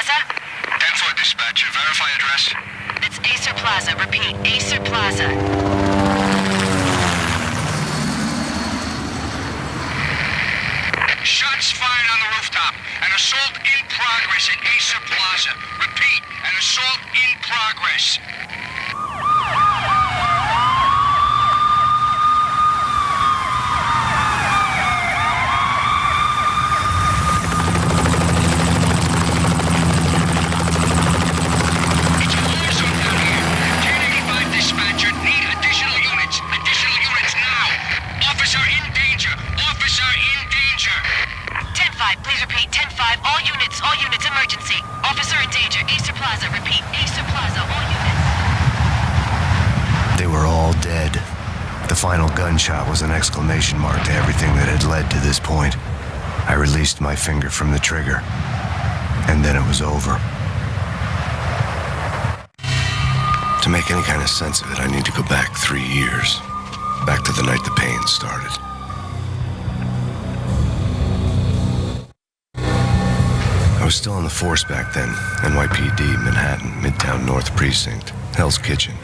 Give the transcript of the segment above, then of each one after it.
Plaza? 10-4 dispatcher. Verify address. It's Acer Plaza. Repeat, Acer Plaza. Shots fired on the rooftop. An assault in progress at Acer Plaza. Repeat, an assault in progress. It's a war zone down here. 1085 dispatcher. Need additional units. Additional units now. Officer in danger. Officer in danger. 10-5, please repeat. 10-5, all units, emergency. Officer in danger. Acer Plaza. Repeat, Acer Plaza, all units. They were all dead. The final gunshot was an exclamation mark to everything that had led to this point. I released my finger from the trigger, and then it was over. To make any kind of sense of it, I need to go back 3 years. Back to the night the Payne started. I was still on the force back then. NYPD, Manhattan, Midtown North Precinct, Hell's Kitchen.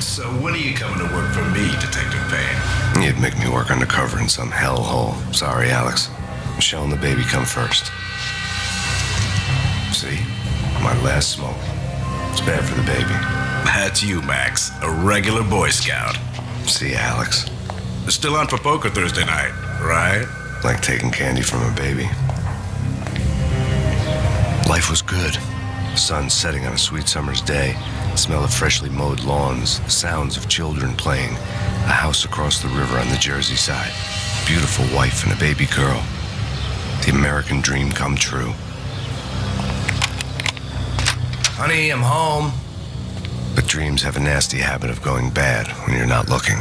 So when are you coming to work for me, Detective Payne? You'd make me work undercover in some hellhole. Sorry, Alex. Michelle and the baby come first. See? My last smoke. It's bad for the baby. That's you, Max. A regular Boy Scout. See, Alex? Still on for poker Thursday night, right? Like taking candy from a baby. Life was good. Sun setting on a sweet summer's day. The smell of freshly mowed lawns. The sounds of children playing. A house across the river on the Jersey side. Beautiful wife and a baby girl. The American dream come true. Honey, I'm home. But dreams have a nasty habit of going bad when you're not looking.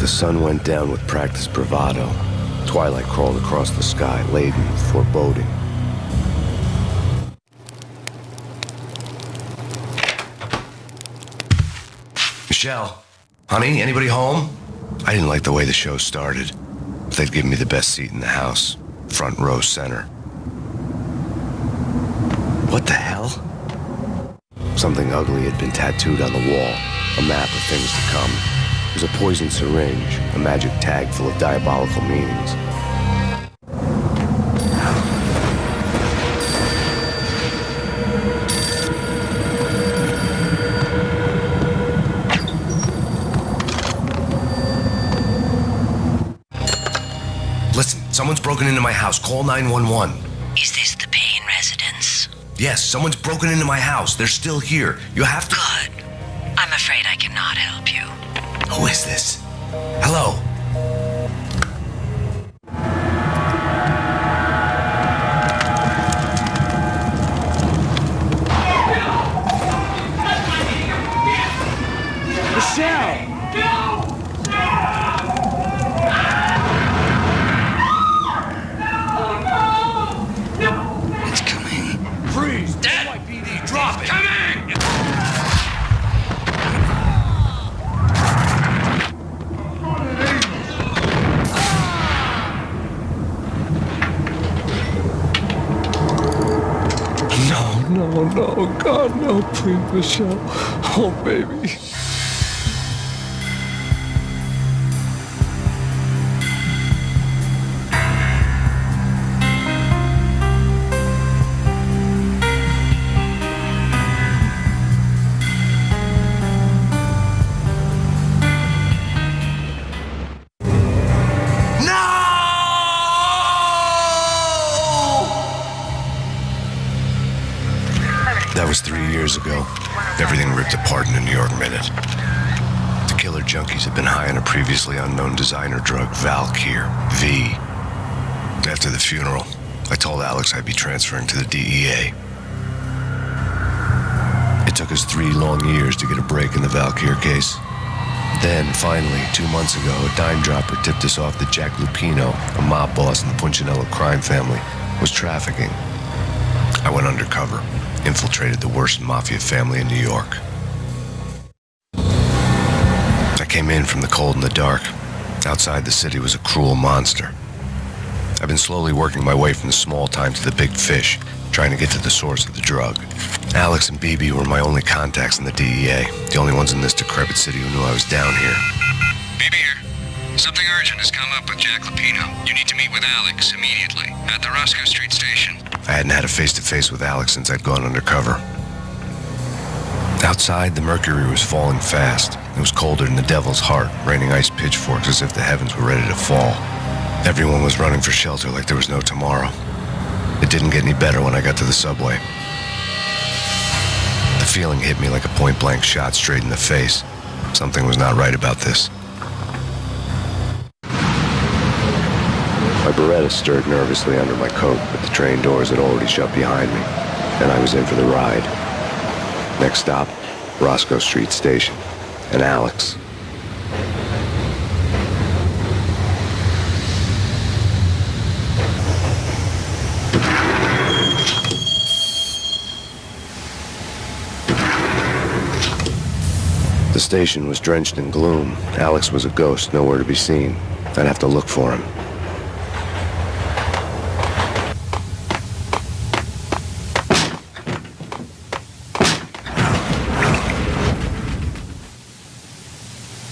The sun went down with practiced bravado. Twilight crawled across the sky, laden with foreboding. Michelle, honey, anybody home? I didn't like the way the show started. They'd given me the best seat in the house, front row center. What the hell? Something ugly had been tattooed on the wall, a map of things to come. It was a poison syringe, a magic tag full of diabolical meanings. Listen, someone's broken into my house. Call 911. Is this the Payne residence? Yes, someone's broken into my house. They're still here. You have to... Good. I'm afraid I cannot help you. Who is this? Hello? Michelle! It's coming. Freeze! Dead! NYPD, drop it! Coming! No, God, no, please, Michelle. Oh, baby. That was 3 years ago. Everything ripped apart in a New York minute. The killer junkies had been high on a previously unknown designer drug, Valkyr, V. After the funeral, I told Alex I'd be transferring to the DEA. It took us 3 long years to get a break in the Valkyr case. Then, finally, 2 months ago, a dime dropper tipped us off that Jack Lupino, a mob boss in the Punchinello crime family, was trafficking. I went undercover, infiltrated the worst mafia family in New York. I came in from the cold and the dark. Outside the city was a cruel monster. I've been slowly working my way from the small time to the big fish, trying to get to the source of the drug. Alex and BB were my only contacts in the DEA, the only ones in this decrepit city who knew I was down here. BB here. Something urgent has come up with Jack Lupino. You need to meet with Alex immediately at the Roscoe Street station. I hadn't had a face-to-face with Alex since I'd gone undercover. Outside, the mercury was falling fast. It was colder than the devil's heart, raining ice pitchforks as if the heavens were ready to fall. Everyone was running for shelter like there was no tomorrow. It didn't get any better when I got to the subway. The feeling hit me like a point-blank shot straight in the face. Something was not right about this. My Beretta stirred nervously under my coat, but the train doors had already shut behind me, and I was in for the ride. Next stop, Roscoe Street Station, and Alex. The station was drenched in gloom. Alex was a ghost, nowhere to be seen. I'd have to look for him.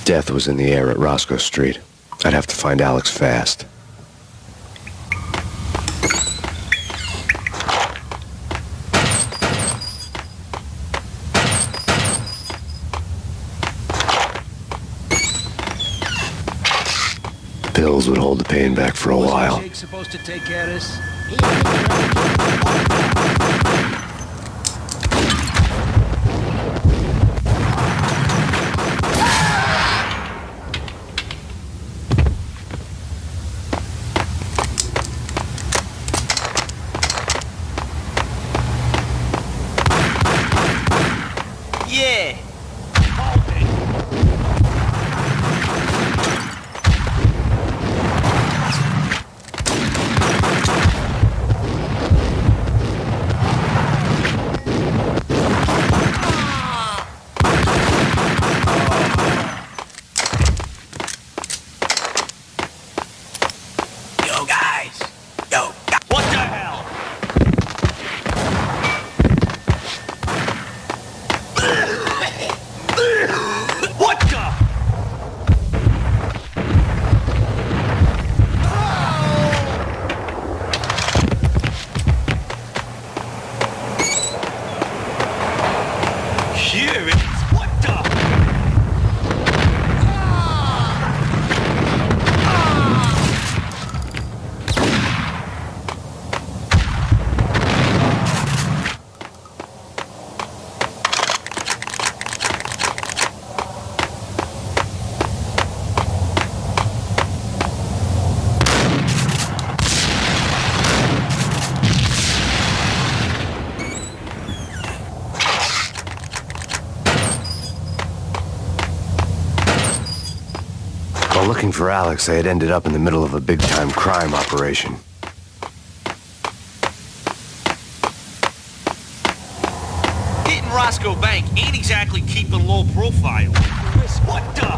Death was in the air at Roscoe Street. I'd have to find Alex fast. Pills would hold the pain back for a while. Jake's supposed to take care of this? Yeah. While looking for Alex, I had ended up in the middle of a big-time crime operation. Hitting Roscoe Bank ain't exactly keeping low profile. What the?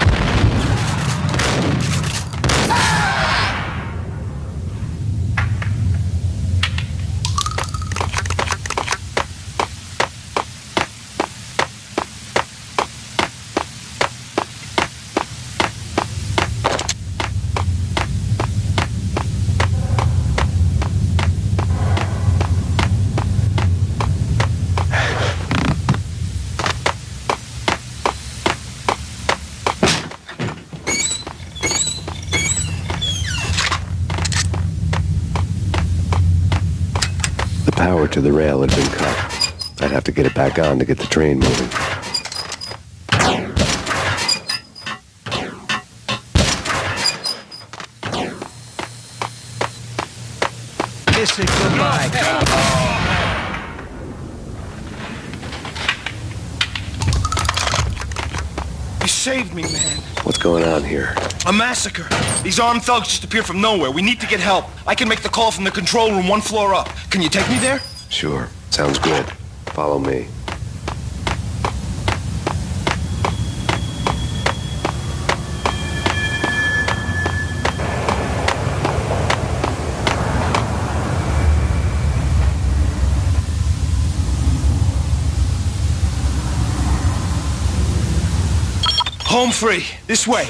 The power to the rail had been cut. I'd have to get it back on to get the train moving. Kiss it goodbye, cowboy. You saved me, man. What's going on here? A massacre. These armed thugs just appeared from nowhere. We need to get help. I can make the call from the control room 1 floor up. Can you take me there? Sure. Sounds good. Follow me. Home free. This way.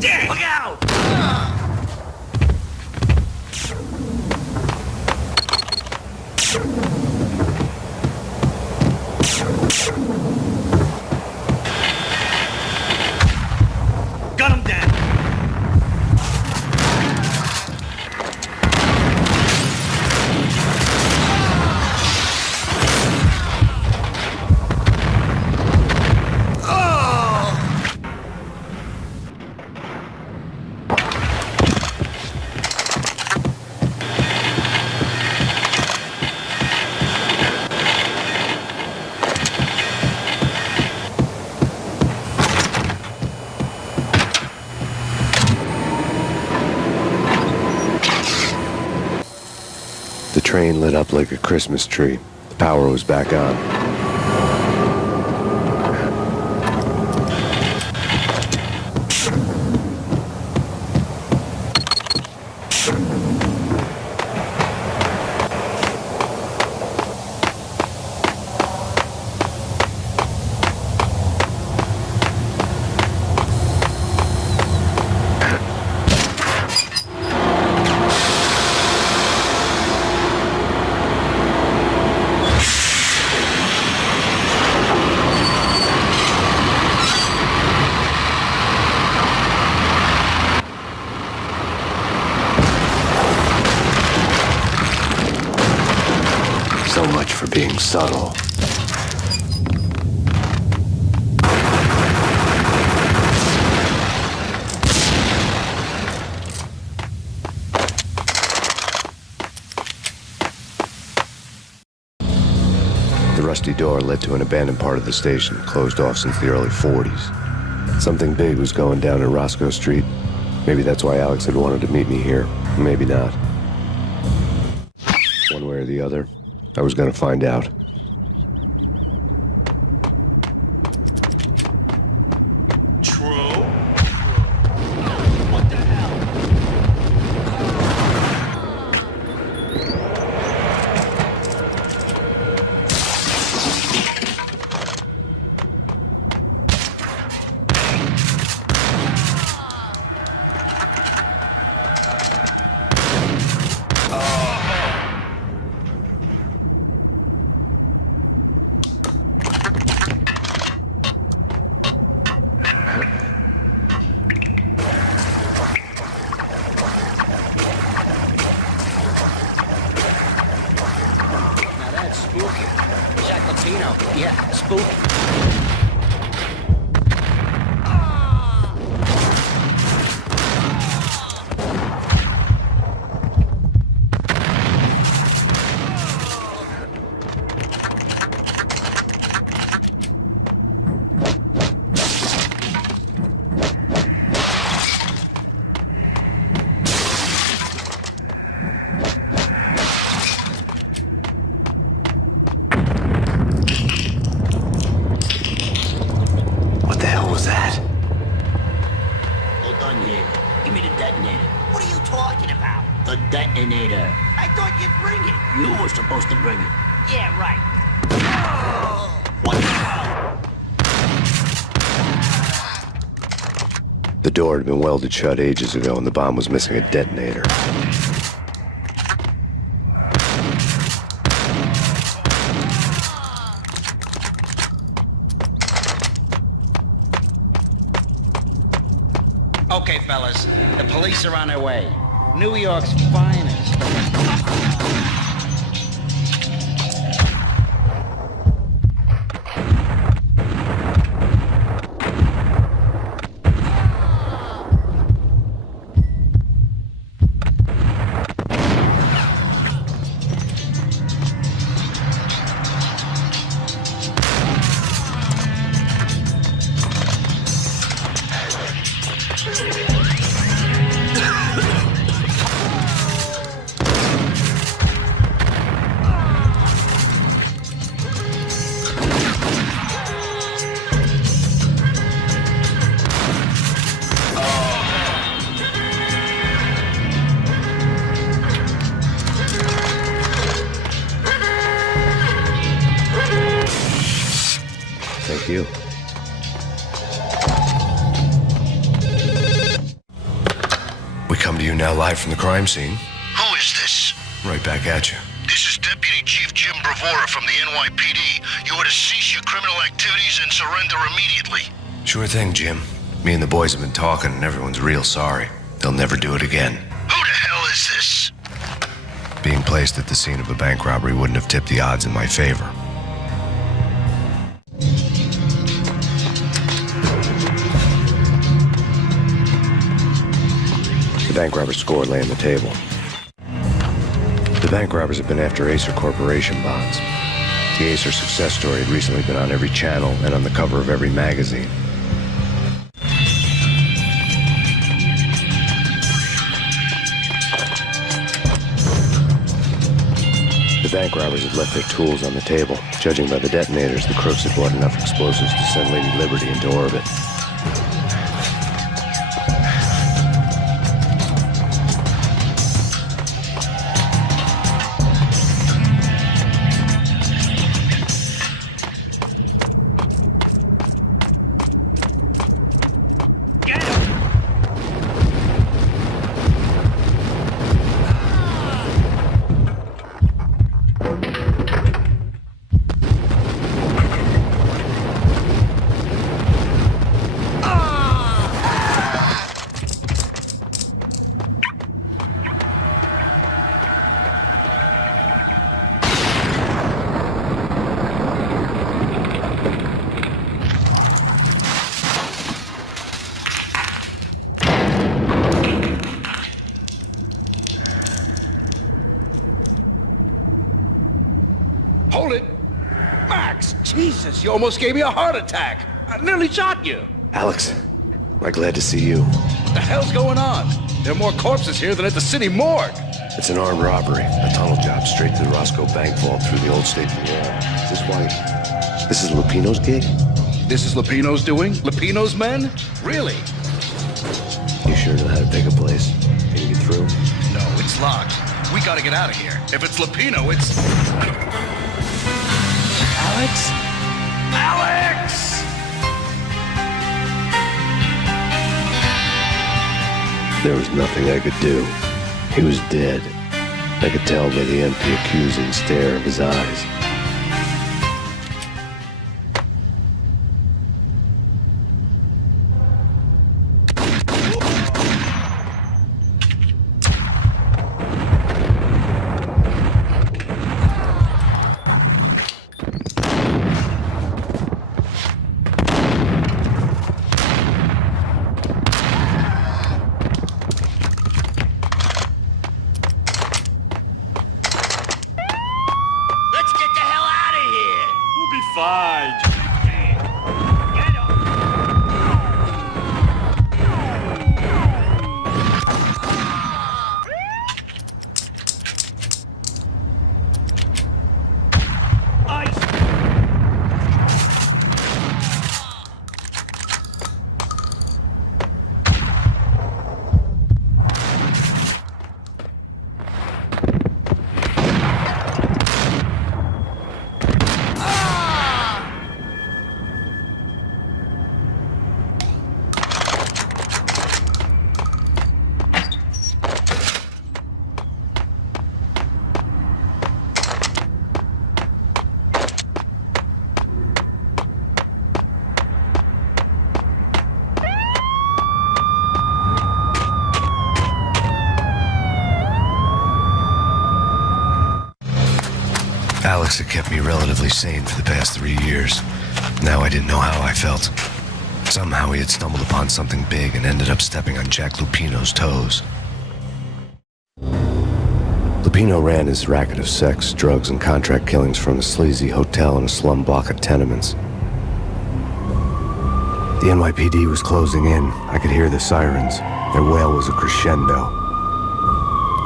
Damn! Look out! Gun him down! The train lit up like a Christmas tree. The power was back on. So much for being subtle. The rusty door led to an abandoned part of the station, closed off since the early 40s. Something big was going down in Roscoe Street. Maybe that's why Alex had wanted to meet me here. Maybe not. One way or the other, I was gonna find out. True? What the hell? Yeah, spooky. Detonator. I thought you'd bring it. You were supposed to bring it. Yeah, right. What the hell? The door had been welded shut ages ago and the bomb was missing a detonator. Okay, fellas. The police are on their way. New York's finest. Thank you. come to you now live from the crime scene. Who is this? Right back at you. This is Deputy Chief Jim Bravura from the NYPD. You are to cease your criminal activities and surrender immediately. Sure thing, Jim. Me and the boys have been talking and everyone's real sorry. They'll never do it again. Who the hell is this? Being placed at the scene of a bank robbery wouldn't have tipped the odds in my favor. The bank robber's score lay on the table. The bank robbers have been after Acer Corporation bonds. The Acer success story had recently been on every channel and on the cover of every magazine. The bank robbers had left their tools on the table. Judging by the detonators, the crooks had bought enough explosives to send Lady Liberty into orbit. Hold it! Max, Jesus, you almost gave me a heart attack. I nearly shot you. Alex, I'm glad to see you. What the hell's going on? There are more corpses here than at the city morgue. It's an armed robbery. A tunnel job straight to the Roscoe bank vault through the old state wall. Is this why? This is Lupino's gig? This is Lupino's doing? Lupino's men? Really? You sure know how to pick a place? Can you get through? No, it's locked. We gotta get out of here. If it's Lupino, it's... Alex? Alex! There was nothing I could do. He was dead. I could tell by the empty, accusing stare of his eyes. Alex had kept me relatively sane for the past 3 years. Now I didn't know how I felt. Somehow he had stumbled upon something big and ended up stepping on Jack Lupino's toes. Lupino ran his racket of sex, drugs, and contract killings from a sleazy hotel in a slum block of tenements. The NYPD was closing in. I could hear the sirens. Their wail was a crescendo.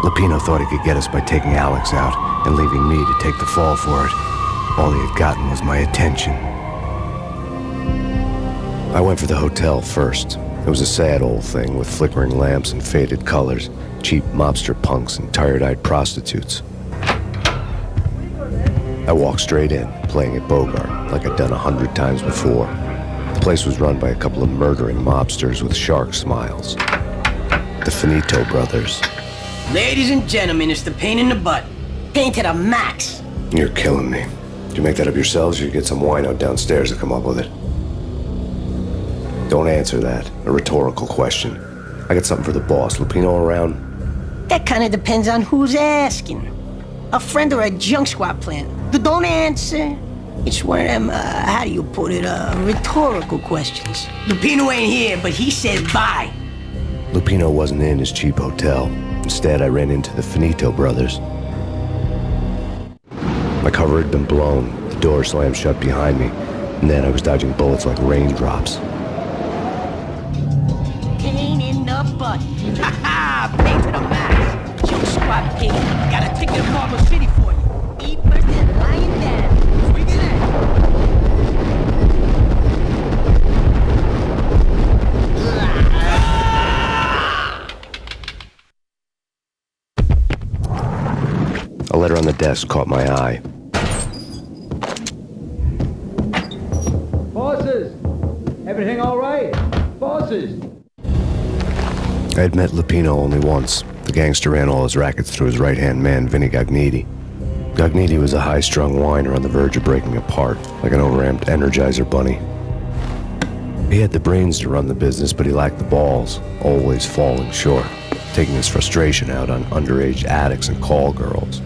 Lupino thought he could get us by taking Alex out and leaving me to take the fall for it. All he had gotten was my attention. I went for the hotel first. It was a sad old thing with flickering lamps and faded colors, cheap mobster punks and tired-eyed prostitutes. I walked straight in, playing It Bogart, like I'd done 100 times before. The place was run by a couple of murdering mobsters with shark smiles. The Finito brothers. Ladies and gentlemen, it's the pain in the butt. Pain to the max. You're killing me. Did you make that up yourselves, or you get some wino downstairs to come up with it? Don't answer that. A rhetorical question. I got something for the boss. Lupino around? That kind of depends on who's asking. A friend or a junk squad plant. Don't answer. It's one of them, how do you put it, rhetorical questions. Lupino ain't here, but he said bye. Lupino wasn't in his cheap hotel. Instead, I ran into the Finito brothers. My cover had been blown. The door slammed shut behind me. And then I was dodging bullets like raindrops. Pain in the butt. Ha ha! Pain to the max. Junk squad pig. Got a ticket to Carmel City for you. Eat first and lying down. Swing it out. A letter on the desk caught my eye. Bosses! Everything all right? Bosses! I had met Lupino only once. The gangster ran all his rackets through his right-hand man, Vinny Gagniti. Gagniti was a high-strung whiner on the verge of breaking apart, like an overamped Energizer bunny. He had the brains to run the business, but he lacked the balls, always falling short, taking his frustration out on underage addicts and call girls.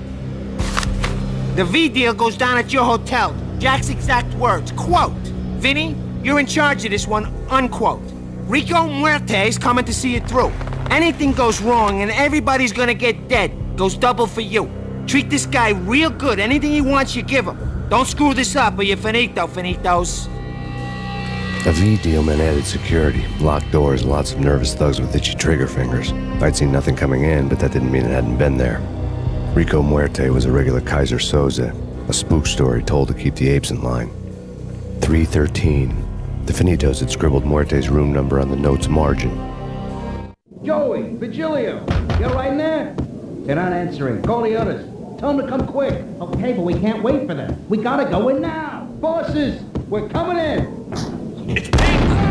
The V deal goes down at your hotel. Jack's exact words, quote, "Vinny, you're in charge of this one," unquote. Rico Muerte's coming to see it through. Anything goes wrong and everybody's gonna get dead. Goes double for you. Treat this guy real good. Anything he wants, you give him. Don't screw this up or you're finito, finitos. A V deal meant added security, locked doors, and lots of nervous thugs with itchy trigger fingers. I'd seen nothing coming in, but that didn't mean it hadn't been there. Rico Muerte was a regular Kaiser Soze, a spook story told to keep the apes in line. 313. The Finitos had scribbled Muerte's room number on the note's margin. Joey, Vigilio, you right in there? They're not answering. Call the others. Tell them to come quick. Okay, but we can't wait for them. We gotta go in now. Bosses, we're coming in. It's Payne!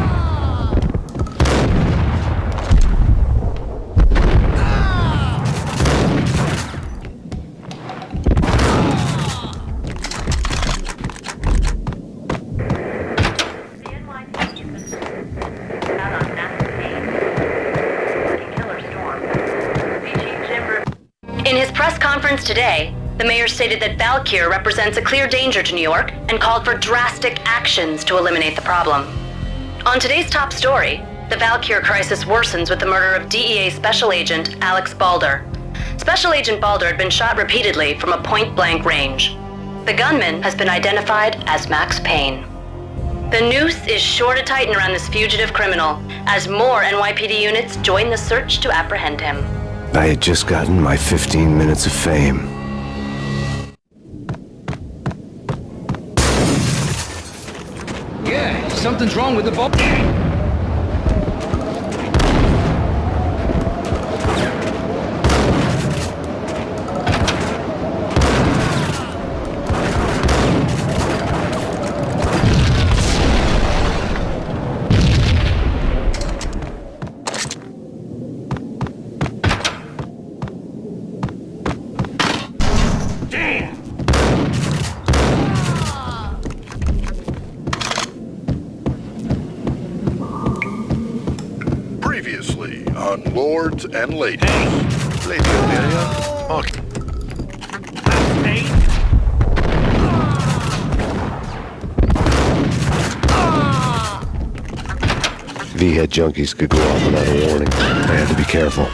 In his press conference today, the mayor stated that Valkyr represents a clear danger to New York and called for drastic actions to eliminate the problem. On today's top story, the Valkyr crisis worsens with the murder of DEA Special Agent Alex Balder. Special Agent Balder had been shot repeatedly from a point-blank range. The gunman has been identified as Max Payne. The noose is sure to tighten around this fugitive criminal as more NYPD units join the search to apprehend him. I had just gotten my 15 minutes of fame. Yeah, something's wrong with the ball. Lords and ladies. Lady Amelia. Okay. V-head junkies could go off without a warning. I had to be careful.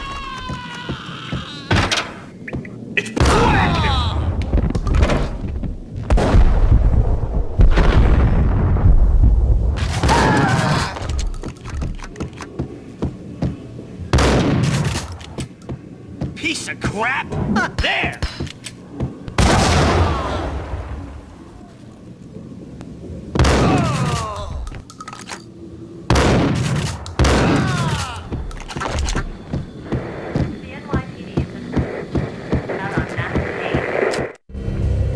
Piece of crap! There!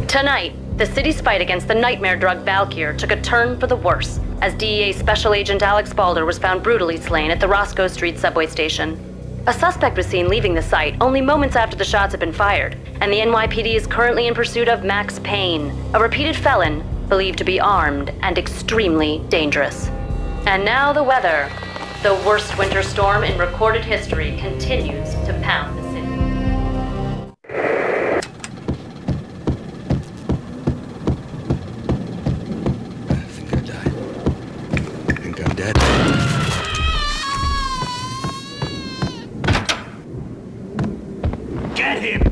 Tonight, the city's fight against the nightmare drug Valkyr took a turn for the worse as DEA Special Agent Alex Balder was found brutally slain at the Roscoe Street subway station. A suspect was seen leaving the site only moments after the shots had been fired, and the NYPD is currently in pursuit of Max Payne, a repeated felon believed to be armed and extremely dangerous. And now the weather. The worst winter storm in recorded history continues to pound the city. I think I died. I think I'm dead. Get him!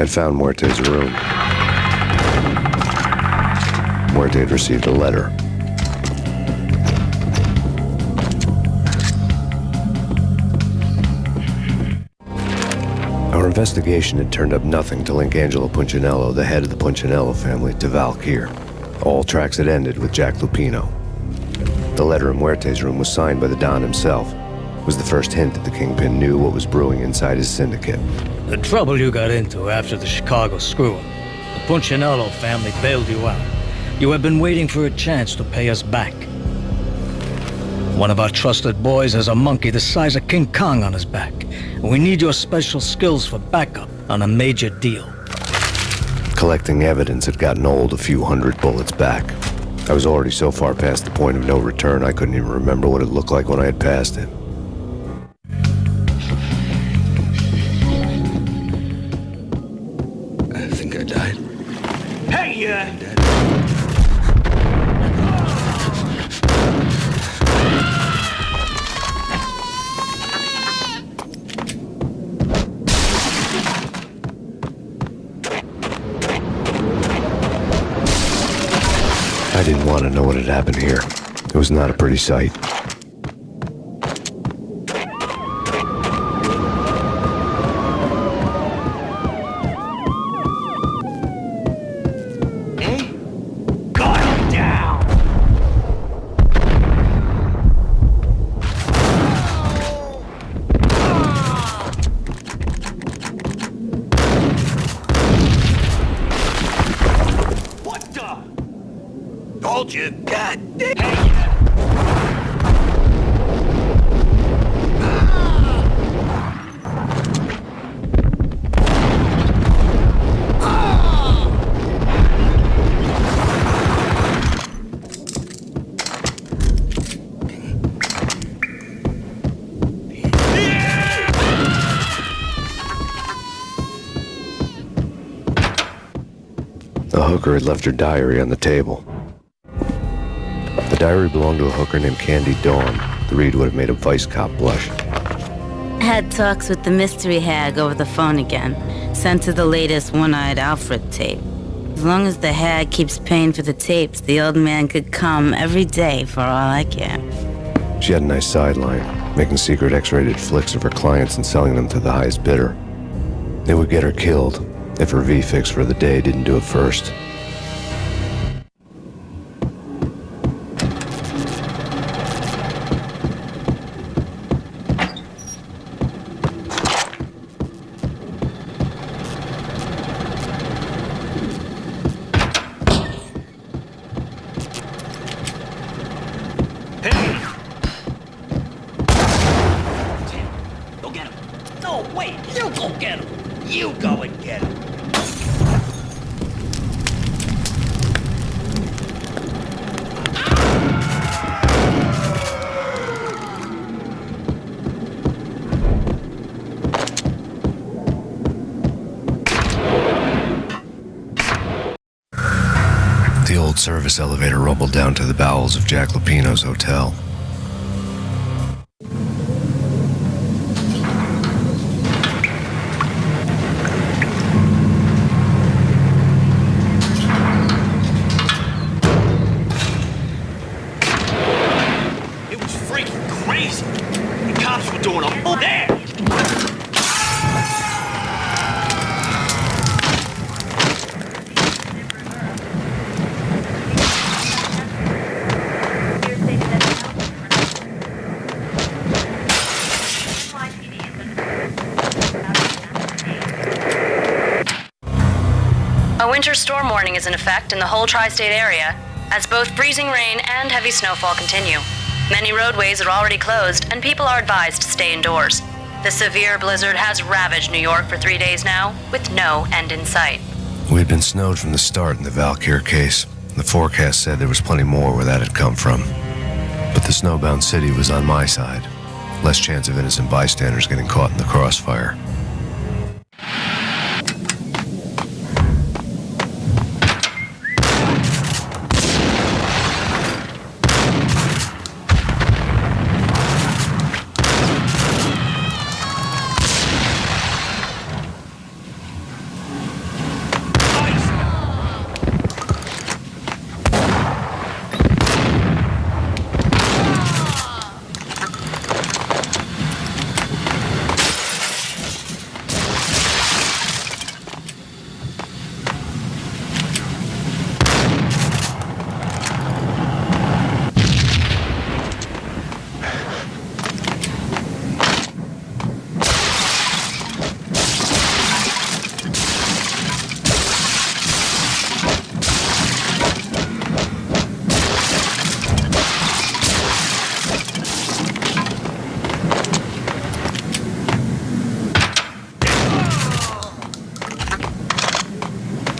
I'd found Muerte's room. Muerte had received a letter. Our investigation had turned up nothing to link Angelo Punchinello, the head of the Punchinello family, to Valkyr. All tracks had ended with Jack Lupino. The letter in Muerte's room was signed by the Don himself. It was the first hint that the Kingpin knew what was brewing inside his syndicate. The trouble you got into after the Chicago screw-up. The Punchinello family bailed you out. You have been waiting for a chance to pay us back. One of our trusted boys has a monkey the size of King Kong on his back. And we need your special skills for backup on a major deal. Collecting evidence had gotten old a few hundred bullets back. I was already so far past the point of no return I couldn't even remember what it looked like when I had passed it. I think I died. Hey, I didn't want to know what had happened here. It was not a pretty sight. Told you. God damn. The hooker had left her diary on the table. The diary belonged to a hooker named Candy Dawn. The read would have made a vice cop blush. Had talks with the mystery hag over the phone again. Sent her the latest One-Eyed Alfred tape. As long as the hag keeps paying for the tapes, the old man could come every day for all I care. She had a nice sideline, making secret X-rated flicks of her clients and selling them to the highest bidder. It would get her killed if her V-fix for the day didn't do it first. The old service elevator rumbled down to the bowels of Jack Lupino's hotel. It was freaking crazy. The cops were doing a there. A winter storm warning is in effect in the whole tri-state area, as both freezing rain and heavy snowfall continue. Many roadways are already closed, and people are advised to stay indoors. The severe blizzard has ravaged New York for 3 days now, with no end in sight. We had been snowed from the start in the Valkyr case. The forecast said there was plenty more where that had come from. But the snowbound city was on my side. Less chance of innocent bystanders getting caught in the crossfire.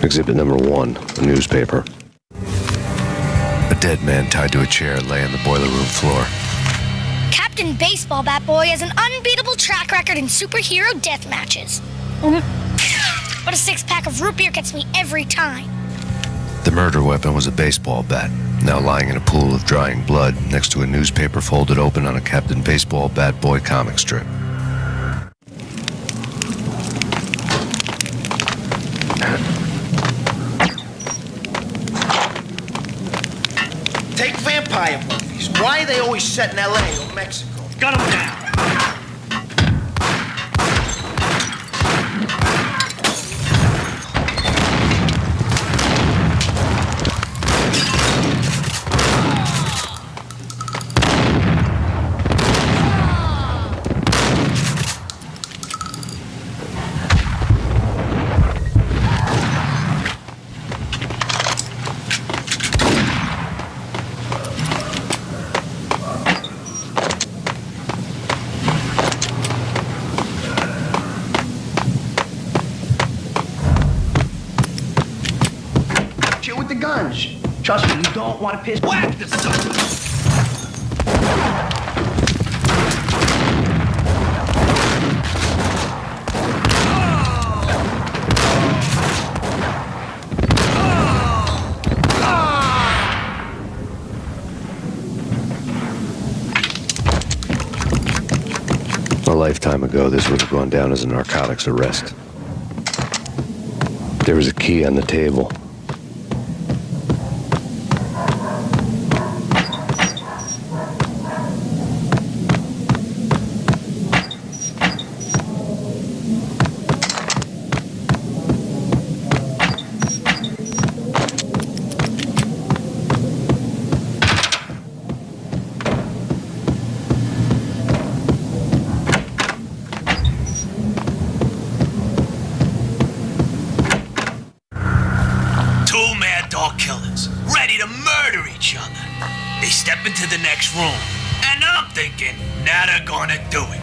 Exhibit number 1, a newspaper. A dead man tied to a chair lay on the boiler room floor. Captain Baseball Bat Boy has an unbeatable track record in superhero death matches. But a 6-pack of root beer gets me every time. The murder weapon was a baseball bat, now lying in a pool of drying blood next to a newspaper folded open on a Captain Baseball Bat Boy comic strip. Take vampire movies. Why are they always set in L.A. or Mexico? Gun them down. Trust me, you don't want to piss. Whack the sucker! A lifetime ago, this would have gone down as a narcotics arrest. There was a key on the table. Room. And I'm thinking, now they're gonna do it.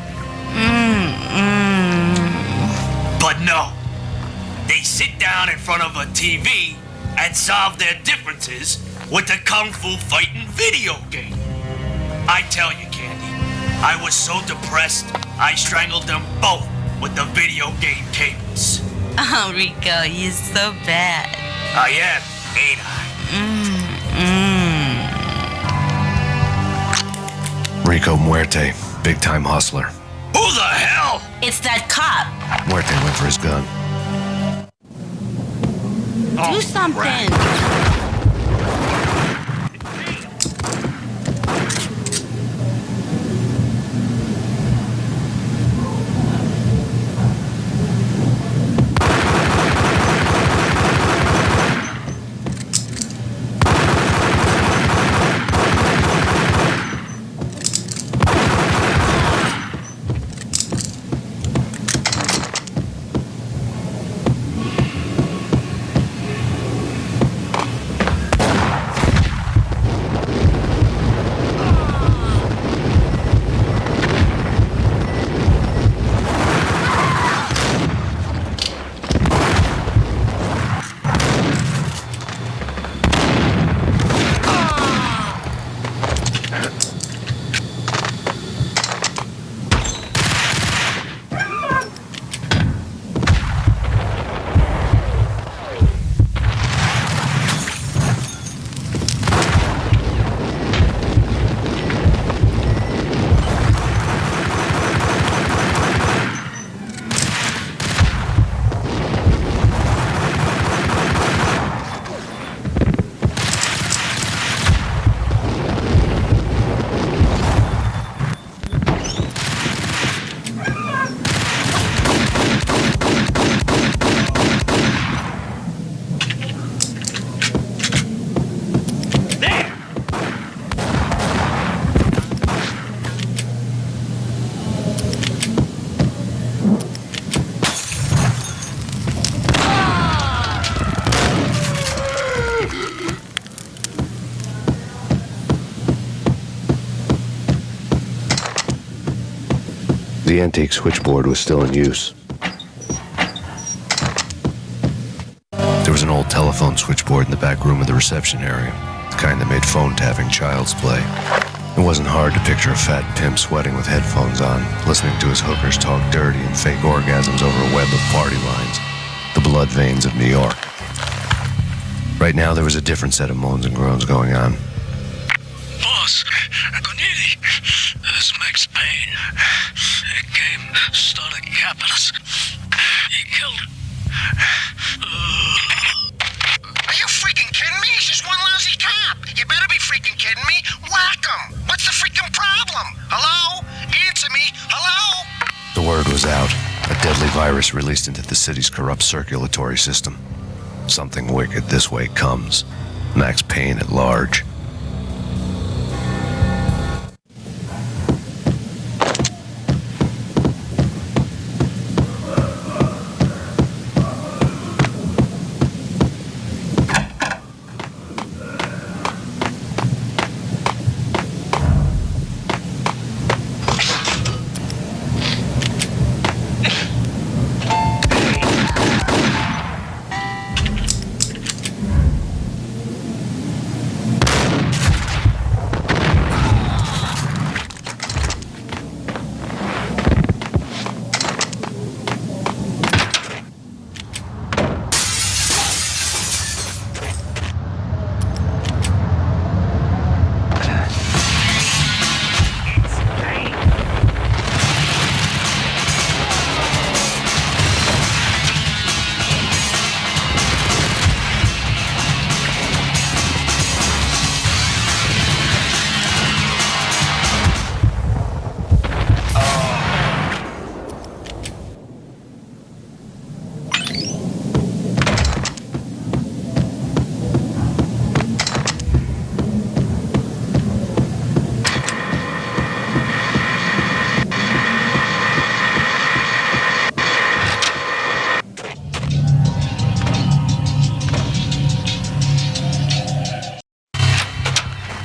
But no. They sit down in front of a TV and solve their differences with a kung fu fighting video game. I tell you, Candy, I was so depressed, I strangled them both with the video game cables. Oh, Rico, you're so bad. I am, ain't I? Rico Muerte, big-time hustler. Who the hell? It's that cop. Muerte went for his gun. Do something. The antique switchboard was still in use. There was an old telephone switchboard in the back room of the reception area, the kind that made phone tapping child's play. It wasn't hard to picture a fat pimp sweating with headphones on, listening to his hookers talk dirty and fake orgasms over a web of party lines, the blood veins of New York. Right now, there was a different set of moans and groans going on. Boss, Gunidi, this is Max Payne. He came, started capping us. He killed... Are you freaking kidding me? He's just one lousy cop. You better be freaking kidding me. Whack him. What's the freaking problem? Hello? Answer me. Hello? The word was out. A deadly virus released into the city's corrupt circulatory system. Something wicked this way comes. Max Payne at large.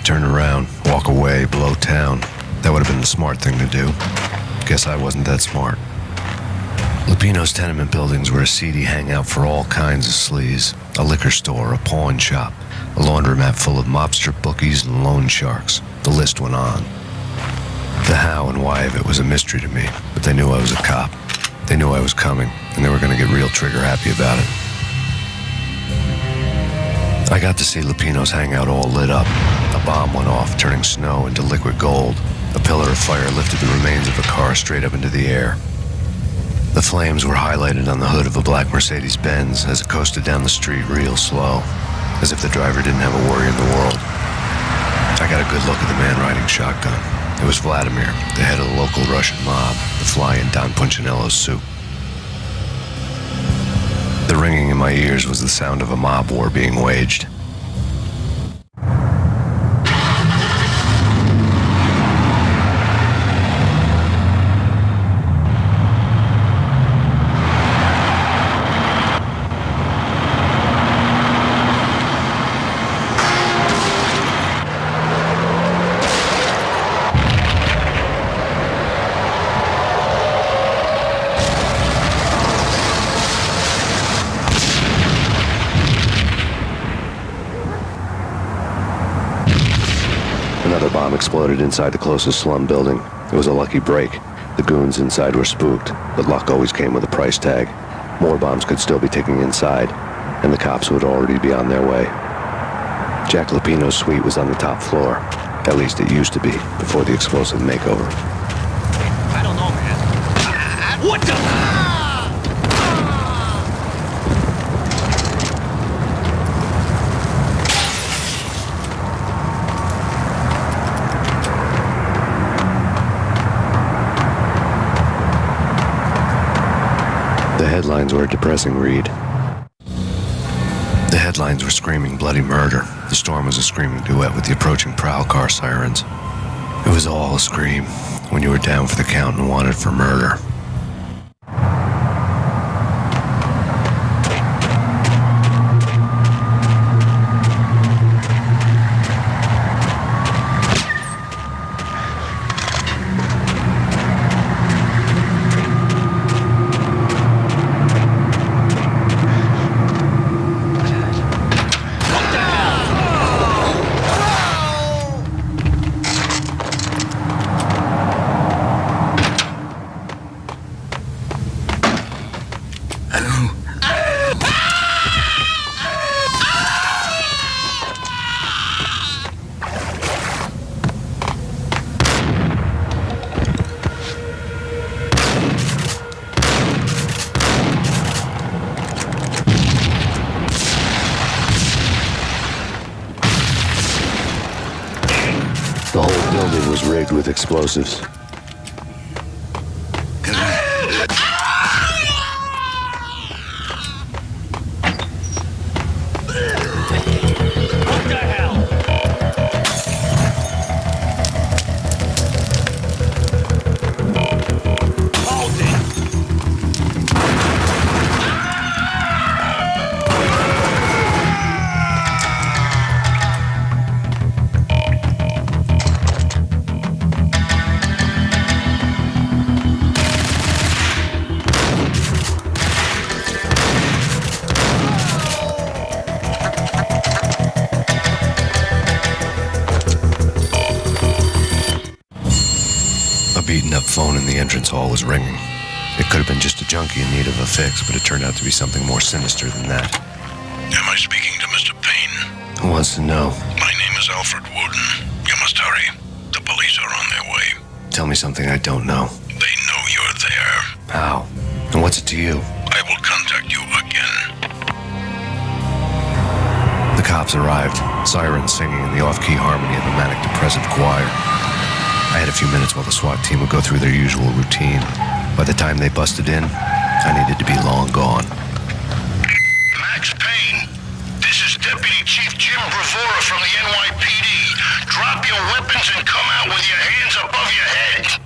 Turn around, walk away, blow town. That would have been the smart thing to do. Guess I wasn't that smart. Lupino's tenement buildings were a seedy hangout for all kinds of sleaze. A liquor store, a pawn shop, a laundromat full of mobster bookies and loan sharks. The list went on. The how and why of it was a mystery to me, but they knew I was a cop. They knew I was coming, and they were going to get real trigger happy about it. I got to see Lupino's hangout all lit up. A bomb went off, turning snow into liquid gold. A pillar of fire lifted the remains of a car straight up into the air. The flames were highlighted on the hood of a black Mercedes-Benz as it coasted down the street real slow, as if the driver didn't have a worry in the world. I got a good look at the man riding shotgun. It was Vladimir, the head of the local Russian mob, the fly in Don Punchinello's soup. The ringing in my ears was the sound of a mob war being waged. exploded inside the closest slum building. It was a lucky break. The goons inside were spooked, but luck always came with a price tag. More bombs could still be ticking inside, and the cops would already be on their way. Jack Lupino's suite was on the top floor. At least it used to be, before the explosive makeover. I don't know, man. What the... The headlines were a depressing read. The headlines were screaming bloody murder. The storm was a screaming duet with the approaching prowl car sirens. It was all a scream when you were down for the count and wanted for murder. The whole building was rigged with explosives. Beaten-up phone in the entrance hall was ringing. It could have been just a junkie in need of a fix, but it turned out to be something more sinister than that. Am I speaking to Mr. Payne? Who wants to know? My name is Alfred Wooden. You must hurry. The police are on their way. Tell me something I don't know. They know you're there. How? And what's it to you? I will contact you again. The cops arrived, sirens singing in the off-key harmony of a manic-depressive choir. I had a few minutes while the SWAT team would go through their usual routine. By the time they busted in, I needed to be long gone. Max Payne, this is Deputy Chief Jim Bravura from the NYPD. Drop your weapons and come out with your hands above your head.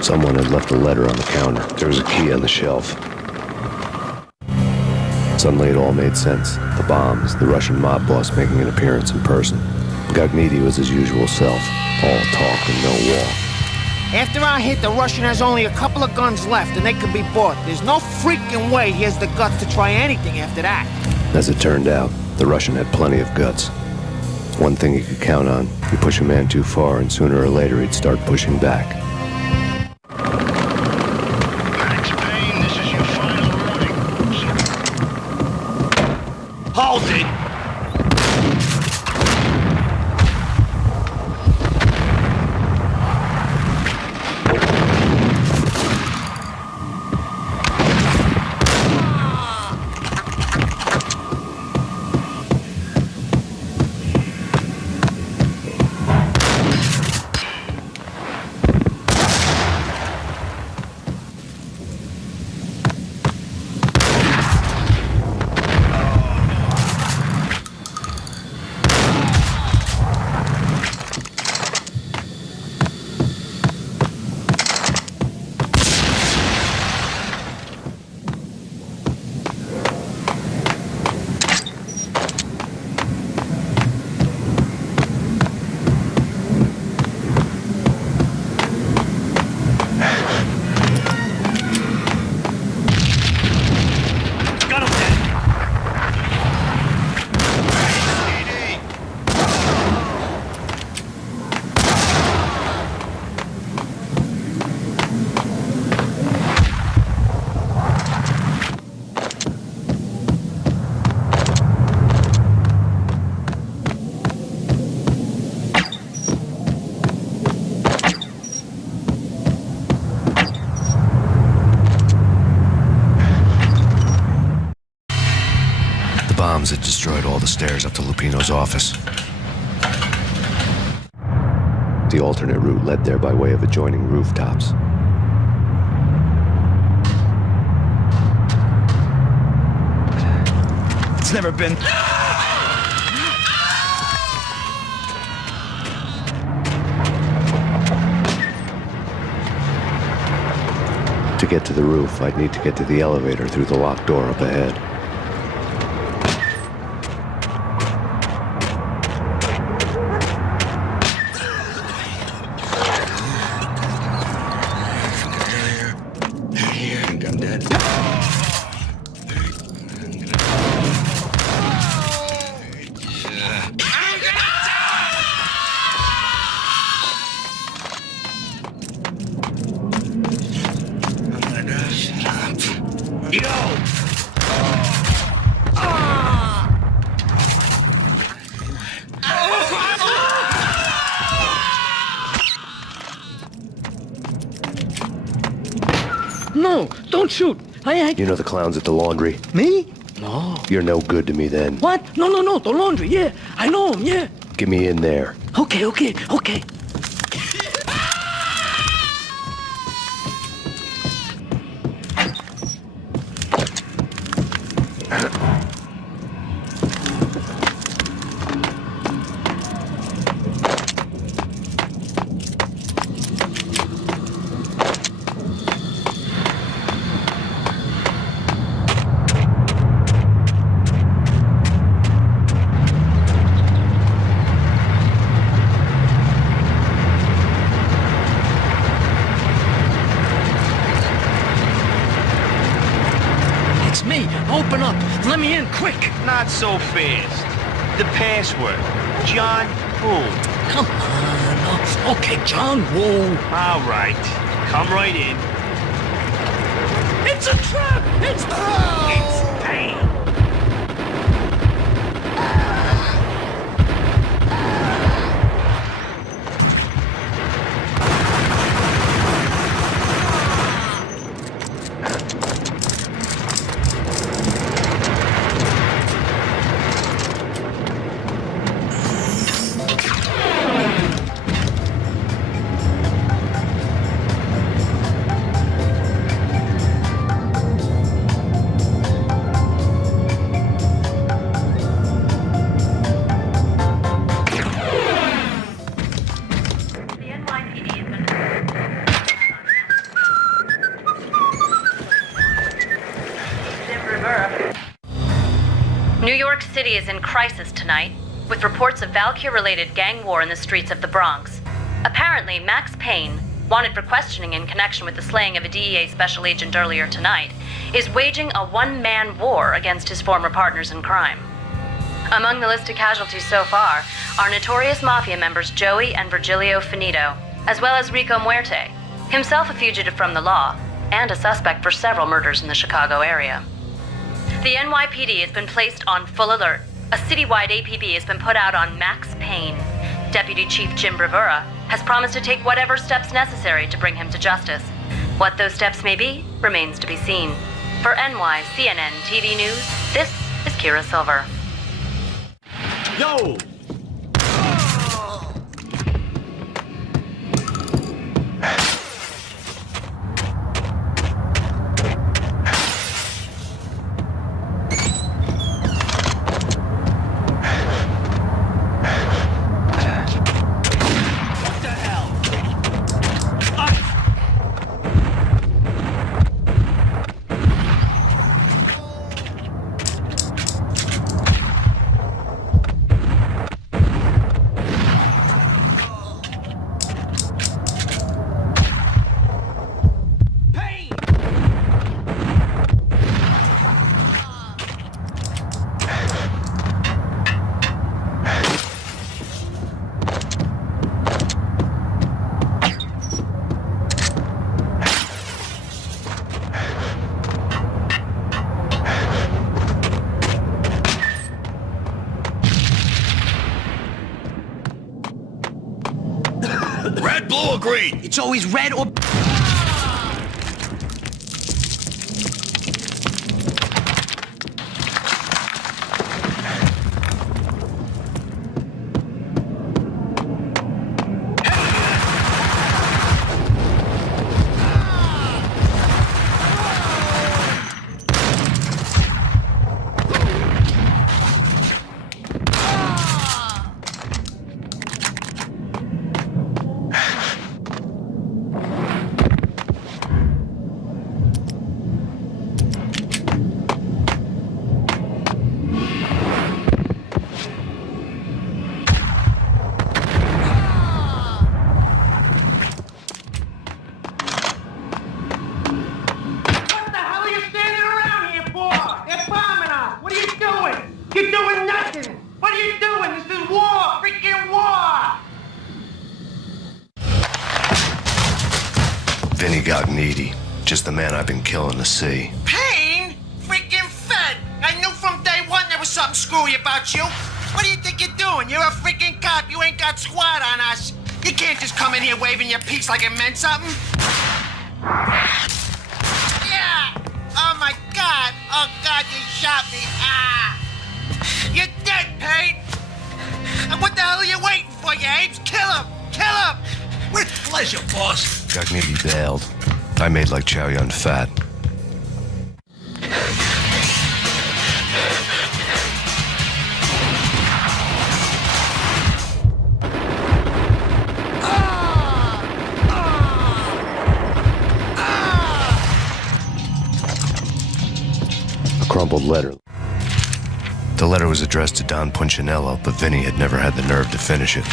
Someone had left a letter on the counter. There was a key on the shelf. Suddenly it all made sense. The bombs, the Russian mob boss making an appearance in person. Gagniti was his usual self. All talk and no walk. After our hit, the Russian has only a couple of guns left, and they can be bought. There's no freaking way he has the guts to try anything after that. As it turned out, the Russian had plenty of guts. One thing he could count on. You push a man too far, and sooner or later he'd start pushing back. Hold it! bombs that destroyed all the stairs up to Lupino's office. The alternate route led there by way of adjoining rooftops. It's never been... To get to the roof, I'd need to get to the elevator through the locked door up ahead. No, don't shoot. You know the clowns at the laundry? Me? No. You're no good to me then. What? No, the laundry, yeah. I know him, yeah. Get me in there. Okay. Me, open up. Let me in, quick. Not so fast. The password. John Woo. Come on. Okay, John Woo. All right. Come right in. It's a trap! It's Payne. New York City is in crisis tonight, with reports of Valkyr-related gang war in the streets of the Bronx. Apparently, Max Payne, wanted for questioning in connection with the slaying of a DEA special agent earlier tonight, is waging a one-man war against his former partners in crime. Among the list of casualties so far are notorious mafia members Joey and Virgilio Finito, as well as Rico Muerte, himself a fugitive from the law, and a suspect for several murders in the Chicago area. The NYPD has been placed on full alert. A citywide APB has been put out on Max Payne. Deputy Chief Jim Bravura has promised to take whatever steps necessary to bring him to justice. What those steps may be remains to be seen. For NYCNN TV News, this is Kira Silver. Yo! Red, blue, or green? It's always red or... You're doing nothing! What are you doing? This is war! Freaking war! Vinny Gognitti, just the man I've been killing to see. Payne? Freaking fed! I knew from day one there was something screwy about you. What do you think you're doing? You're a freaking cop. You ain't got squad on us. You can't just come in here waving your piece like it meant something. Yeah! Oh my God! Oh God, you shot me! Ah! You're dead, Payne! And what the hell are you waiting for, you apes? Kill him! Kill him! With pleasure, boss. Gognitti bailed. I made like Chow Yun Fat. A crumpled letter. The letter was addressed to Don Punchinello, but Vinny had never had the nerve to finish it.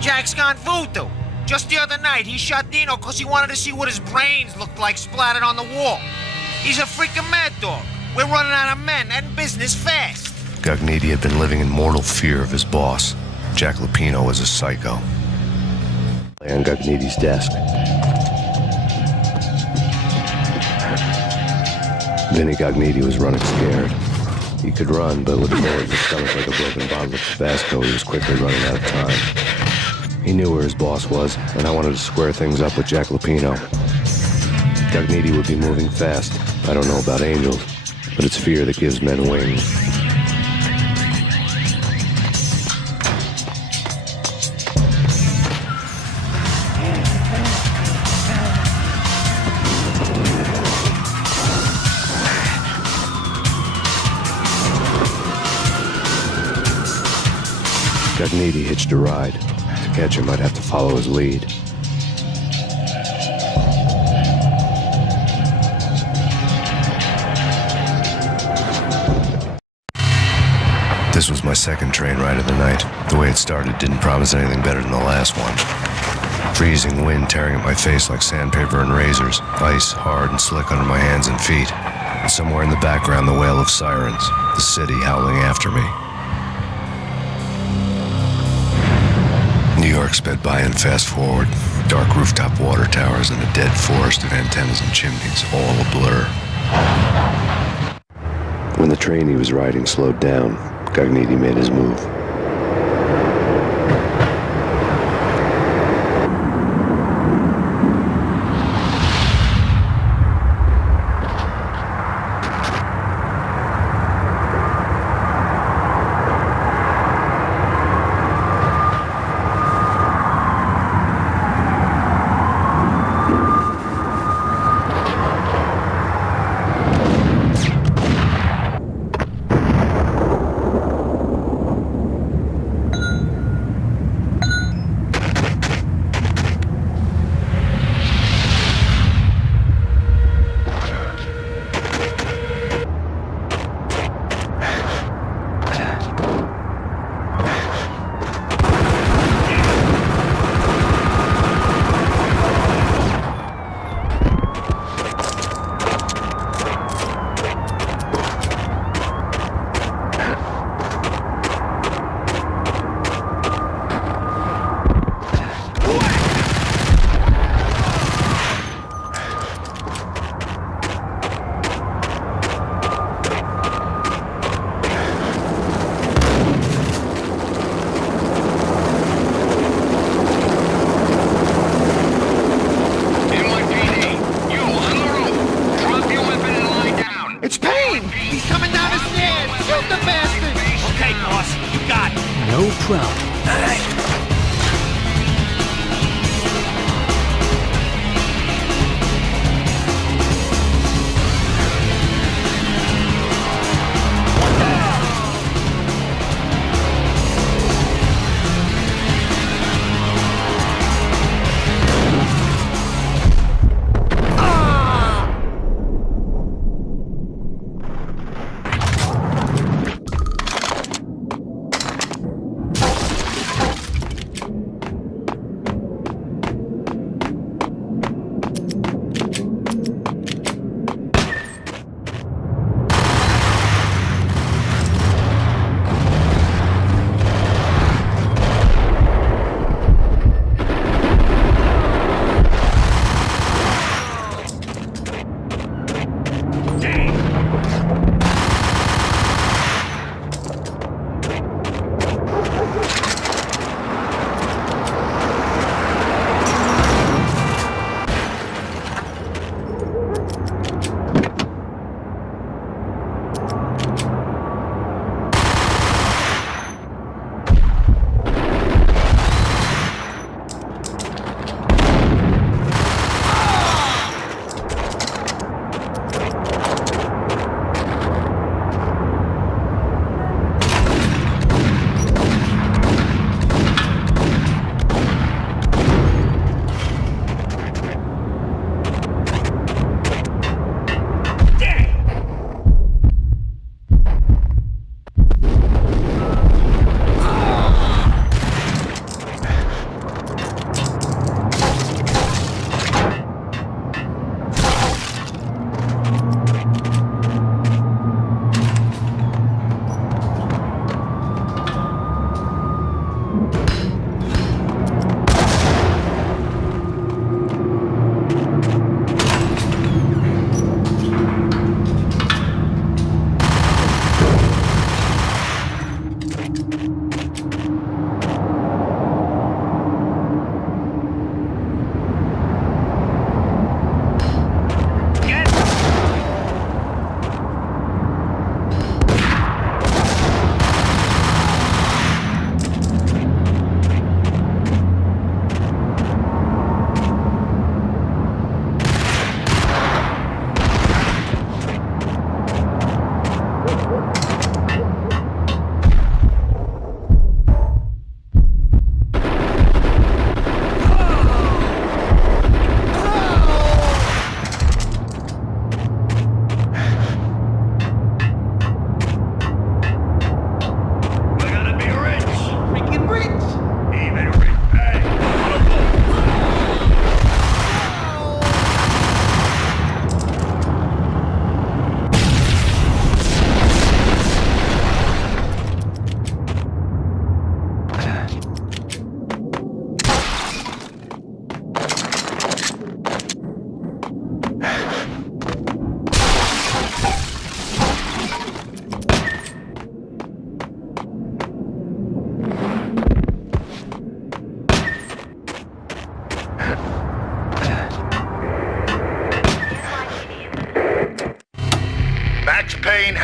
Jack's gone voodoo. Just the other night, he shot Dino because he wanted to see what his brains looked like splattered on the wall. He's a freaking mad dog. We're running out of men and business fast. Gognitti had been living in mortal fear of his boss. Jack Lupino was a psycho. Lay on Gognitti's desk. Vinny Gognitti was running scared. He could run, but with a bullet in his stomach like a broken bottle of Tabasco, he was quickly running out of time. He knew where his boss was, and I wanted to square things up with Jack Lupino. Gognitti would be moving fast. I don't know about angels, but it's fear that gives men wings. Gognitti hitched a ride. To catch him, I'd have to follow his lead. This was my second train ride of the night. The way it started didn't promise anything better than the last one. Freezing wind tearing at my face like sandpaper and razors, ice hard and slick under my hands and feet, and somewhere in the background the wail of sirens, the city howling after me. New York sped by and fast forward. Dark rooftop water towers and a dead forest of antennas and chimneys, all a blur. When the train he was riding slowed down, Gognitti made his move. It's Payne! He's coming down the stairs! Shoot the bastard! Okay, boss, you got it. No problem. All right.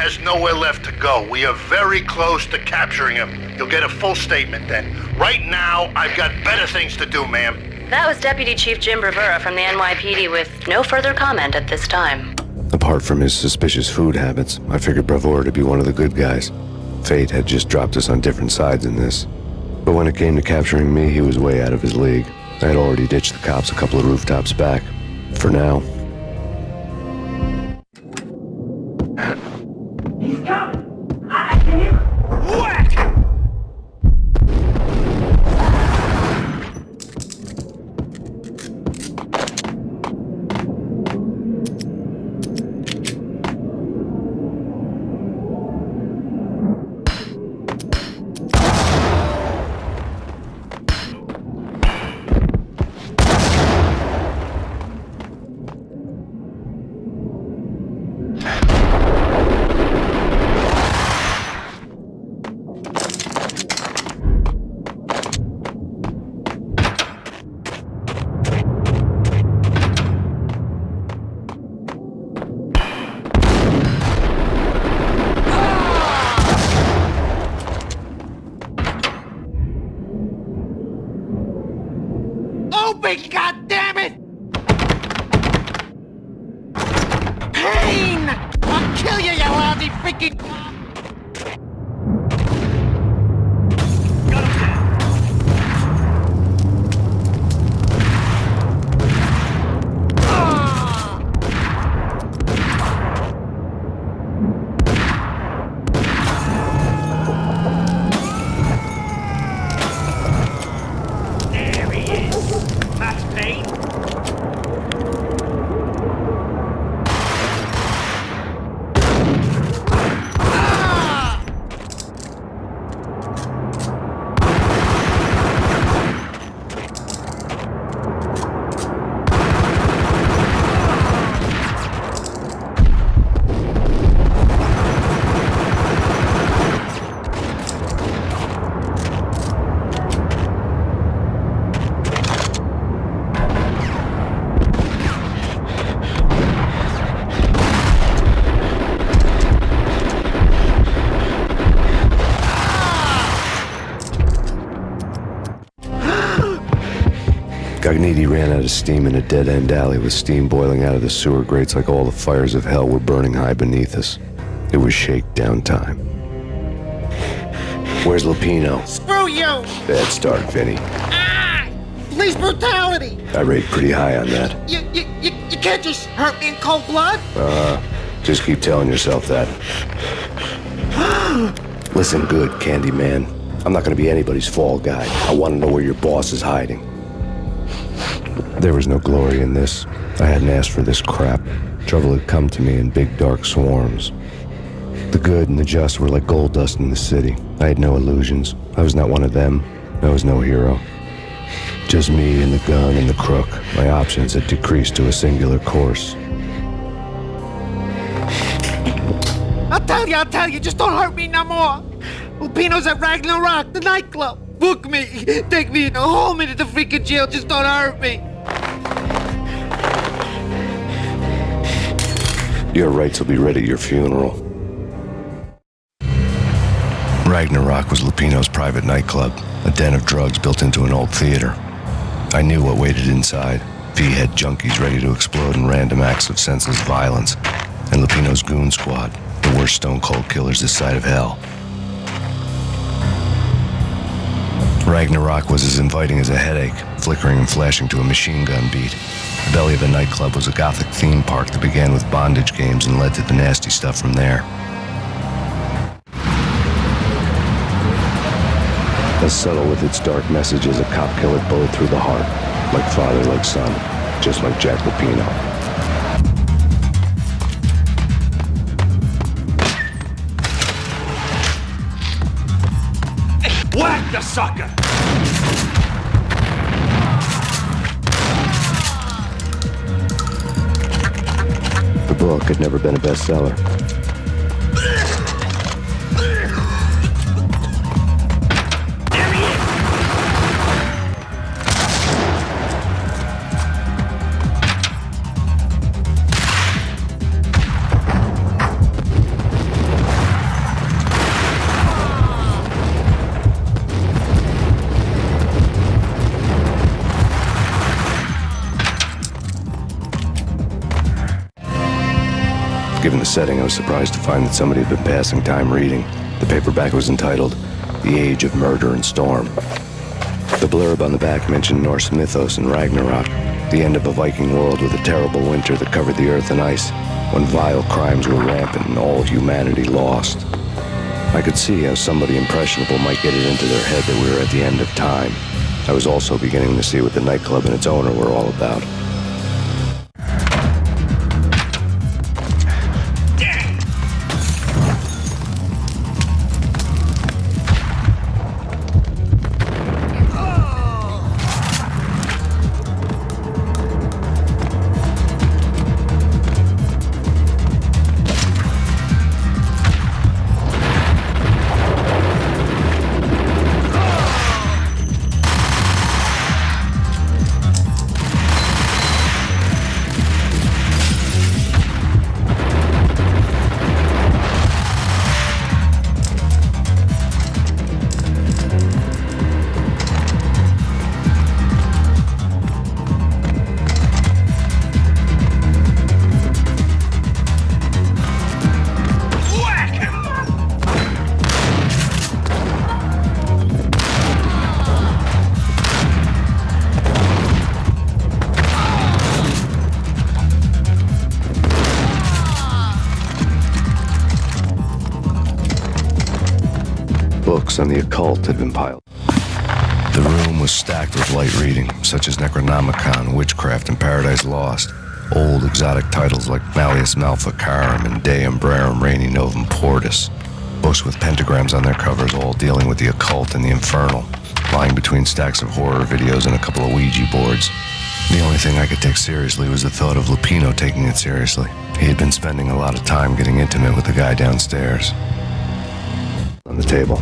has nowhere left to go. We are very close to capturing him. You'll get a full statement then. Right now, I've got better things to do, ma'am. That was Deputy Chief Jim Bravura from the NYPD with no further comment at this time. Apart from his suspicious food habits, I figured Bravura to be one of the good guys. Fate had just dropped us on different sides in this. But when it came to capturing me, he was way out of his league. I had already ditched the cops a couple of rooftops back. For now. He's coming! I can hear him! Whack! God damn it! Payne! I'll kill you, you lousy freaking cop! Gagniti ran out of steam in a dead-end alley with steam boiling out of the sewer grates like all the fires of hell were burning high beneath us. It was shakedown time. Where's Lupino? Screw you! Bad start, Vinny. Police brutality! I rate pretty high on that. You can't just hurt me in cold blood! Just keep telling yourself that. Listen good, Candyman. I'm not gonna be anybody's fall guy. I want to know where your boss is hiding. There was no glory in this. I hadn't asked for this crap. Trouble had come to me in big dark swarms. The good and the just were like gold dust in the city. I had no illusions. I was not one of them. I was no hero. Just me and the gun and the crook. My options had decreased to a singular course. I'll tell you, just don't hurt me no more. Lupino's at Ragna Rock, the nightclub. Book me, take me in the home into the freaking jail, just don't hurt me. Your rights will be ready at your funeral. Ragna Rock was Lupino's private nightclub, a den of drugs built into an old theater. I knew what waited inside. V-head junkies ready to explode in random acts of senseless violence. And Lupino's goon squad, the worst stone-cold killers this side of hell. Ragna Rock was as inviting as a headache, flickering and flashing to a machine gun beat. The belly of the nightclub was a gothic theme park that began with bondage games and led to the nasty stuff from there. As subtle with its dark message as a cop killer bullet through the heart, like father, like son, just like Jack Lupino. Whack the sucker! The book had never been a bestseller. Given the setting, I was surprised to find that somebody had been passing time reading. The paperback was entitled The Age of Murder and Storm. The blurb on the back mentioned Norse mythos and Ragna Rock, the end of a Viking world with a terrible winter that covered the earth in ice, when vile crimes were rampant and all humanity lost. I could see how somebody impressionable might get it into their head that we were at the end of time. I was also beginning to see what the nightclub and its owner were all about. Books on the occult had been piled. The room was stacked with light reading, such as Necronomicon, Witchcraft, and Paradise Lost. Old exotic titles like Malleus Maleficarum and De Umbrarum Reini Novum Portus. Books with pentagrams on their covers, all dealing with the occult and the infernal, lying between stacks of horror videos and a couple of Ouija boards. The only thing I could take seriously was the thought of Lupino taking it seriously. He had been spending a lot of time getting intimate with the guy downstairs. On the table.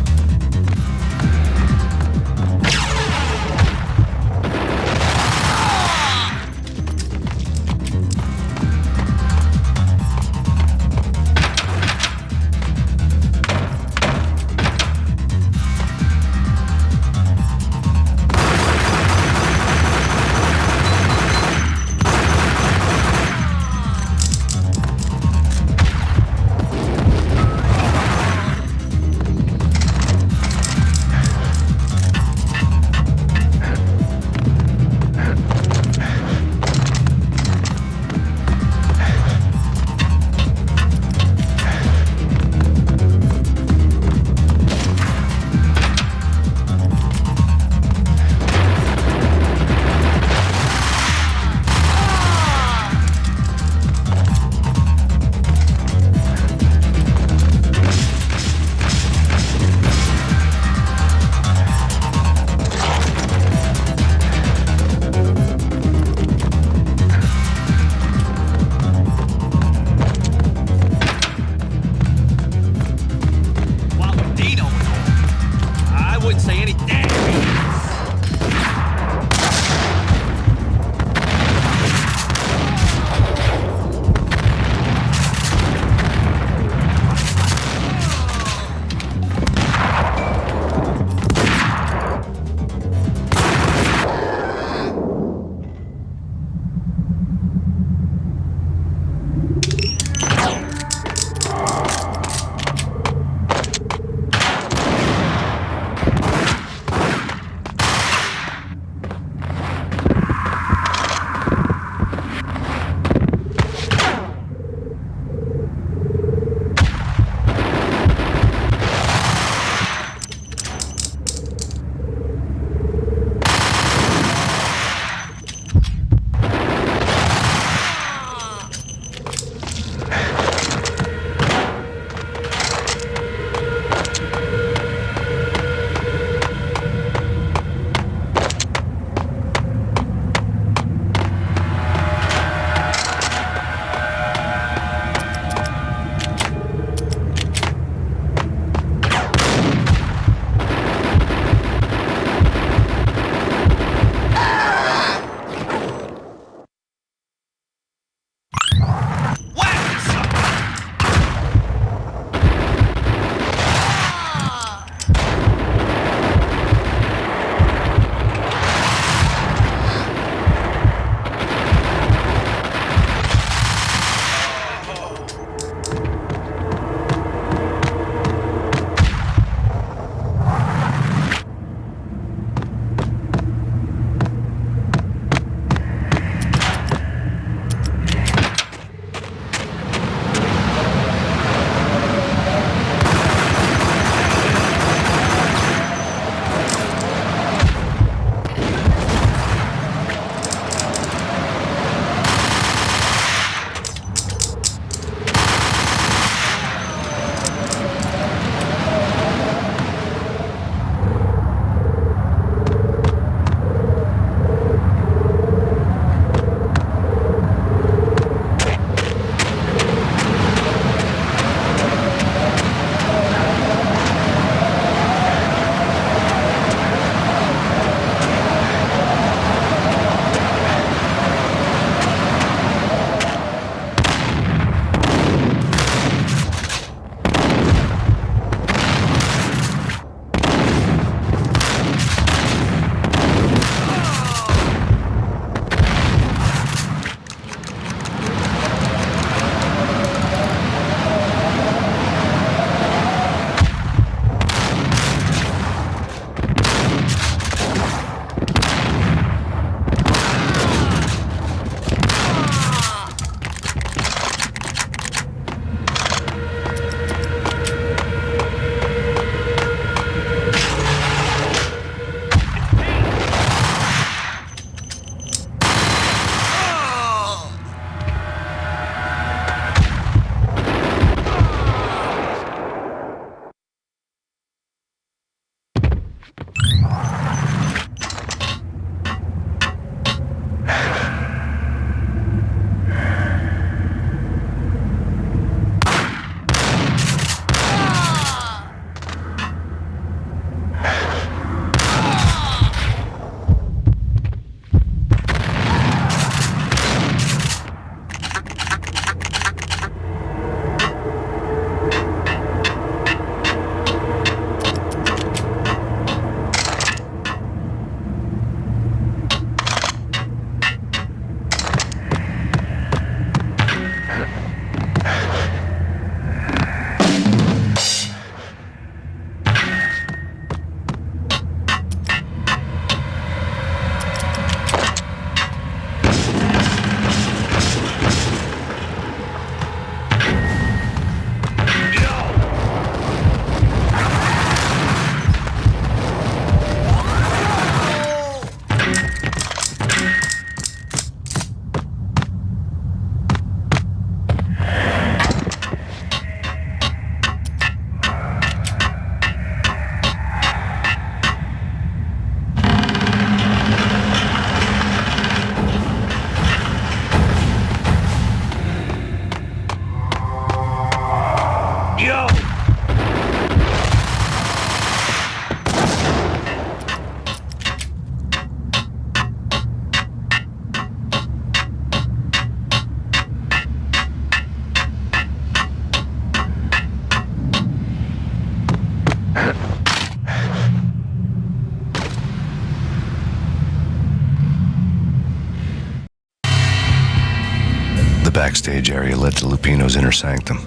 backstage area led to Lupino's inner sanctum.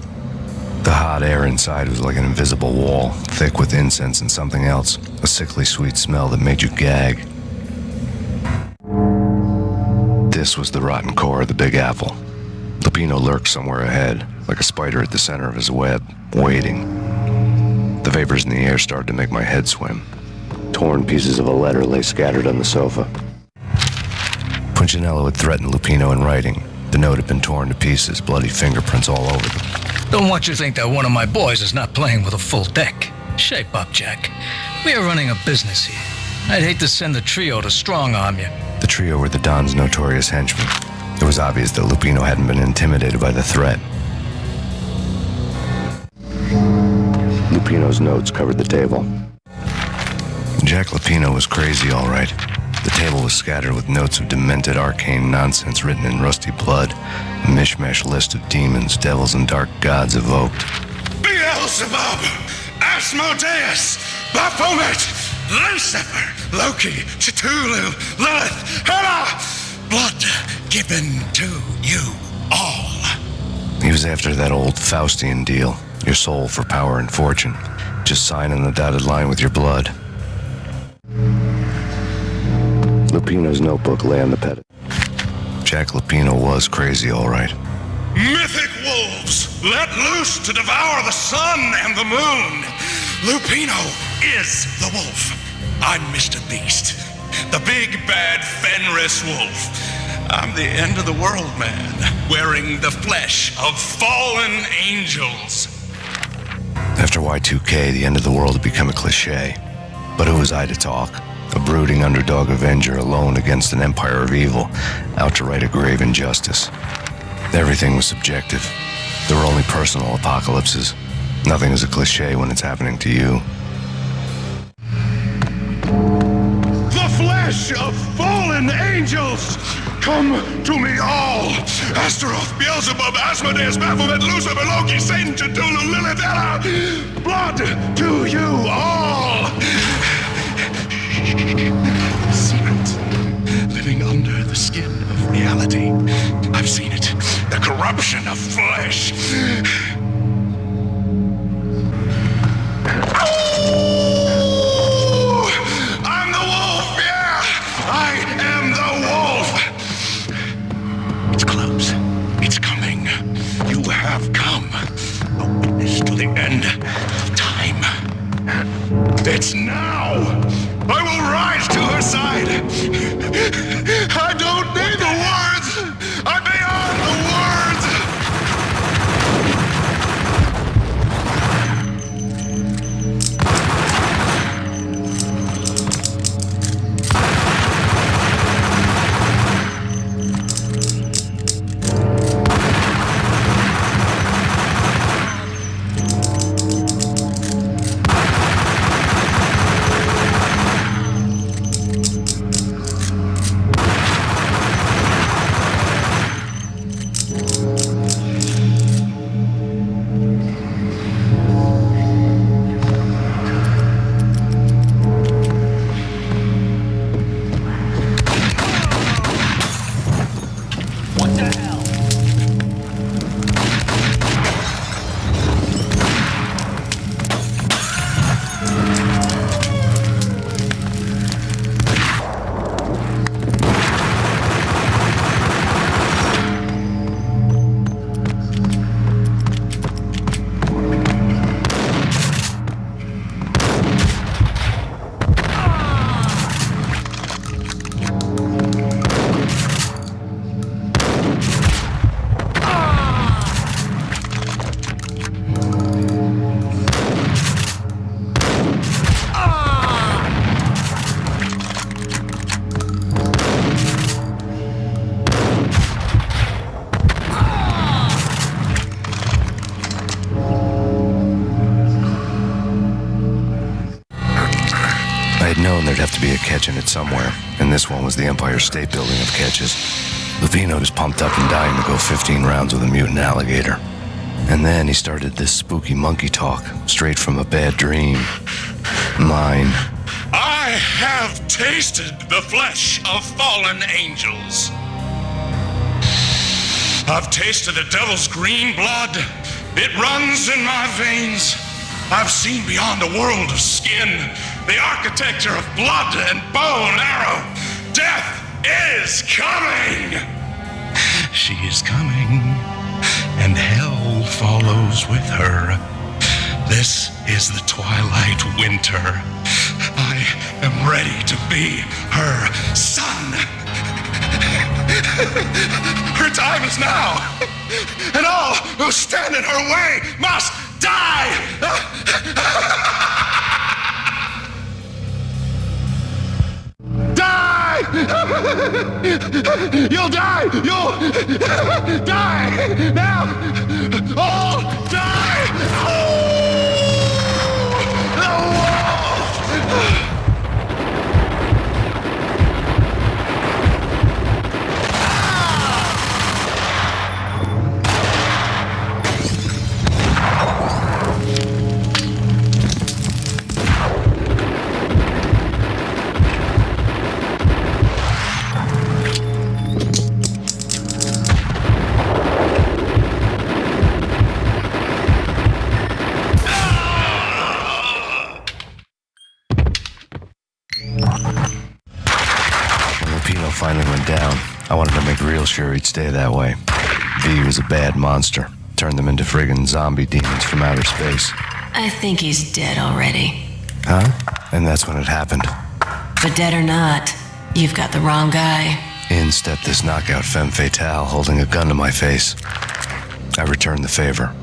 The hot air inside was like an invisible wall, thick with incense and something else, a sickly sweet smell that made you gag. This was the rotten core of the Big Apple. Lupino lurked somewhere ahead, like a spider at the center of his web, waiting. The vapors in the air started to make my head swim. Torn pieces of a letter lay scattered on the sofa. Punchinello had threatened Lupino in writing. The note had been torn to pieces, bloody fingerprints all over them. Don't want you to think that one of my boys is not playing with a full deck. Shape up, Jack. We are running a business here. I'd hate to send the trio to strong-arm you. The trio were the Don's notorious henchmen. It was obvious that Lupino hadn't been intimidated by the threat. Lupino's notes covered the table. Jack Lupino was crazy, all right. The table was scattered with notes of demented arcane nonsense written in rusty blood, a mishmash list of demons, devils, and dark gods evoked. Beelzebub, Asmodeus, Baphomet, Lucifer, Loki, Cthulhu, Lilith, Hela, blood given to you all. He was after that old Faustian deal, your soul for power and fortune. Just sign on the dotted line with your blood. Lupino's notebook lay on the pedestal. Jack Lupino was crazy, all right. Mythic wolves, let loose to devour the sun and the moon. Lupino is the wolf. I'm Mr. Beast, the big bad Fenris wolf. I'm the end of the world man, wearing the flesh of fallen angels. After Y2K, the end of the world had become a cliche. But who was I to talk? A brooding underdog avenger alone against an empire of evil, out to right a grave injustice. Everything was subjective. There were only personal apocalypses. Nothing is a cliche when it's happening to you. The flesh of fallen angels! Come to me all! Astaroth, Beelzebub, Asmodeus, Baphomet, Lucifer, Loki, Satan, Cthulhu, Lilith, Hela! Blood to you all! Secret, living under the skin of reality. I've seen it. The corruption of flesh. Oh! I'm the wolf, yeah! I am the wolf! It's close. It's coming. You have come. A witness to the end of time. It's now! I will rise to her side! I don't need the words! I'm beyond the words! There'd have to be a catch in it somewhere, and this one was the Empire State Building of catches. Lupino was pumped up and dying to go 15 rounds with a mutant alligator. And then he started this spooky monkey talk, straight from a bad dream. Mine. I have tasted the flesh of fallen angels. I've tasted the devil's green blood. It runs in my veins. I've seen beyond a world of skin, the architecture of blood and bow and arrow. Death is coming! She is coming, and hell follows with her. This is the twilight winter. I am ready to be her son. Her time is now, and all who stand in her way must die! Die! You'll die! You'll die! Now! All die! Finally went down. I wanted to make real sure he'd stay that way. V was a bad monster. Turned them into friggin' zombie demons from outer space. I think he's dead already. Huh? And that's when it happened. But dead or not, you've got the wrong guy. In stepped this knockout femme fatale holding a gun to my face. I returned the favor.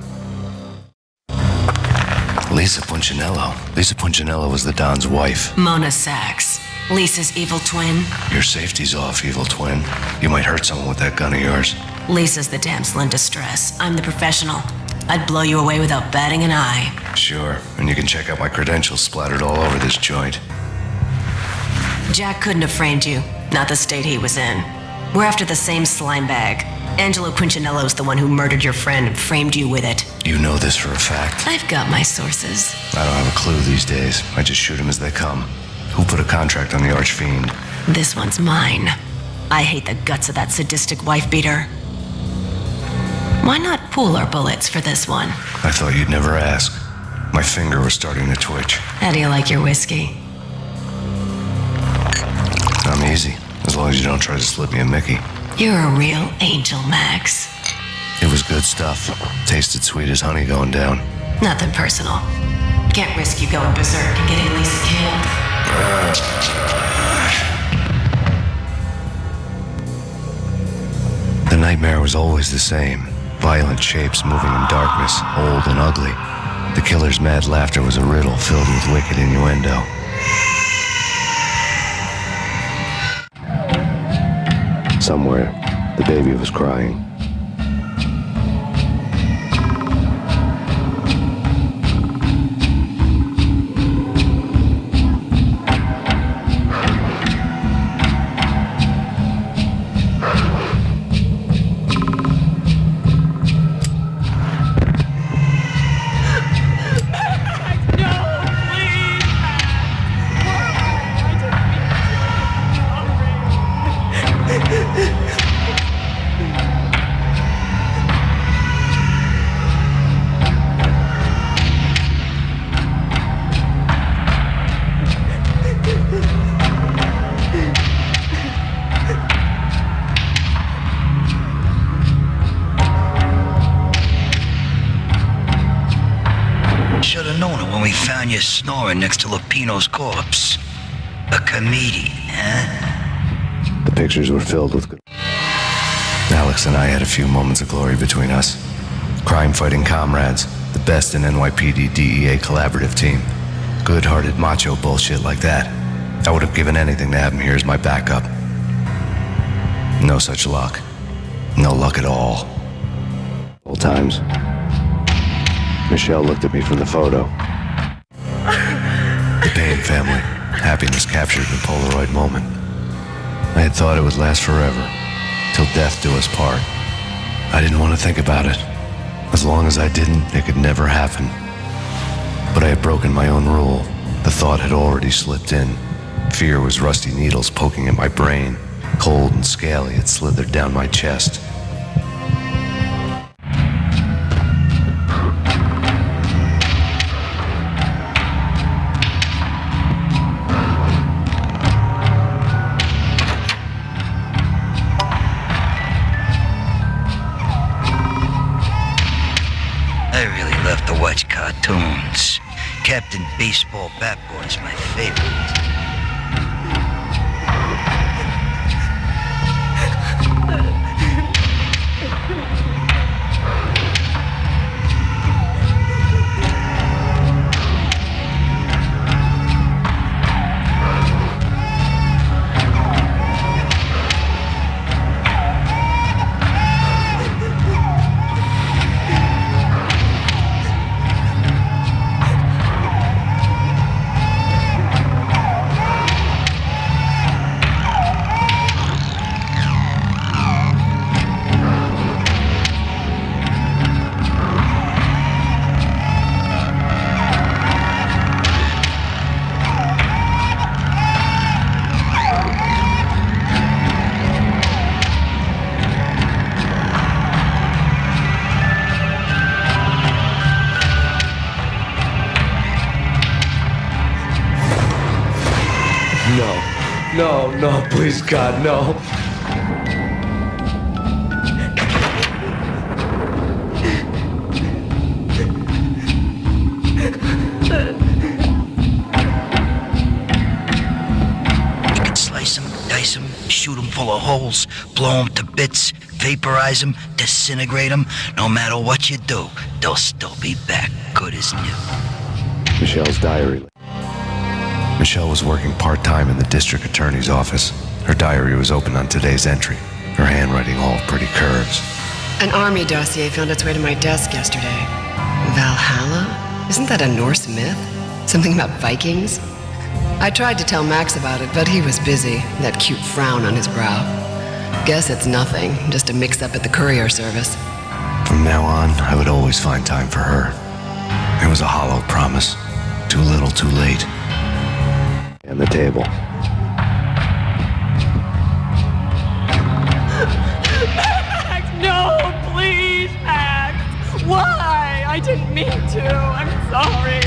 Lisa Punchinello. Lisa Punchinello was the Don's wife. Mona Sachs, Lisa's evil twin. Your safety's off, evil twin. You might hurt someone with that gun of yours. Lisa's the damsel in distress. I'm the professional. I'd blow you away without batting an eye. Sure, and you can check out my credentials splattered all over this joint. Jack couldn't have framed you, not the state he was in. We're after the same slime bag. Angelo Punchinello's the one who murdered your friend and framed you with it. You know this for a fact. I've got my sources. I don't have a clue these days. I just shoot them as they come. Who put a contract on the archfiend? This one's mine. I hate the guts of that sadistic wife-beater. Why not pool our bullets for this one? I thought you'd never ask. My finger was starting to twitch. How do you like your whiskey? I'm easy, as long as you don't try to slip me a Mickey. You're a real angel, Max. It was good stuff. Tasted sweet as honey going down. Nothing personal. Can't risk you going berserk and getting Lisa killed. The nightmare was always the same. Violent shapes moving in darkness, old and ugly. The killer's mad laughter was a riddle filled with wicked innuendo. Somewhere, the baby was crying. You're snoring next to Lupino's corpse. A comedian, huh? The pictures were filled with good. Alex and I had a few moments of glory between us. Crime-fighting comrades, the best in NYPD DEA collaborative team. Good-hearted macho bullshit like that. I would have given anything to have him here as my backup. No such luck. No luck at all. Old times. Michelle looked at me from the photo. The Payne family. Happiness captured in a Polaroid moment. I had thought it would last forever. Till death do us part. I didn't want to think about it. As long as I didn't, it could never happen. But I had broken my own rule. The thought had already slipped in. Fear was rusty needles poking at my brain. Cold and scaly, it slithered down my chest. Captain Baseball Bat Boy is my favorite. No, please, God, no. You can slice them, dice them, shoot them full of holes, blow them to bits, vaporize them, disintegrate them. No matter what you do, they'll still be back good as new. Michelle's diary. Michelle was working part-time in the district attorney's office. Her diary was open on today's entry, her handwriting all pretty curves. An army dossier found its way to my desk yesterday. Valhalla? Isn't that a Norse myth? Something about Vikings? I tried to tell Max about it, but he was busy, that cute frown on his brow. Guess it's nothing, just a mix-up at the courier service. From now on, I would always find time for her. It was a hollow promise. Too little, too late. And the table. Max, no, please, Max. Why? I didn't mean to. I'm sorry.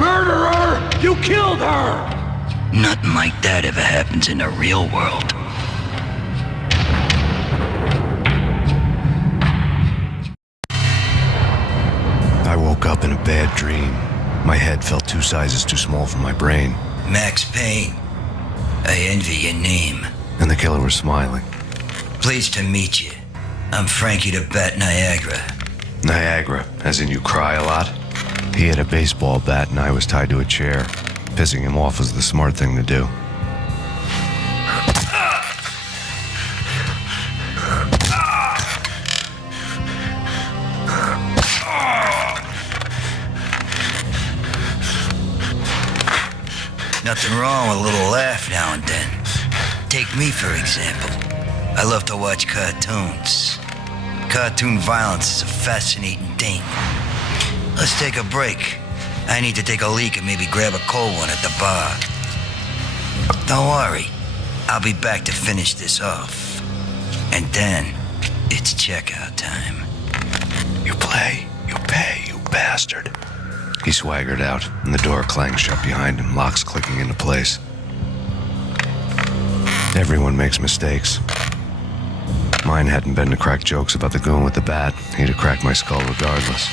Murderer! You killed her! Nothing like that ever happens in the real world. I woke up in a bad dream. My head felt 2 sizes too small for my brain. Max Payne. I envy your name. And the killer was smiling. Pleased to meet you. I'm Frankie the Bat Niagara. Niagara, as in you cry a lot? He had a baseball bat and I was tied to a chair. Pissing him off was the smart thing to do. Nothing wrong with a little laugh now and then. Take me, for example. I love to watch cartoons. Cartoon violence is a fascinating thing. Let's take a break. I need to take a leak and maybe grab a cold one at the bar. Don't worry. I'll be back to finish this off. And then, it's checkout time. You play, you pay, you bastard. He swaggered out, and the door clanged shut behind him, locks clicking into place. Everyone makes mistakes. Mine hadn't been to crack jokes about the goon with the bat. He'd have cracked my skull regardless.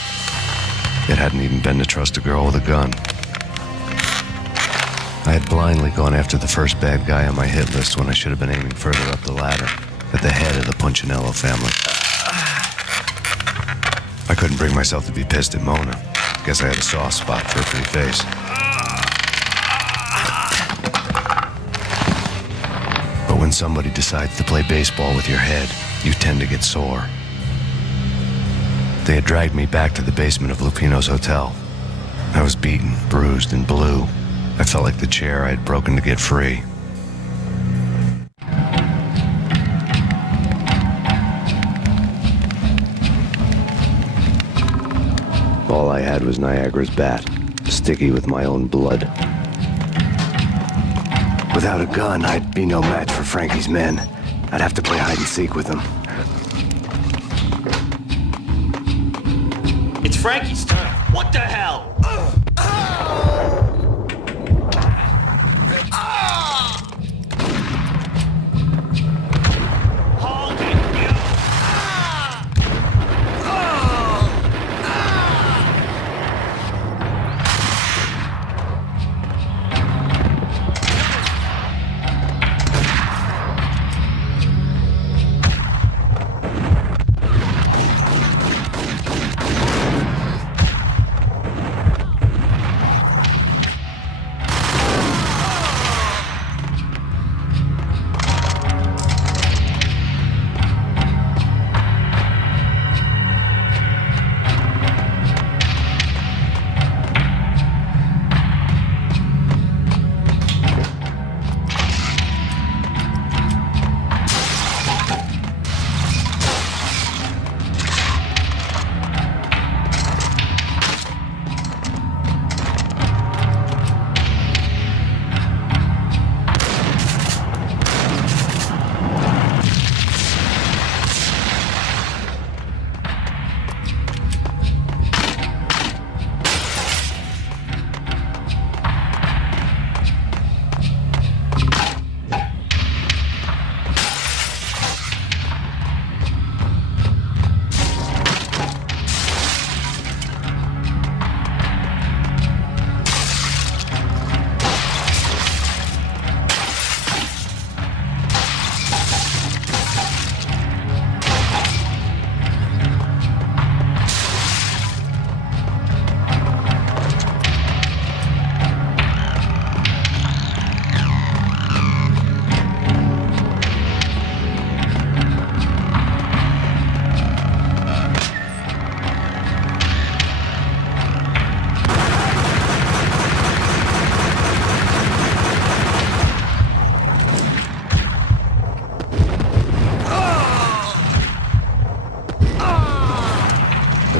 It hadn't even been to trust a girl with a gun. I had blindly gone after the first bad guy on my hit list when I should have been aiming further up the ladder, at the head of the Punchinello family. I couldn't bring myself to be pissed at Mona. Guess I had a soft spot for her pretty face. But when somebody decides to play baseball with your head, you tend to get sore. They had dragged me back to the basement of Lupino's hotel. I was beaten, bruised, and blue. I felt like the chair I had broken to get free. All I had was Niagara's bat, sticky with my own blood. Without a gun, I'd be no match for Frankie's men. I'd have to play hide and seek with them. It's Frankie's turn. What the hell?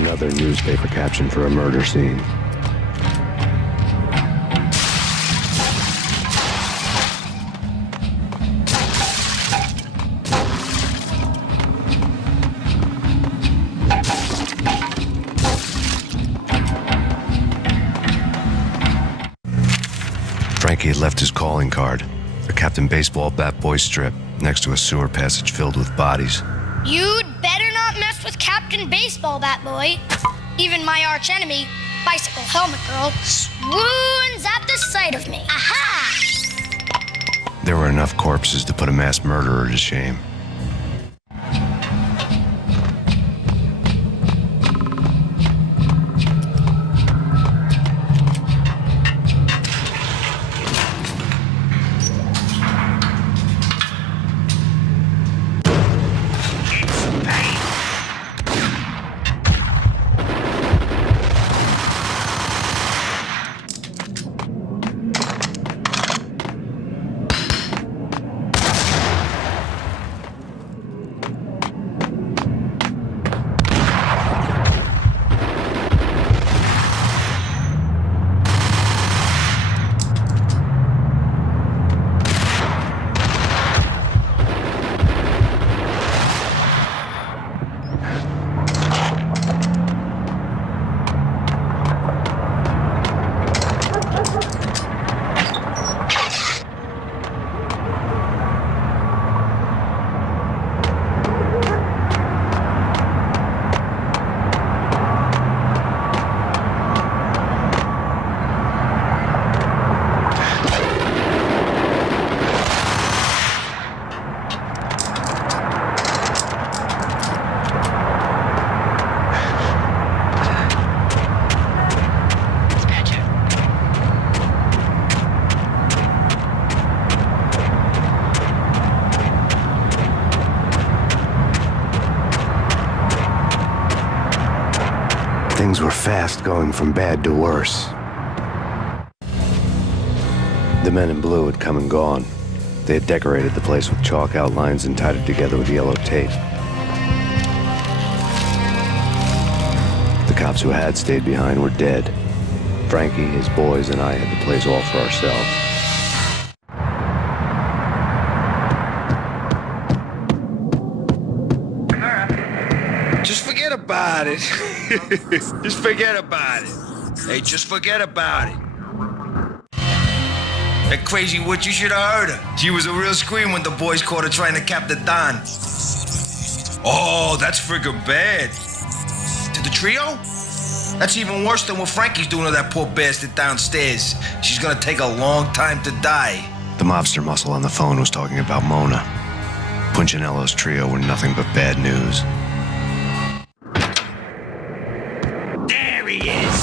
another newspaper caption for a murder scene. Frankie had left his calling card, a Captain Baseball bat boy strip, next to a sewer passage filled with bodies. You'd better not mess with Captain Baseball Bat Boy. Even my arch enemy, Bicycle Helmet Girl, swoons at the sight of me. Aha! There were enough corpses to put a mass murderer to shame. Things were fast going from bad to worse. The men in blue had come and gone. They had decorated the place with chalk outlines and tied it together with yellow tape. The cops who had stayed behind were dead. Frankie, his boys, and I had the place all for ourselves. Just forget about it. Just forget about it. Hey, just forget about it. That crazy witch, you should have heard her. She was a real scream when the boys caught her trying to cap the Don. Oh, that's friggin' bad. To the trio? That's even worse than what Frankie's doing to that poor bastard downstairs. She's gonna take a long time to die. The mobster muscle on the phone was talking about Mona. Punchinello's trio were nothing but bad news. There he is!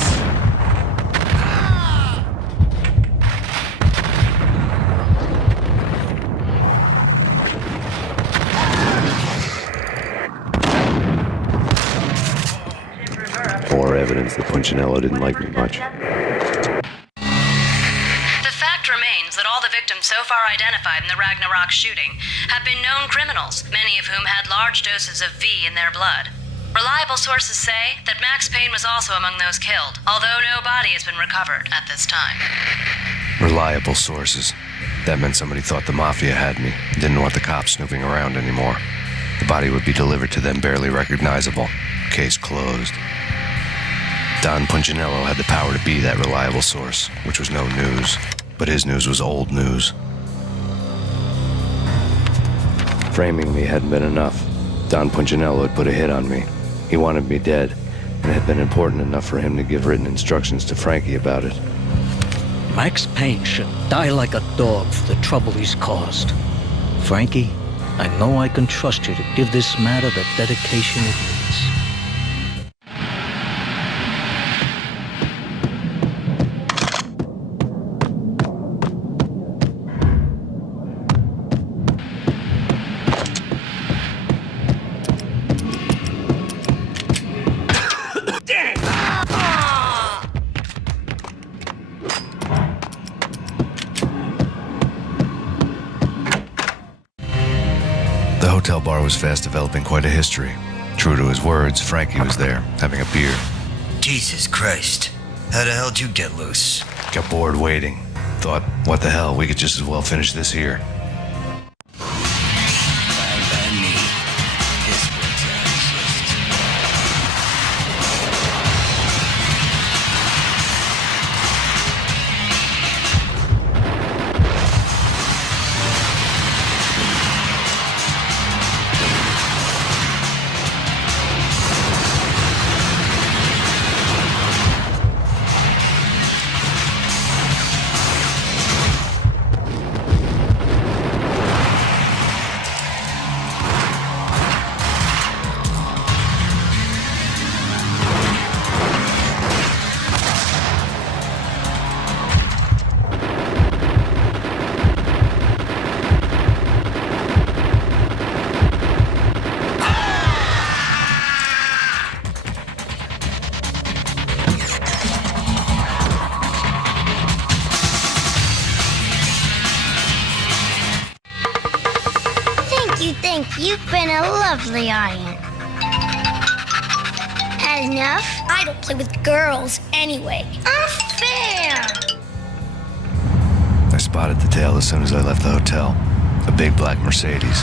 More evidence that Punchinello didn't like me much. The fact remains that all the victims so far identified in the Ragna Rock shooting have been known criminals, many of whom had large doses of V in their blood. Reliable sources say that Max Payne was also among those killed, although no body has been recovered at this time. Reliable sources. That meant somebody thought the Mafia had me, didn't want the cops snooping around anymore. The body would be delivered to them barely recognizable. Case closed. Don Punchinello had the power to be that reliable source, which was no news. But his news was old news. Framing me hadn't been enough. Don Punchinello had put a hit on me. He wanted me dead, and it had been important enough for him to give written instructions to Frankie about it. Max Payne should die like a dog for the trouble he's caused. Frankie, I know I can trust you to give this matter the dedication it needs. The hotel bar was fast developing quite a history. True to his words, Frankie was there, having a beer. Jesus Christ. How the hell did you get loose? Got bored waiting. Thought, what the hell, we could just as well finish this here. You've been a lovely audience. Had enough? I don't play with girls anyway. Unfair! I spotted the tail as soon as I left the hotel. A big black Mercedes.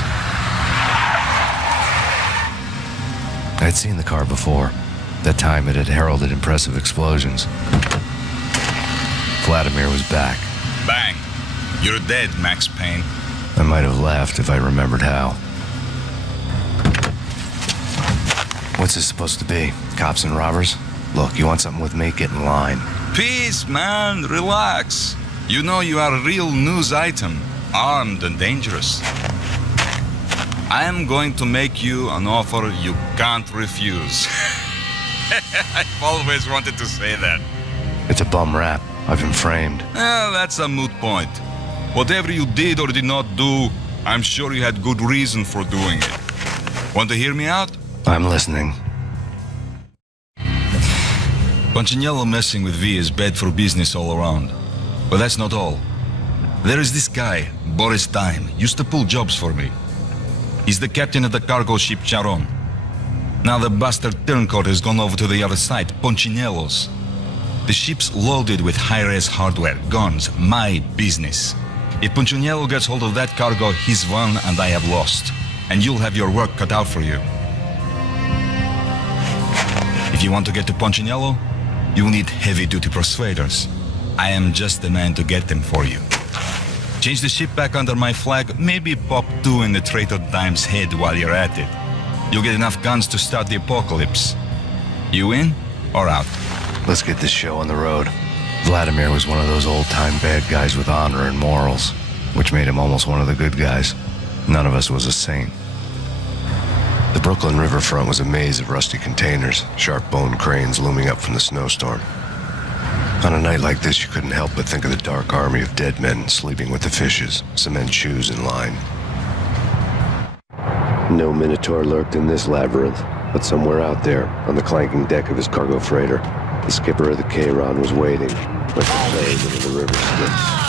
I'd seen the car before. That time it had heralded impressive explosions. Vladimir was back. Bang. You're dead, Max Payne. I might have laughed if I remembered how. What's this supposed to be? Cops and robbers? Look, you want something with me? Get in line. Peace, man. Relax. You know you are a real news item. Armed and dangerous. I am going to make you an offer you can't refuse. I've always wanted to say that. It's a bum rap. I've been framed. That's a moot point. Whatever you did or did not do, I'm sure you had good reason for doing it. Want to hear me out? I'm listening. Punchinello messing with V is bad for business all around. But that's not all. There is this guy, Boris Dime, used to pull jobs for me. He's the captain of the cargo ship Charon. Now the bastard turncoat has gone over to the other side, Punchinello's. The ship's loaded with high-res hardware, guns, my business. If Punchinello gets hold of that cargo, he's won and I have lost. And you'll have your work cut out for you. If you want to get to Punchinello, you'll need heavy-duty persuaders. I am just the man to get them for you. Change the ship back under my flag, maybe pop 2 in the traitor Dime's head while you're at it. You'll get enough guns to start the apocalypse. You in or out? Let's get this show on the road. Vladimir was one of those old-time bad guys with honor and morals, which made him almost one of the good guys. None of us was a saint. The Brooklyn riverfront was a maze of rusty containers, sharp-boned cranes looming up from the snowstorm. On a night like this, you couldn't help but think of the dark army of dead men sleeping with the fishes, cement shoes in line. No Minotaur lurked in this labyrinth, but somewhere out there, on the clanking deck of his cargo freighter, the skipper of the Chiron was waiting, like the sails into the river Styx.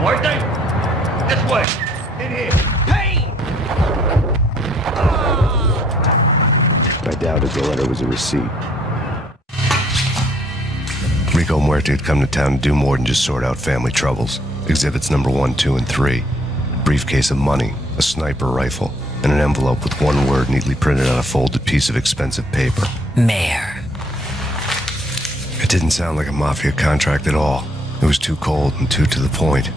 Muerte? This way. In here. Payne! I doubted the letter was a receipt. Rico Muerte had come to town to do more than just sort out family troubles. Exhibits number 1, 2, and 3. A briefcase of money, a sniper rifle, and an envelope with one word neatly printed on a folded piece of expensive paper. Mayor. It didn't sound like a mafia contract at all. It was too cold and too to the point.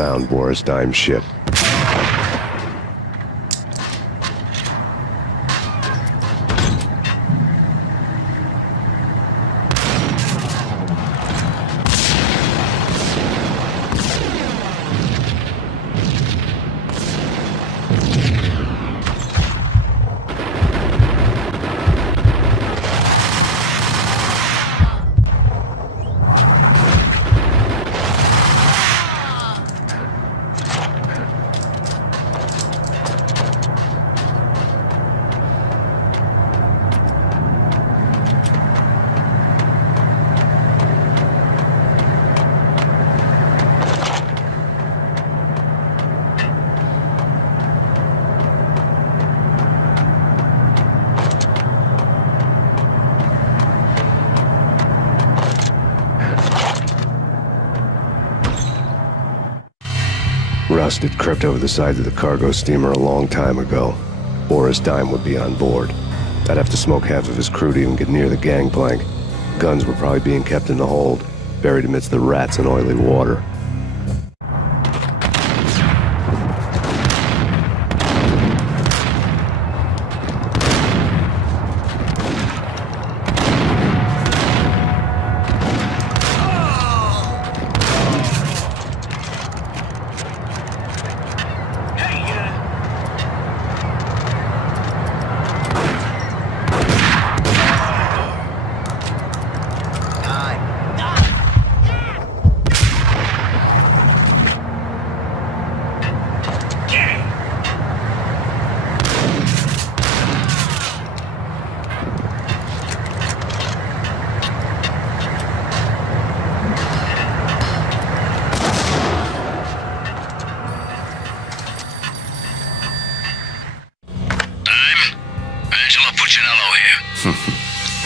found Boris Dime's ship. Rust had crept over the sides of the cargo steamer a long time ago. Boris Dime would be on board. I'd have to smoke half of his crew to even get near the gangplank. Guns were probably being kept in the hold, buried amidst the rats and oily water.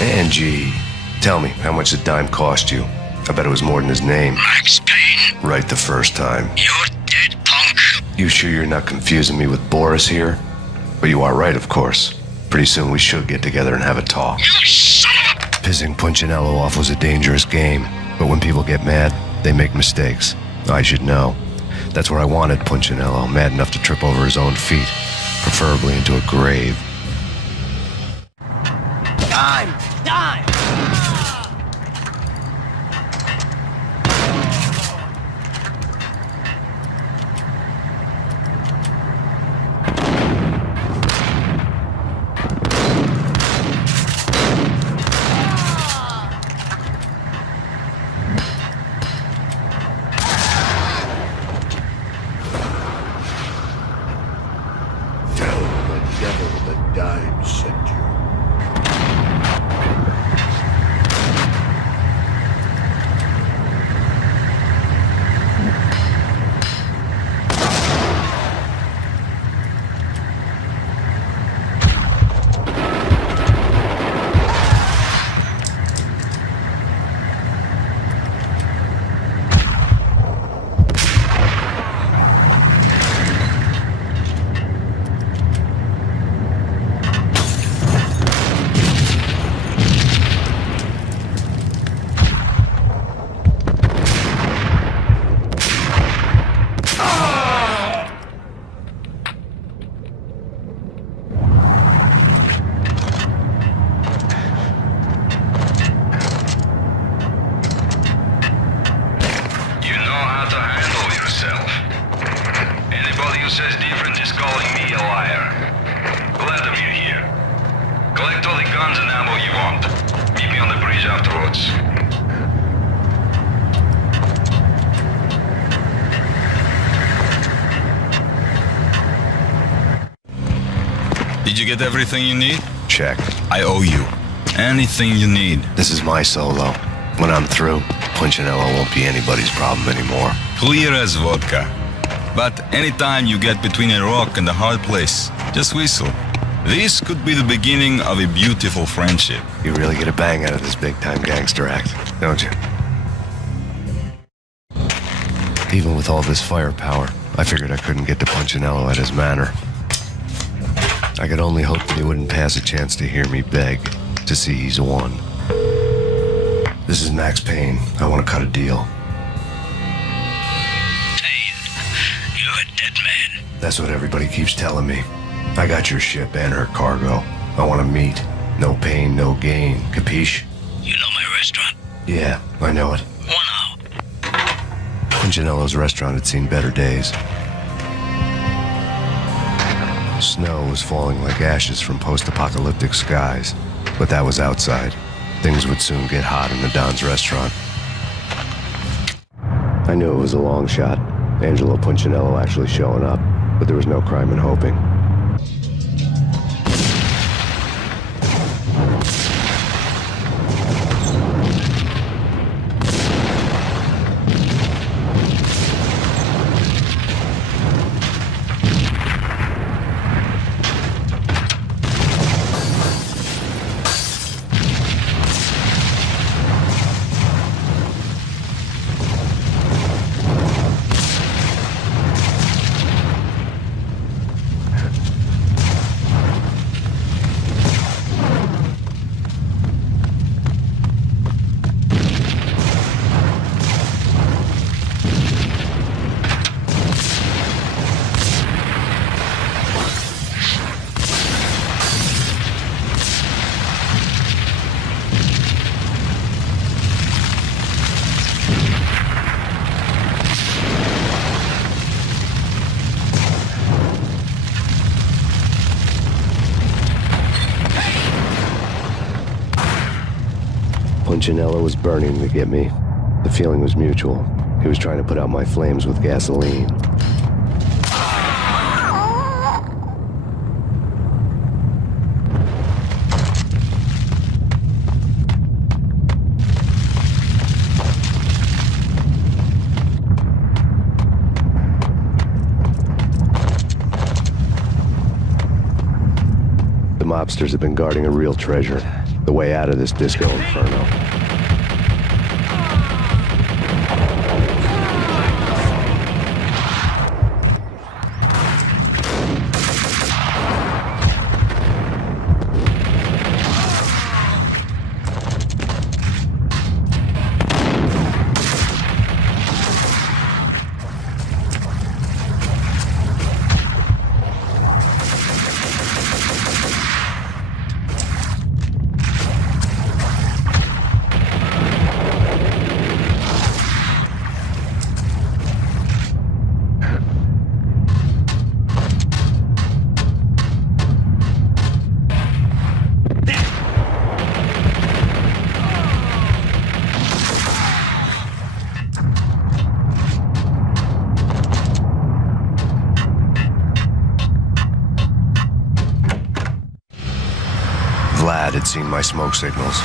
Angie, tell me, how much did Dime cost you? I bet it was more than his name. Max Payne. Right the first time. You're dead, punk. You sure you're not confusing me with Boris here? But you are right, of course. Pretty soon we should get together and have a talk. You son of a... Pissing Punchinello off was a dangerous game, but when people get mad, they make mistakes. I should know. That's where I wanted Punchinello, mad enough to trip over his own feet, preferably into a grave. Dime! Dime! Tell the devil that Dime sent you. Did you get everything you need? Check. I owe you. Anything you need. This is my solo. When I'm through, Punchinello won't be anybody's problem anymore. Clear as vodka. But anytime you get between a rock and a hard place, just whistle. This could be the beginning of a beautiful friendship. You really get a bang out of this big-time gangster act, don't you? Even with all this firepower, I figured I couldn't get to Punchinello at his manor. I could only hope that he wouldn't pass a chance to hear me beg, to see he's won. This is Max Payne. I want to cut a deal. Payne, That's what everybody keeps telling me. I got your ship and her cargo. I want to meet. No pain, no gain. Capiche? You know my restaurant? Yeah, I know it. Wow. Punchinello's restaurant had seen better days. Snow was falling like ashes from post-apocalyptic skies, but that was outside. Things would soon get hot in the Don's restaurant. I knew it was a long shot, Angelo Punchinello actually showing up, but there was no crime in hoping. Punchinello was burning to get me. The feeling was mutual. He was trying to put out my flames with gasoline. The mobsters have been guarding a real treasure. The way out of this disco inferno. Vlad had seen my smoke signals.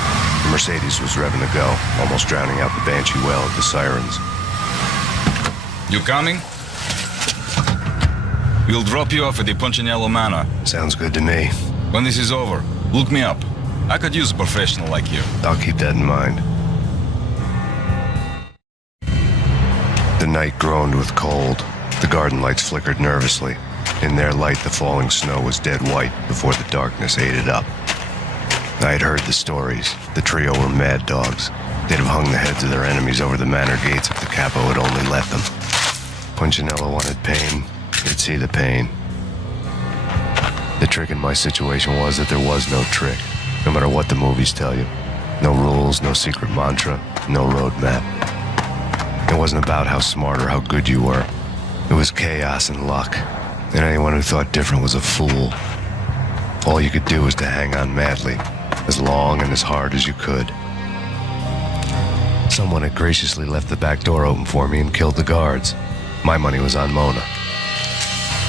The Mercedes was revving to go, almost drowning out the Banshee well of the sirens. You coming? We'll drop you off at the Punchinello Manor. Sounds good to me. When this is over, look me up. I could use a professional like you. I'll keep that in mind. The night groaned with cold. The garden lights flickered nervously. In their light, the falling snow was dead white before the darkness ate it up. I had heard the stories. The trio were mad dogs. They'd have hung the heads of their enemies over the manor gates if the capo had only let them. Punchinello wanted Payne. He'd see the pain. The trick in my situation was that there was no trick, no matter what the movies tell you. No rules, no secret mantra, no roadmap. It wasn't about how smart or how good you were. It was chaos and luck, and anyone who thought different was a fool. All you could do was to hang on madly, as long and as hard as you could. Someone had graciously left the back door open for me and killed the guards. My money was on Mona.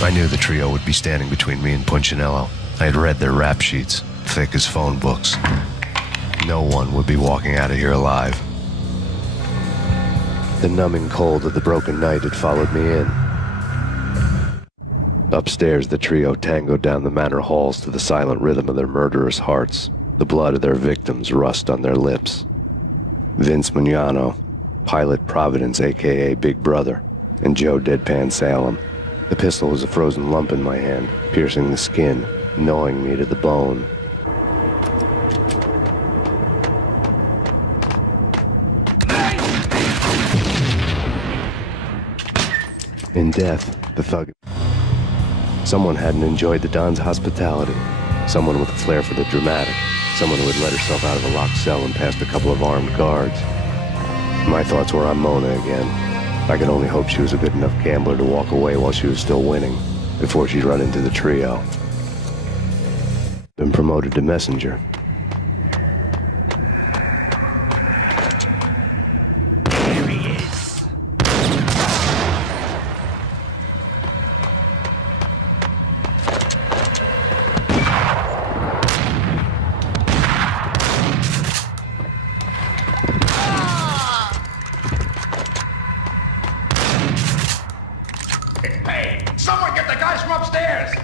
I knew the trio would be standing between me and Punchinello. I had read their rap sheets, thick as phone books. No one would be walking out of here alive. The numbing cold of the broken night had followed me in. Upstairs, the trio tangoed down the manor halls to the silent rhythm of their murderous hearts. The blood of their victims rust on their lips. Vince Mugnano, Pilot Providence, a.k.a. Big Brother, and Joe Deadpan Salem. The pistol was a frozen lump in my hand, piercing the skin, gnawing me to the bone. In death, the thug... Someone hadn't enjoyed the Don's hospitality. Someone with a flair for the dramatic. Someone who had let herself out of a locked cell and past a couple of armed guards. My thoughts were on Mona again. I could only hope she was a good enough gambler to walk away while she was still winning, before she'd run into the trio. Been promoted to messenger. There he is. Hey, someone get the guys from upstairs!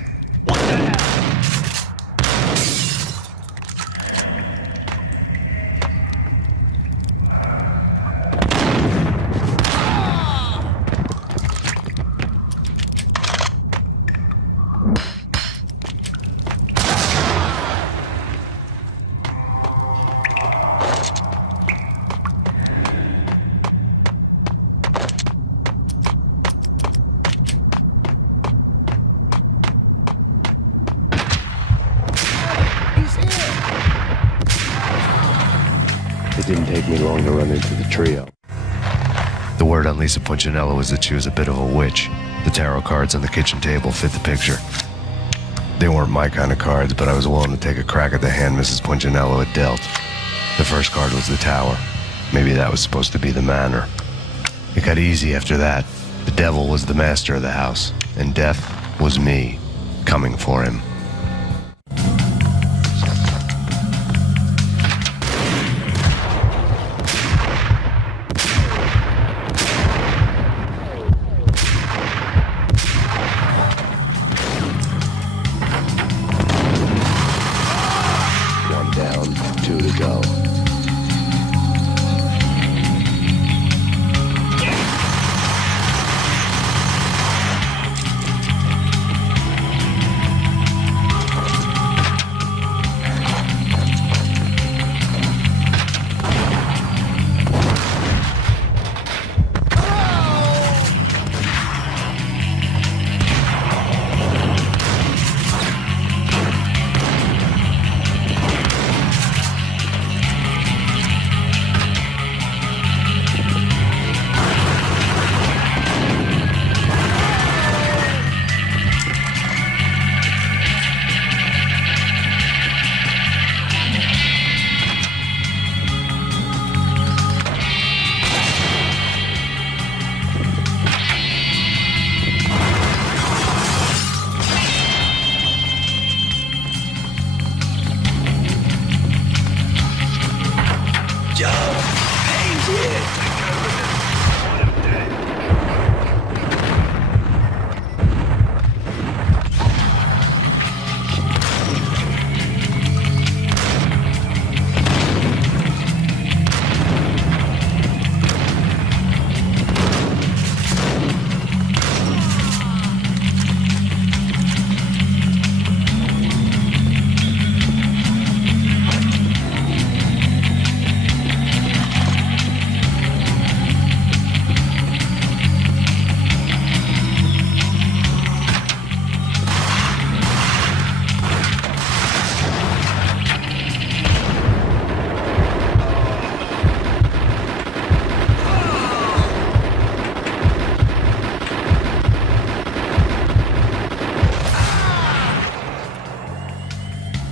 It didn't take me long to run into the trio. The word on Lisa Punchinello was that she was a bit of a witch. The tarot cards on the kitchen table fit the picture. They weren't my kind of cards, but I was willing to take a crack at the hand Mrs. Punchinello had dealt. The first card was the Tower. Maybe that was supposed to be the Manor. It got easy after that. The devil was the master of the house, and death was me, coming for him. One down, two to go.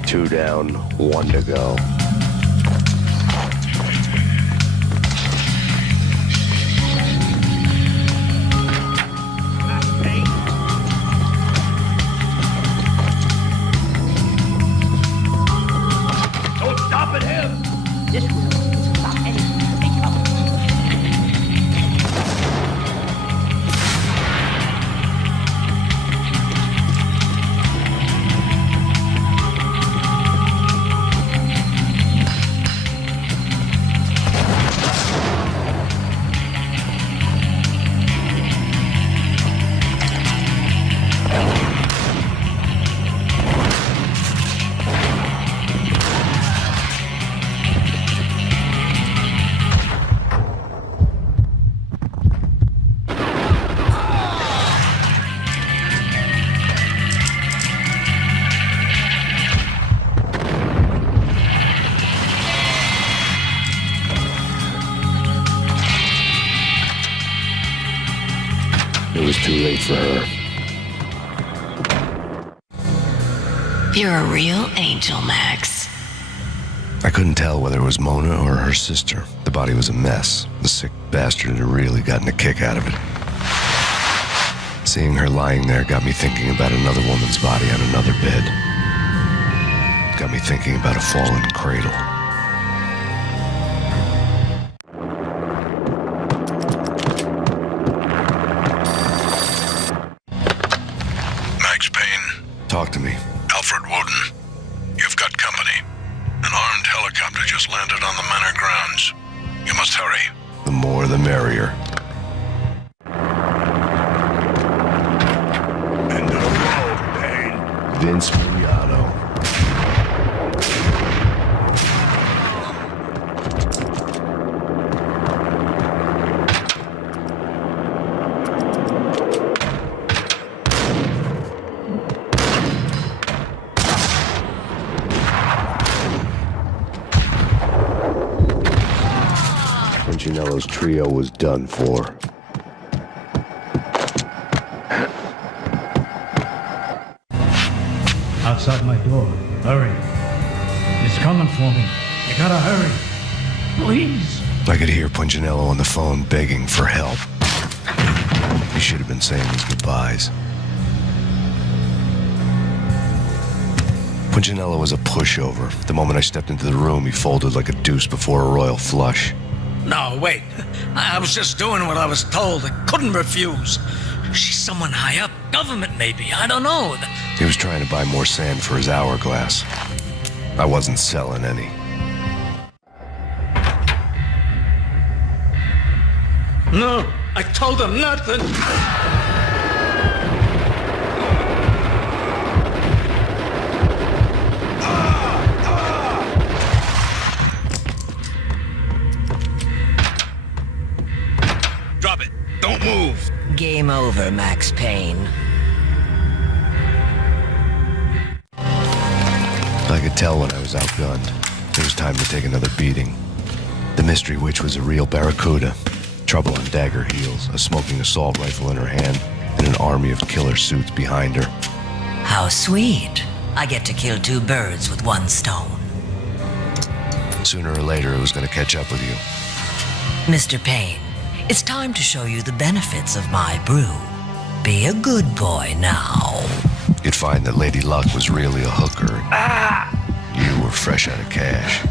Two down, one to go. Don't stop at him! This will stop anything to be covered. too late for her. You're a real angel, Max. I couldn't tell whether it was Mona or her sister. The body was a mess. The sick bastard had really gotten a kick out of it. Seeing her lying there got me thinking about another woman's body on another bed. Got me thinking about a fallen cradle. Max Payne. Talk to me. Alfred Woden. You've got company. An armed helicopter just landed on the manor grounds. You must hurry. The more the merrier. End of the road, Payne. Vince Miliato. Punchinello's trio was done for. Outside my door. Hurry. He's coming for me. You gotta hurry. Please. I could hear Punchinello on the phone begging for help. He should have been saying his goodbyes. Punchinello was a pushover. The moment I stepped into the room, he folded like a deuce before a royal flush. No, wait. I was just doing what I was told. I couldn't refuse. She's someone high up. Government, maybe. I don't know. He was trying to buy more sand for his hourglass. I wasn't selling any. No, I told him nothing. Drop it. Don't move. Game over, Max Payne. I could tell when I was outgunned. It was time to take another beating. The mystery witch was a real barracuda. Trouble on dagger heels, a smoking assault rifle in her hand, and an army of killer suits behind her. How sweet. I get to kill two birds with one stone. Sooner or later, it was going to catch up with you. Mr. Payne, it's time to show you the benefits of my brew. Be a good boy now. You'd find that Lady Luck was really a hooker. You were fresh out of cash.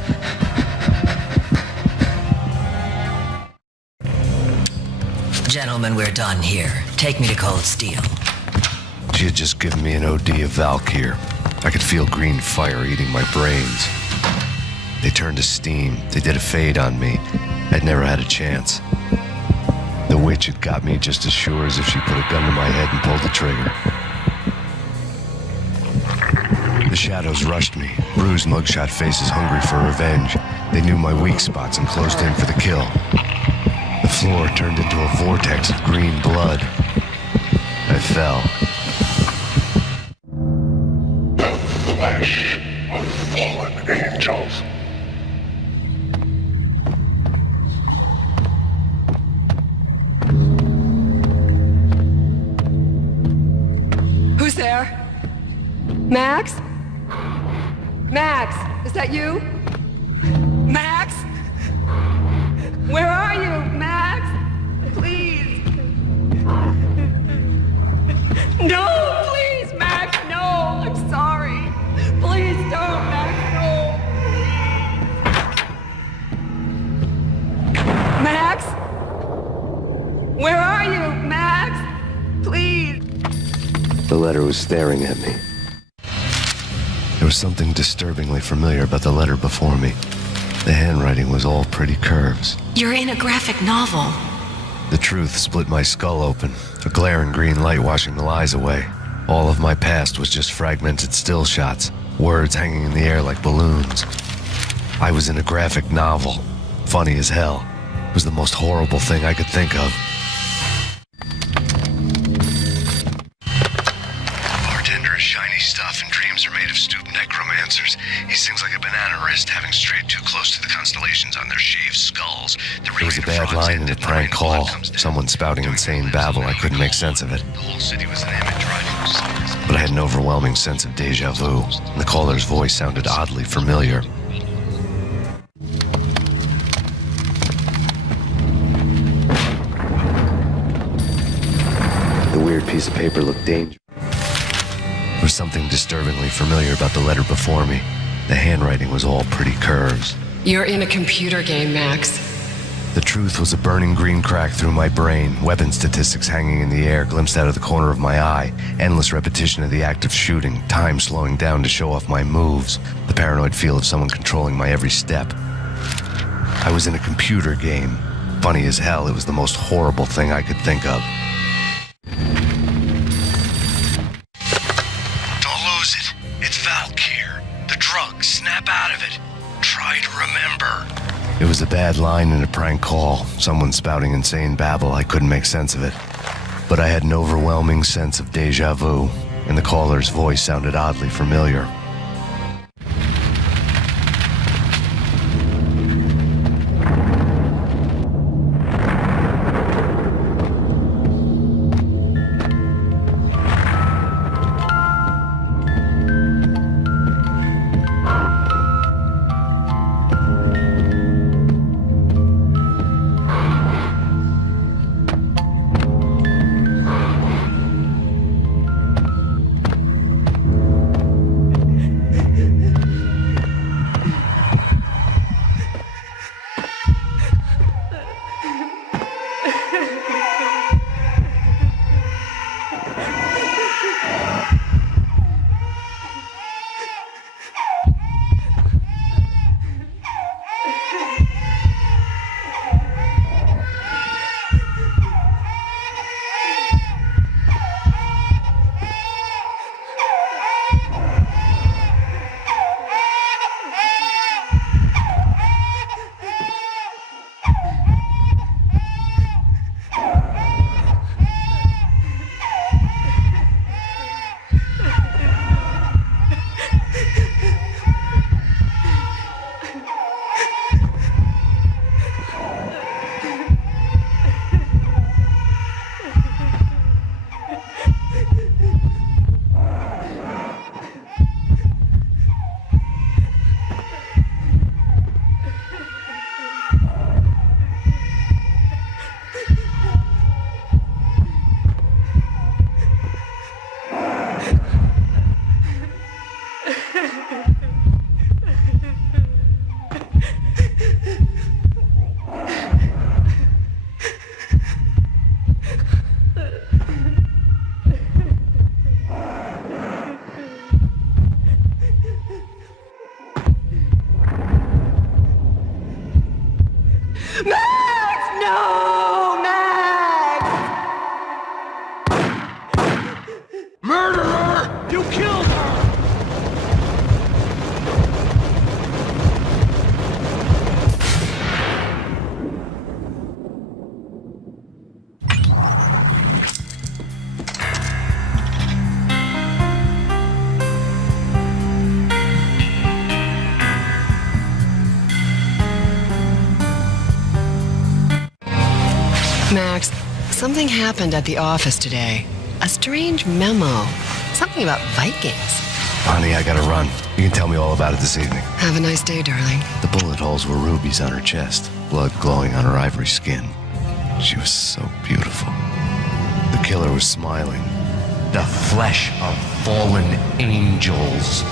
Gentlemen, we're done here. Take me to Cold Steel. She had just given me an OD of Valkyr. I could feel green fire eating my brains. They turned to steam. They did a fade on me. I'd never had a chance. The witch had got me just as sure as if she put a gun to my head and pulled the trigger. The shadows rushed me, bruised mugshot faces hungry for revenge. They knew my weak spots and closed in for the kill. The floor turned into a vortex of green blood. I fell. The flesh of fallen angels. Who's there? Max? Max, is that you? Max? Where are you, Max? Please. No, please, Max, no. I'm sorry. Please don't, Max, no. Max? Where are you, Max? Please. The letter was staring at me. There was something disturbingly familiar about the letter before me. The handwriting was all pretty curves. You're in a graphic novel. The truth split my skull open, a glaring green light washing the lies away. All of my past was just fragmented still shots, words hanging in the air like balloons. I was in a graphic novel. Funny as hell. It was the most horrible thing I could think of. Bartender is shiny stuff and dreams are made of stupid necromancers. He sings like a banana risk having strayed too close to the constellations on their shaved skulls. There was a bad line in a prank call. Someone spouting insane babble. I couldn't make sense of it. The whole city was an image riding. But I had an overwhelming sense of deja vu, and the caller's voice sounded oddly familiar. The weird piece of paper looked dangerous. There was something disturbingly familiar about the letter before me. The handwriting was all pretty curves. You're in a computer game, Max. The truth was a burning green crack through my brain, weapon statistics hanging in the air, glimpsed out of the corner of my eye, endless repetition of the act of shooting, time slowing down to show off my moves, the paranoid feel of someone controlling my every step. I was in a computer game. Funny as hell, it was the most horrible thing I could think of. Don't lose it. It's Valkyr. The drug. Snap out of it. Try to remember. It was a bad line in a prank call, someone spouting insane babble. I couldn't make sense of it. But I had an overwhelming sense of deja vu, and the caller's voice sounded oddly familiar. Max, something happened at the office today. A strange memo. Something about Vikings. Honey, I gotta run. You can tell me all about it this evening. Have a nice day, darling. The bullet holes were rubies on her chest, blood glowing on her ivory skin. She was so beautiful. The killer was smiling. The flesh of fallen angels.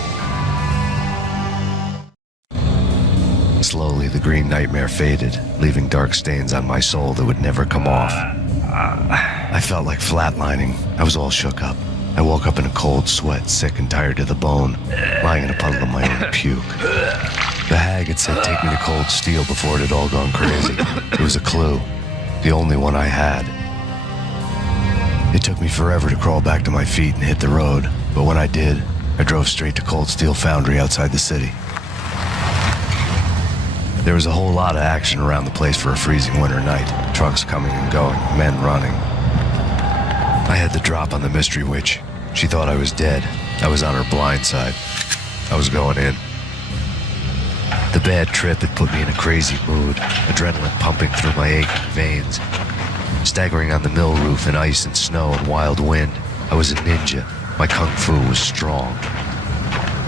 Slowly, the green nightmare faded, leaving dark stains on my soul that would never come off. I felt like flatlining. I was all shook up. I woke up in a cold sweat, sick and tired to the bone, lying in a puddle of my own puke. The hag had said take me to Cold Steel before it had all gone crazy. It was a clue, the only one I had. It took me forever to crawl back to my feet and hit the road, but when I did, I drove straight to Cold Steel Foundry outside the city. There was a whole lot of action around the place for a freezing winter night. Trucks coming and going, men running. I had the drop on the mystery witch. She thought I was dead. I was on her blind side. I was going in. The bad trip had put me in a crazy mood, adrenaline pumping through my aching veins. Staggering on the mill roof in ice and snow and wild wind, I was a ninja. My kung fu was strong.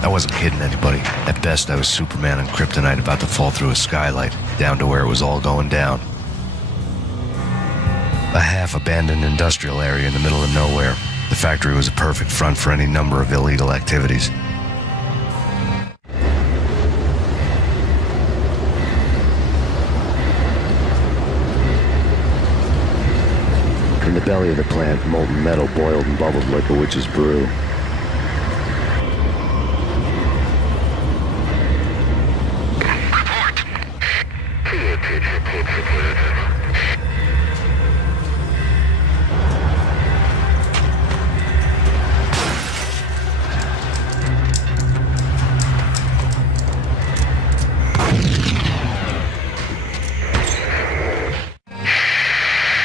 I wasn't kidding anybody. At best, I was Superman on kryptonite about to fall through a skylight, down to where it was all going down. A half-abandoned industrial area in the middle of nowhere. The factory was a perfect front for any number of illegal activities. In the belly of the plant, molten metal boiled and bubbled like a witch's brew.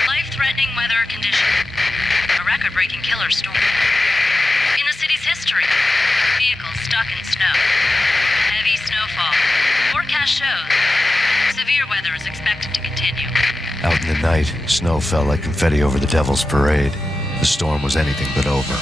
Life-threatening weather condition. A record-breaking killer storm. In the city's history. Vehicles stuck in snow. Heavy snowfall. Forecast shows severe weather is expected to continue. Out in the night, snow fell like confetti over the Devil's Parade. The storm was anything but over.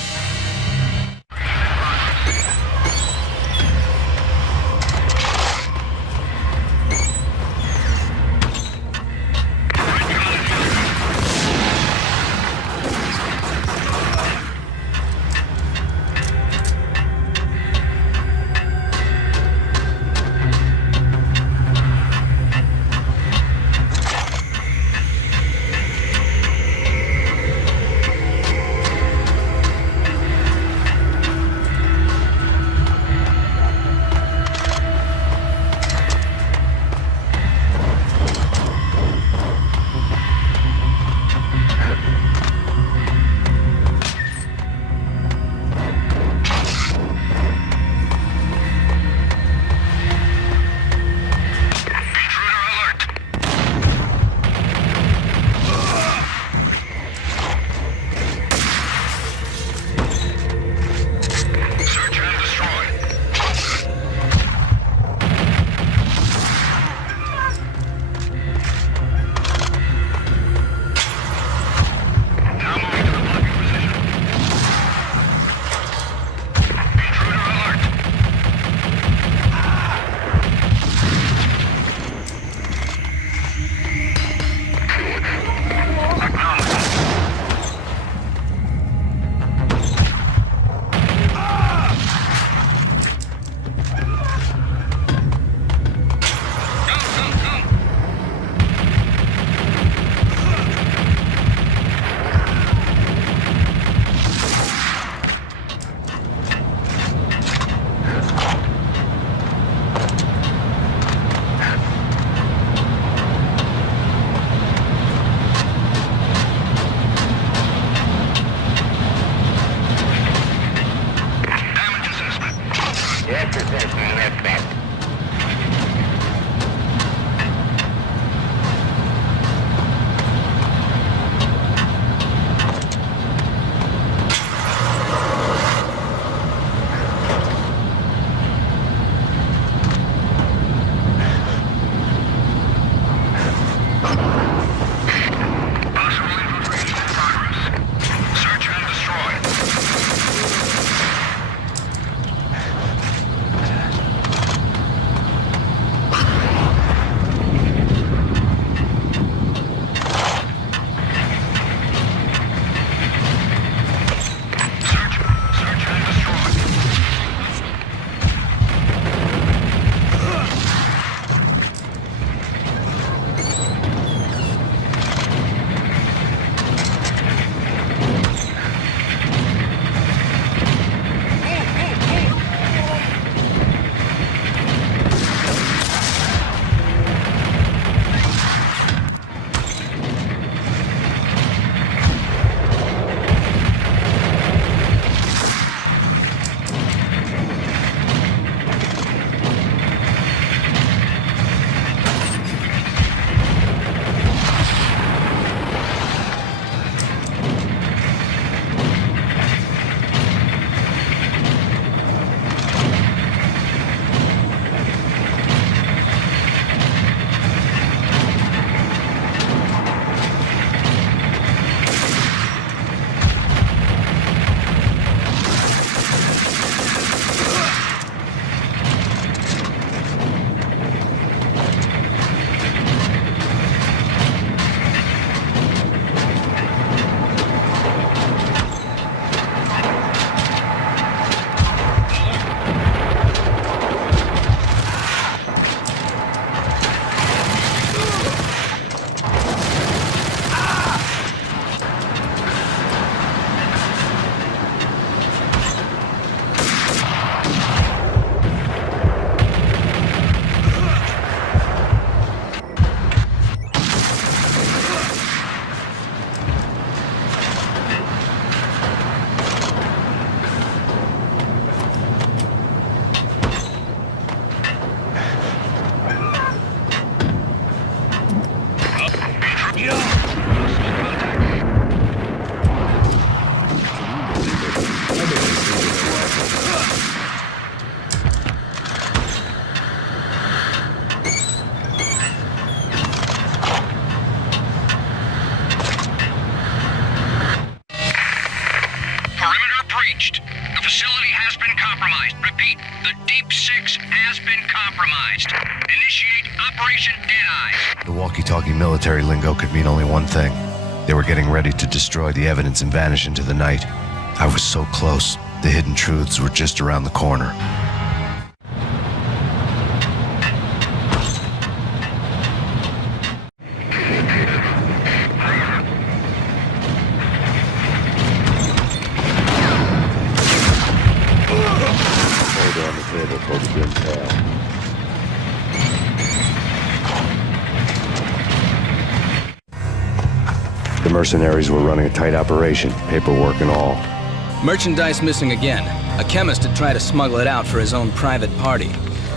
Initiate Operation Deadeye. The walkie-talkie military lingo could mean only one thing. They were getting ready to destroy the evidence and vanish into the night. I was so close. The hidden truths were just around the corner. Hold on the table for the grim tail. The mercenaries were running a tight operation, paperwork and all. Merchandise missing again. A chemist had tried to smuggle it out for his own private party.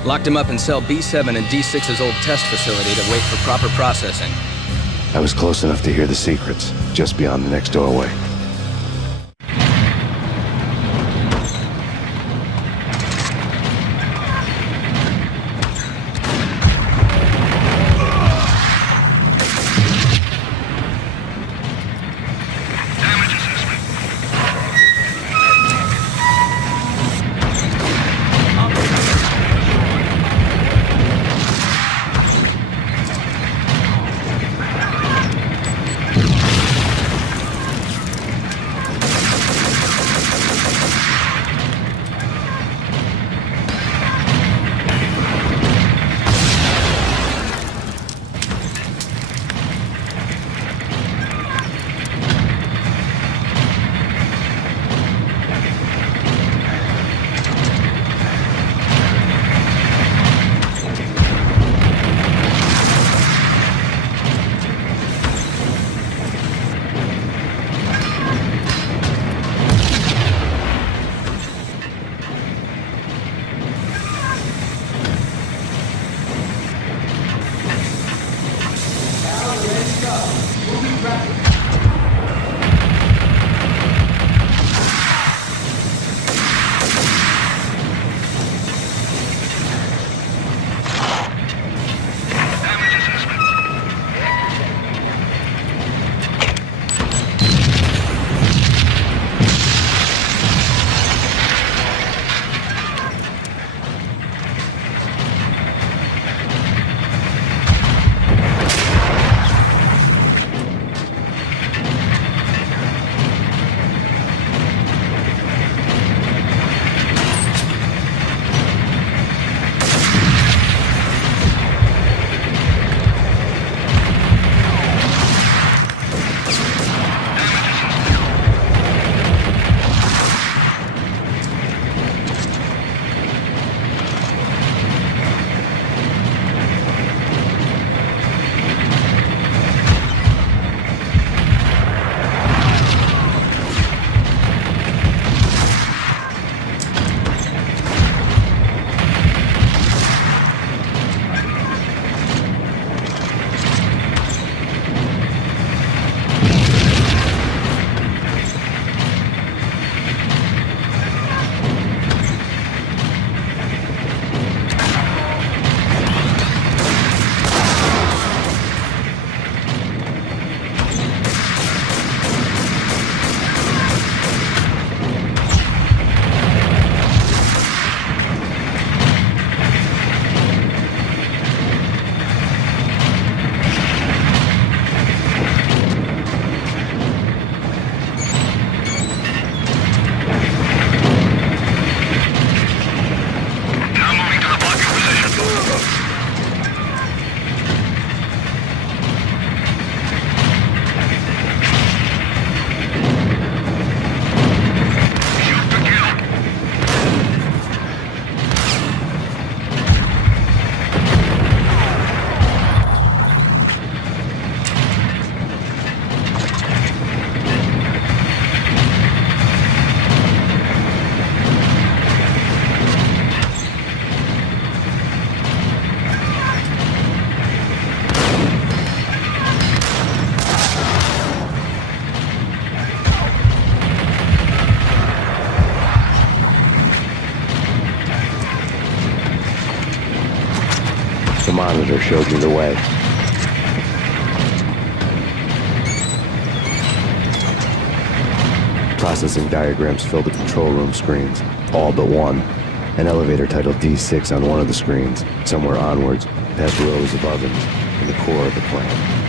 Locked him up in cell B7 in D6's old test facility to wait for proper processing. I was close enough to hear the secrets, just beyond the next doorway. The monitor showed me the way. Processing diagrams filled the control room screens, all but one, An elevator titled D6 on one of the screens, somewhere onwards, past rows of ovens, in the core of the plant.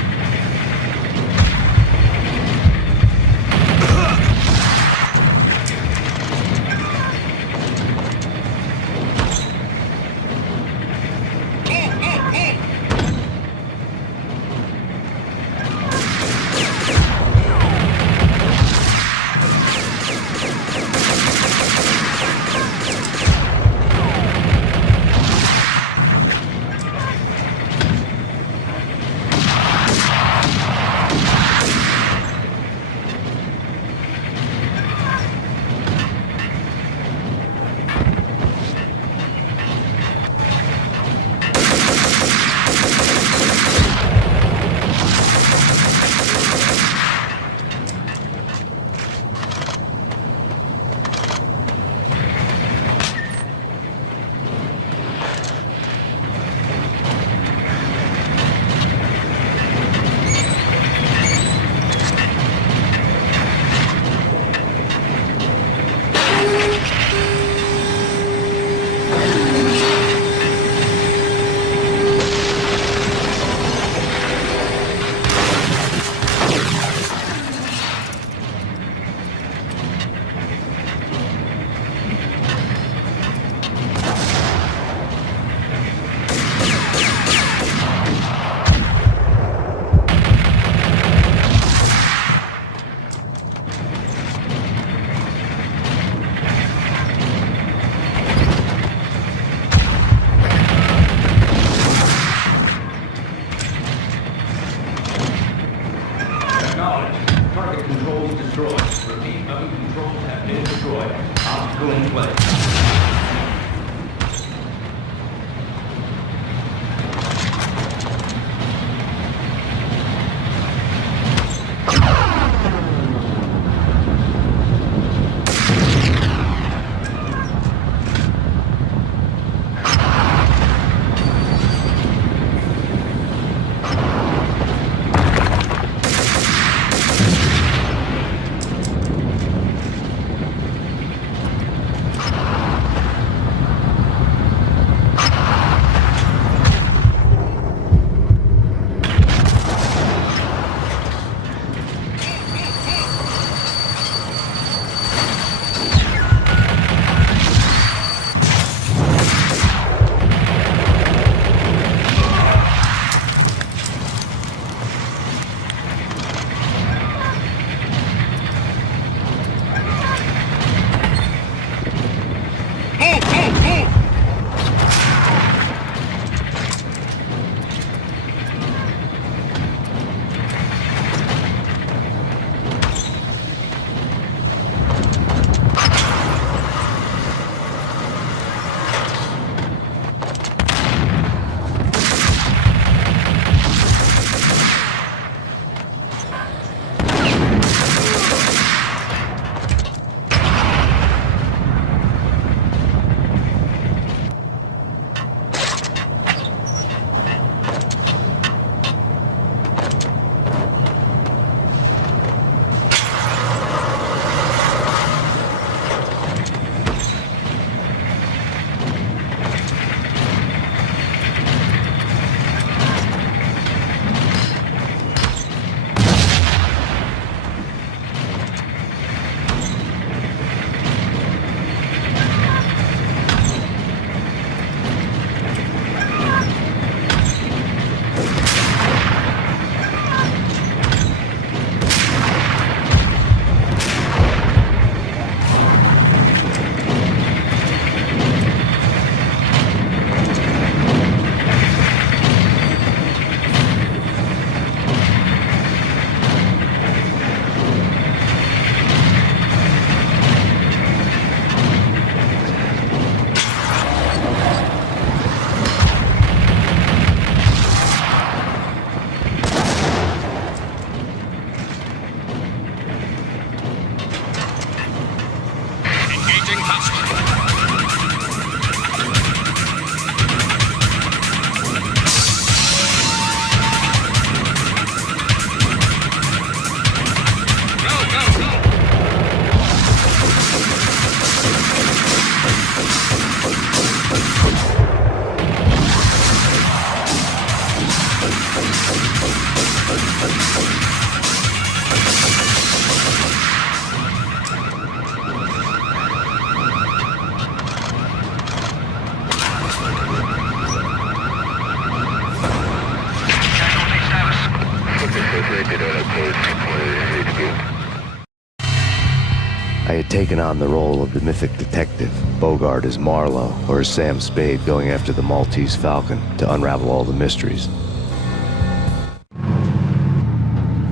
I had taken on the role of the mythic detective, Bogart as Marlowe, or as Sam Spade going after the Maltese Falcon to unravel all the mysteries.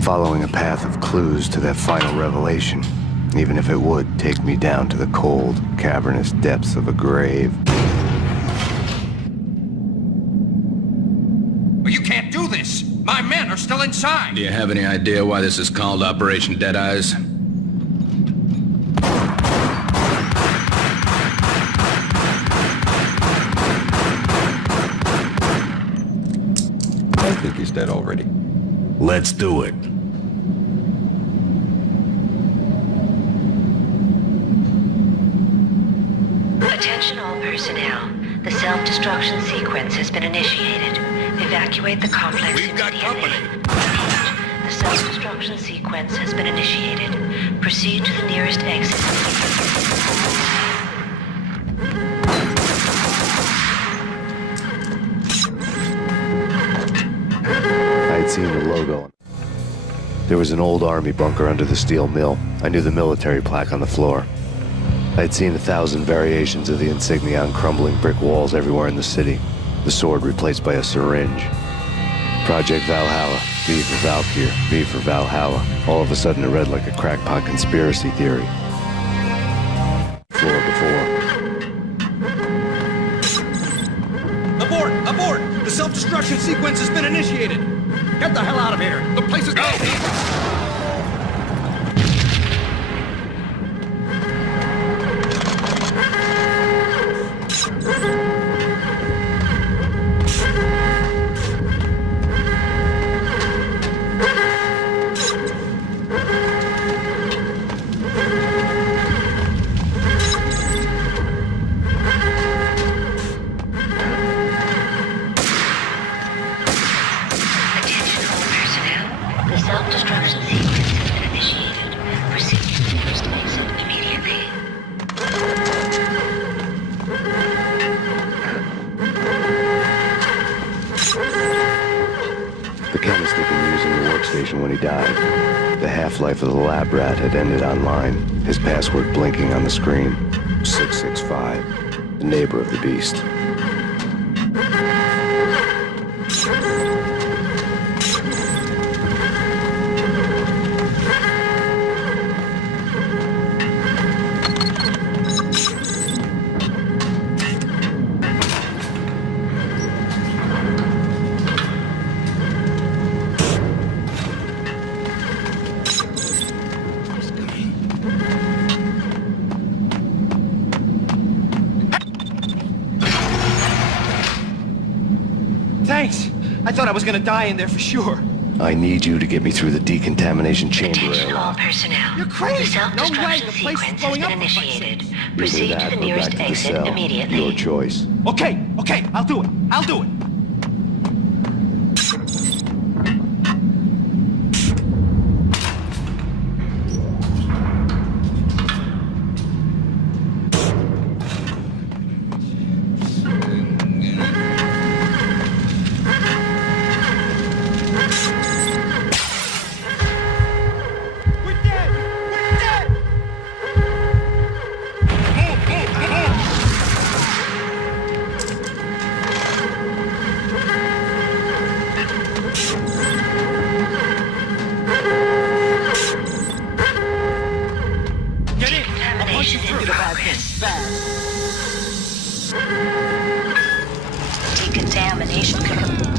Following a path of clues to that final revelation, even if it would take me down to the cold, cavernous depths of a grave. Well, you can't do this! My men are still inside! Do you have any idea why this is called Operation Dead Eyes? I think he's dead already. Let's do it. Attention all personnel. The self-destruction sequence has been initiated. Evacuate the complex We've got immediately. company. The self-destruction sequence has been initiated. Proceed to the nearest exit. I had seen the logo. There was an old army bunker under the steel mill. I knew the military plaque on the floor. I had seen 1,000 variations of the insignia on crumbling brick walls everywhere in the city. The sword replaced by a syringe. Project Valhalla, V for Valkyr, V for Valhalla. All of a sudden it read like a crackpot conspiracy theory. Floor before. Abort! Abort! The self-destruction sequence has been initiated! Get the hell out of here! The place is go! Self-destruction sequence has been initiated. Proceed to the nearest exit immediately. The chemist had been using the workstation when he died. The half-life of the lab rat had ended online, his password blinking on the screen. 665, the neighbor of the beast. Thanks! I thought I was gonna die in there for sure. I need you to get me through the decontamination chamber Attention all airlock. personnel. You're crazy! The self-destruction No way, the place is sequence has blowing been up, for Christ's initiated. Either Proceed that to the or nearest back to the exit cell. immediately. Your choice. Okay, I'll do it. I'll do it. Decontamination in progress. Decontamination complete.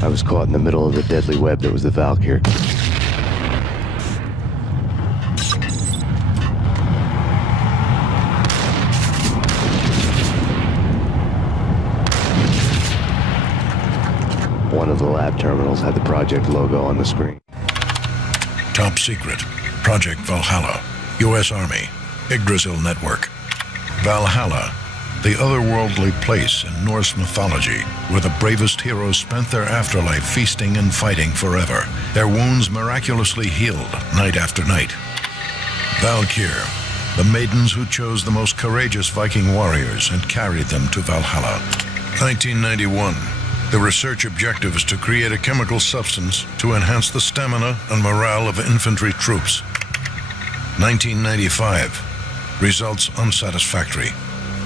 I was caught in the middle of the deadly web that was the Valkyr. One of the lab terminals had the project logo on the screen. Top secret. Project Valhalla. U.S. Army. Yggdrasil Network. Valhalla, the otherworldly place in Norse mythology where the bravest heroes spent their afterlife feasting and fighting forever, their wounds miraculously healed night after night. Valkyr, the maidens who chose the most courageous Viking warriors and carried them to Valhalla. 1991. The research objective is to create a chemical substance to enhance the stamina and morale of infantry troops. 1995. Results unsatisfactory.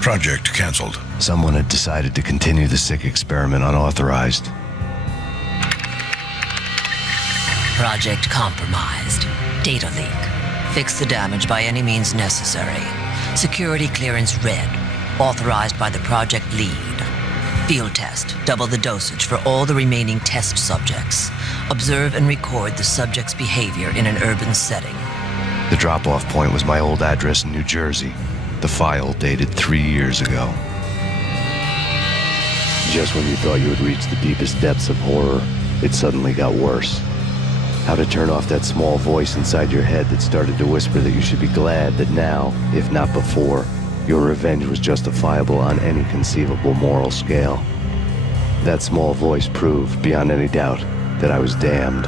Project canceled. Someone had decided to continue the sick experiment unauthorized. Project compromised. Data leak. Fix the damage by any means necessary. Security clearance red. Authorized by the project lead. Field test. Double the dosage for all the remaining test subjects. Observe and record the subject's behavior in an urban setting. The drop-off point was my old address in New Jersey. The file dated 3 years ago. Just when you thought you had reached the deepest depths of horror, it suddenly got worse. How to turn off that small voice inside your head that started to whisper that you should be glad that now, if not before, your revenge was justifiable on any conceivable moral scale. That small voice proved, beyond any doubt, that I was damned.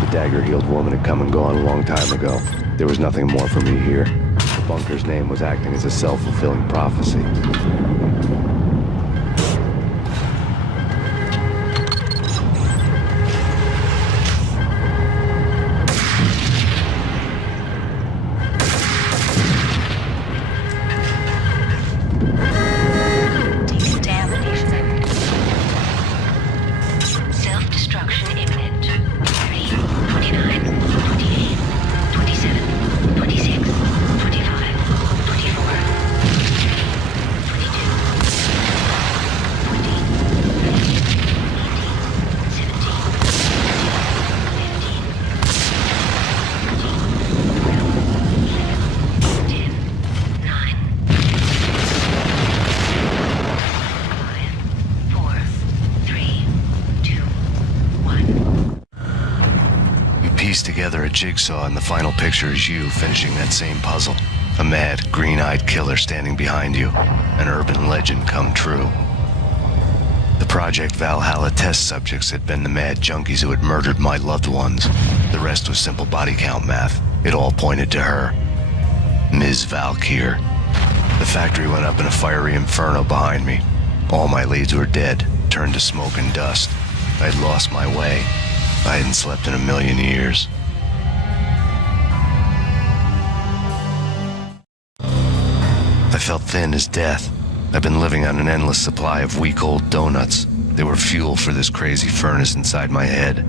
The dagger-heeled woman had come and gone a long time ago. There was nothing more for me here. The bunker's name was acting as a self-fulfilling prophecy. Together a jigsaw, and the final picture is you finishing that same puzzle. A mad, green-eyed killer standing behind you. An urban legend come true. The Project Valhalla test subjects had been the mad junkies who had murdered my loved ones. The rest was simple body count math. It all pointed to her. Ms. Valkyr. The factory went up in a fiery inferno behind me. All my leads were dead, turned to smoke and dust. I'd lost my way. I hadn't slept in a million years. I felt thin as death. I've been living on an endless supply of week-old donuts. They were fuel for this crazy furnace inside my head.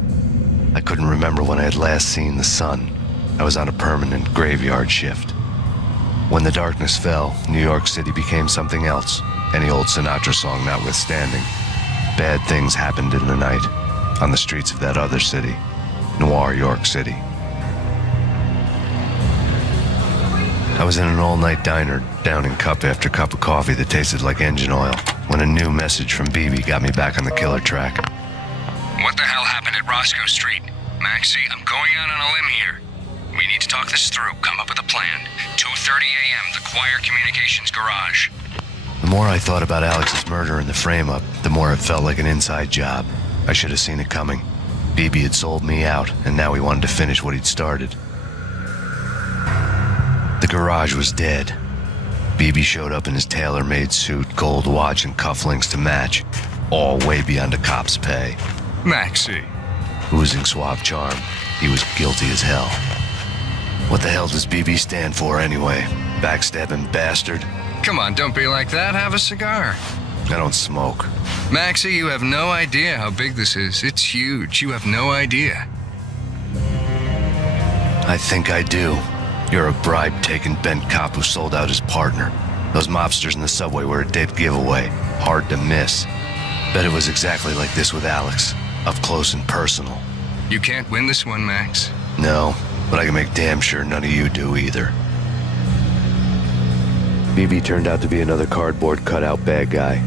I couldn't remember when I had last seen the sun. I was on a permanent graveyard shift. When the darkness fell, New York City became something else, any old Sinatra song notwithstanding. Bad things happened in the night, on the streets of that other city, Noir York City. I was in an all-night diner, downing cup after cup of coffee that tasted like engine oil, when a new message from BB got me back on the killer track. What the hell happened at Roscoe Street? Maxie, I'm going out on a limb here. We need to talk this through, come up with a plan. 2:30 a.m., the Choir Communications Garage. The more I thought about Alex's murder and the frame-up, the more it felt like an inside job. I should have seen it coming. BB had sold me out, and now he wanted to finish what he'd started. The garage was dead. BB showed up in his tailor-made suit, gold watch, and cufflinks to match, all way beyond a cop's pay. Maxie. Oozing suave charm, he was guilty as hell. What the hell does BB stand for anyway? Backstabbing Bastard? Come on, don't be like that. Have a cigar. I don't smoke. Maxie, you have no idea how big this is. It's huge. You have no idea. I think I do. You're a bribe-taking bent cop who sold out his partner. Those mobsters in the subway were a dead giveaway. Hard to miss. Bet it was exactly like this with Alex. Up close and personal. You can't win this one, Max. No, but I can make damn sure none of you do either. BB turned out to be another cardboard cutout bad guy.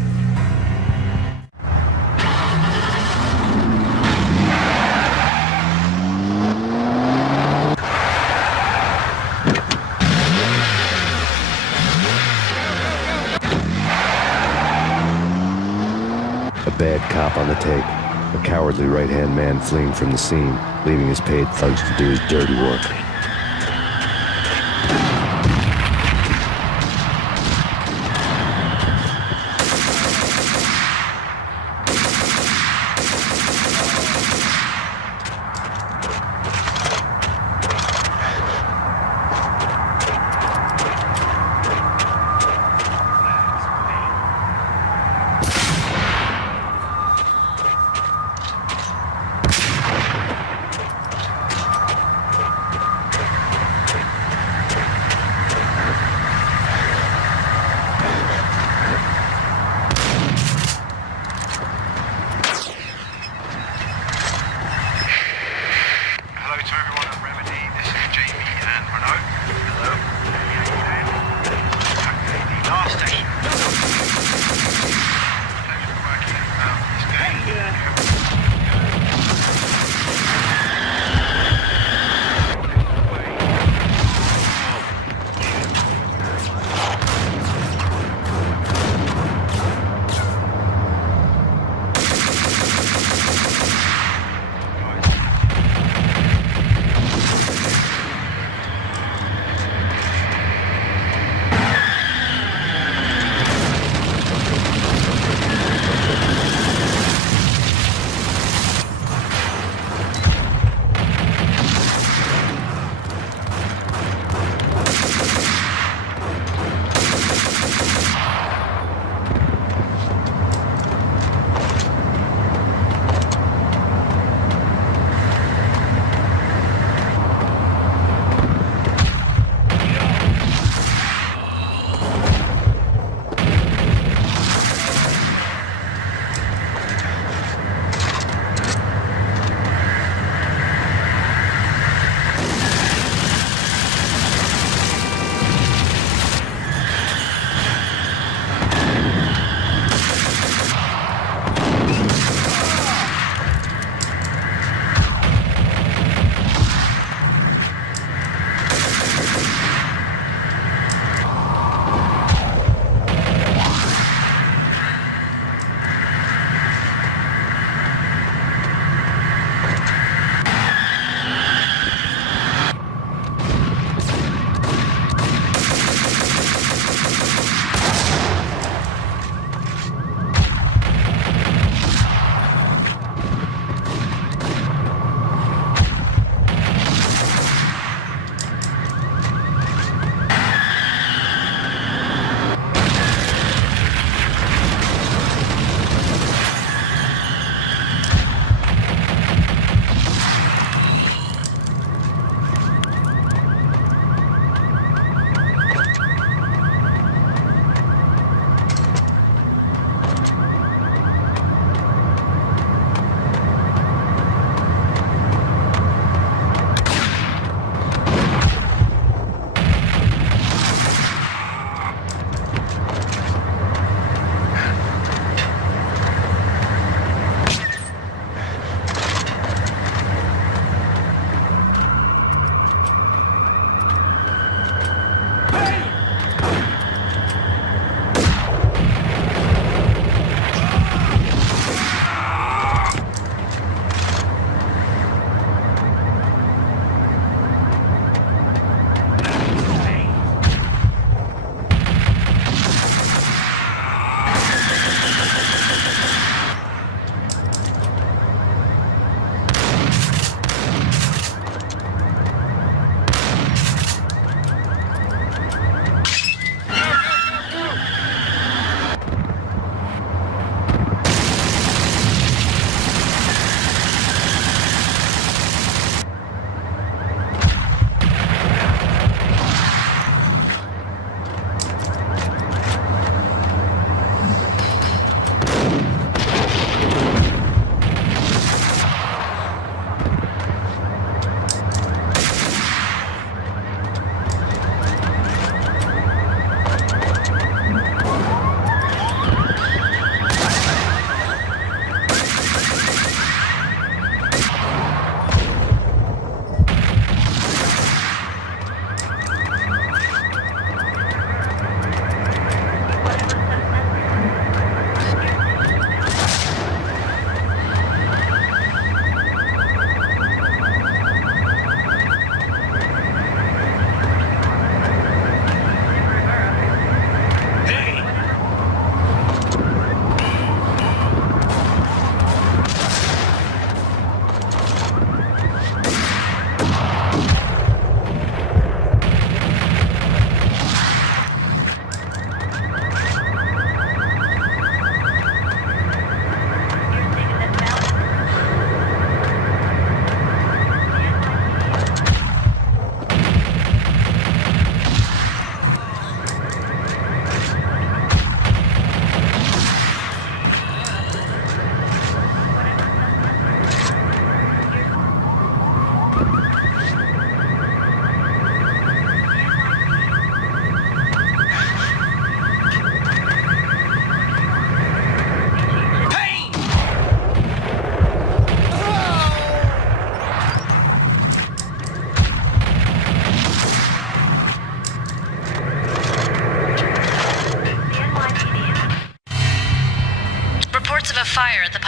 cop on the tape. A cowardly right-hand man fleeing from the scene, leaving his paid thugs to do his dirty work.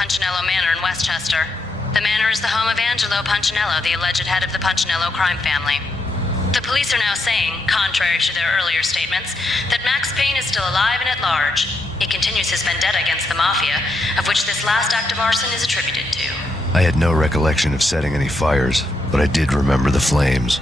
Punchinello Manor in Westchester. The manor is the home of Angelo Punchinello, the alleged head of the Punchinello crime family. The police are now saying, contrary to their earlier statements, that Max Payne is still alive and at large. He continues his vendetta against the Mafia, of which this last act of arson is attributed to. I had no recollection of setting any fires, but I did remember the flames.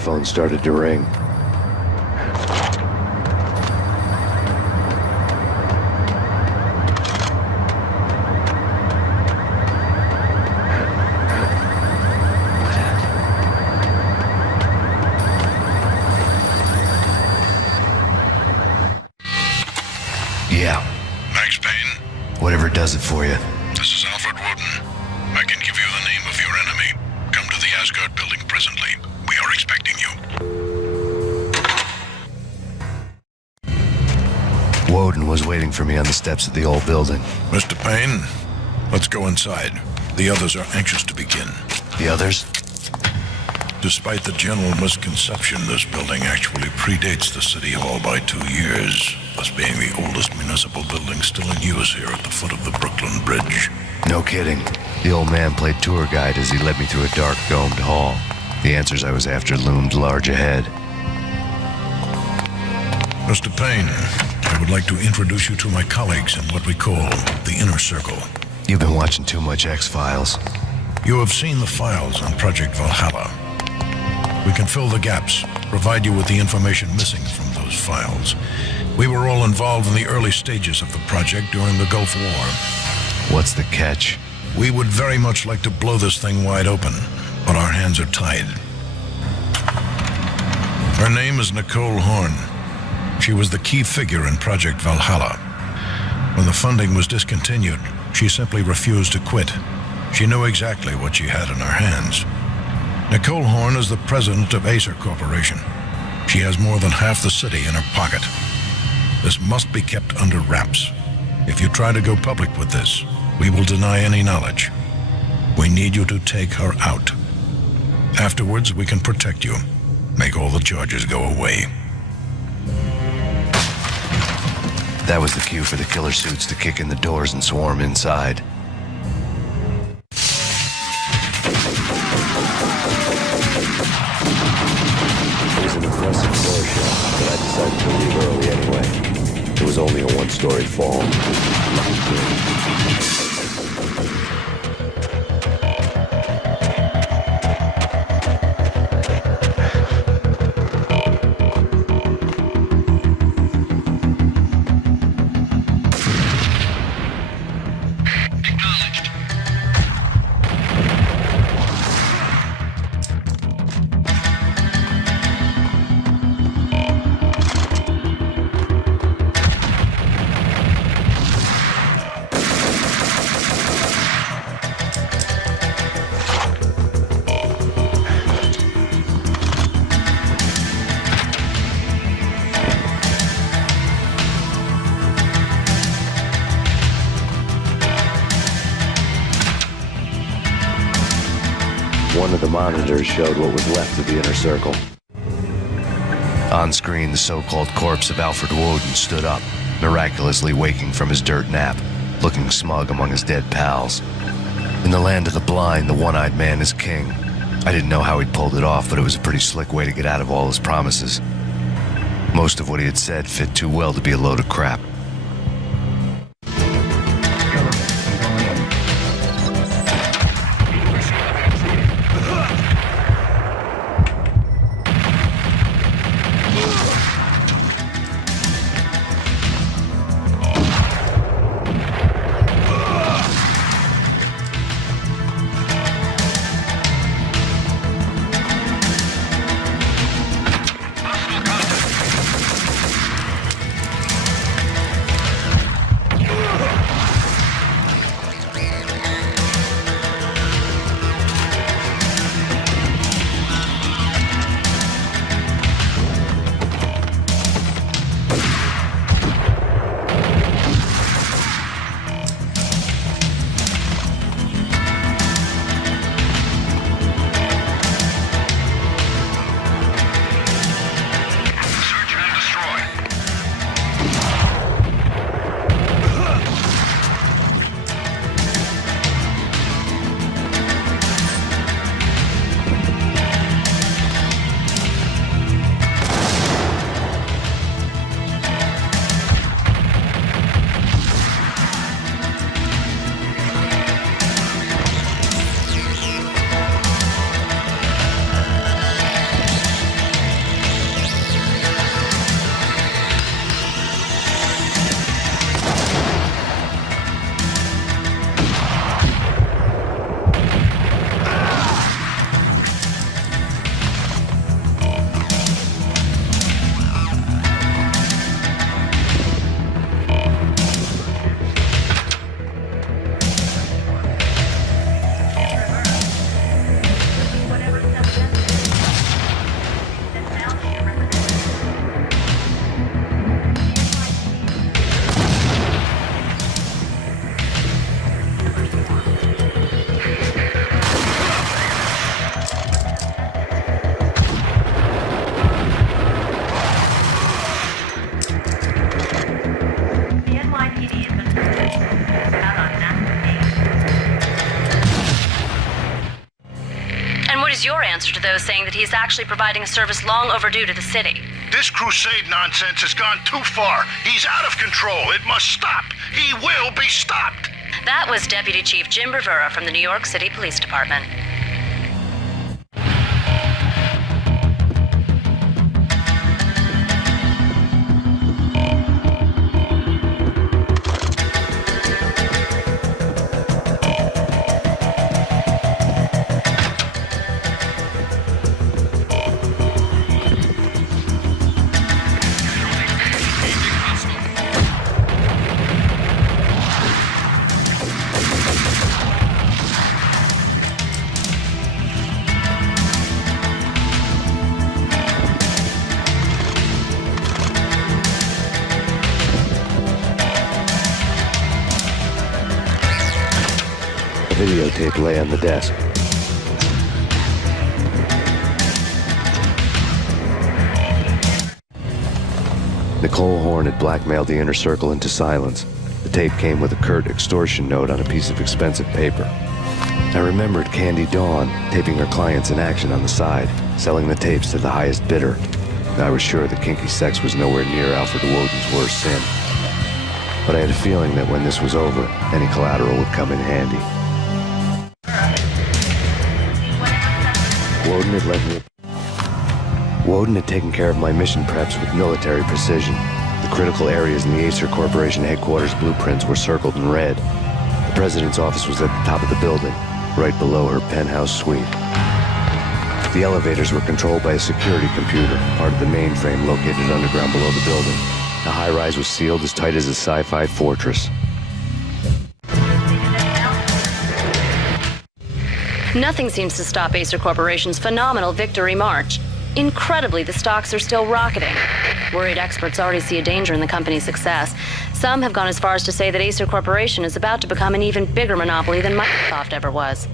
payphone started to ring. Yeah. Max Payne? Whatever does it for you. This is Alfred Woden. I can give you the name of your enemy. Come to the Asgard building presently. We are expecting you. Woden was waiting for me on the steps of the old building. Mr. Payne, let's go inside. The others are anxious to begin. The others? Despite the general misconception, this building actually predates the City Hall by 2 years, thus being the oldest municipal building still in use here at the foot of the Brooklyn Bridge. No kidding. The old man played tour guide as he led me through a dark domed hall. The answers I was after loomed large ahead. Mr. Payne, I would like to introduce you to my colleagues in what we call the Inner Circle. You've been watching too much X-Files. You have seen the files on Project Valhalla. We can fill the gaps, provide you with the information missing from those files. We were all involved in the early stages of the project during the Gulf War. What's the catch? We would very much like to blow this thing wide open, but our hands are tied. Her name is Nicole Horn. She was the key figure in Project Valhalla. When the funding was discontinued, she simply refused to quit. She knew exactly what she had in her hands. Nicole Horn is the president of Acer Corporation. She has more than half the city in her pocket. This must be kept under wraps. If you try to go public with this, we will deny any knowledge. We need you to take her out. Afterwards, we can protect you. Make all the charges go away. That was the cue for the killer suits to kick in the doors and swarm inside. It was an impressive floor shot, but I decided to leave early anyway. It was only a one-story fall. One of the monitors showed what was left of the Inner Circle. On screen, the so-called corpse of Alfred Woden stood up, miraculously waking from his dirt nap, looking smug among his dead pals. In the land of the blind, the one-eyed man is king. I didn't know how he'd pulled it off, but it was a pretty slick way to get out of all his promises. Most of what he had said fit too well to be a load of crap. is your answer to those saying that he's actually providing a service long overdue to the city? This crusade nonsense has gone too far. He's out of control. It must stop. He will be stopped. That was Deputy Chief Jim Rivera from the New York City Police Department. Videotape lay on the desk. Nicole Horn had blackmailed the inner circle into silence. The tape came with a curt extortion note on a piece of expensive paper. I remembered Candy Dawn taping her clients in action on the side, selling the tapes to the highest bidder. I was sure that kinky sex was nowhere near Alfred Woden's worst sin. But I had a feeling that when this was over, any collateral would come in handy. Woden had taken care of my mission preps with military precision. The critical areas in the Acer Corporation headquarters blueprints were circled in red. The president's office was at the top of the building, right below her penthouse suite. The elevators were controlled by a security computer, part of the mainframe located underground below the building. The high-rise was sealed as tight as a sci-fi fortress. Nothing seems to stop Acer Corporation's phenomenal victory march. Incredibly, the stocks are still rocketing. Worried experts already see a danger in the company's success. Some have gone as far as to say that Acer Corporation is about to become an even bigger monopoly than Microsoft ever was.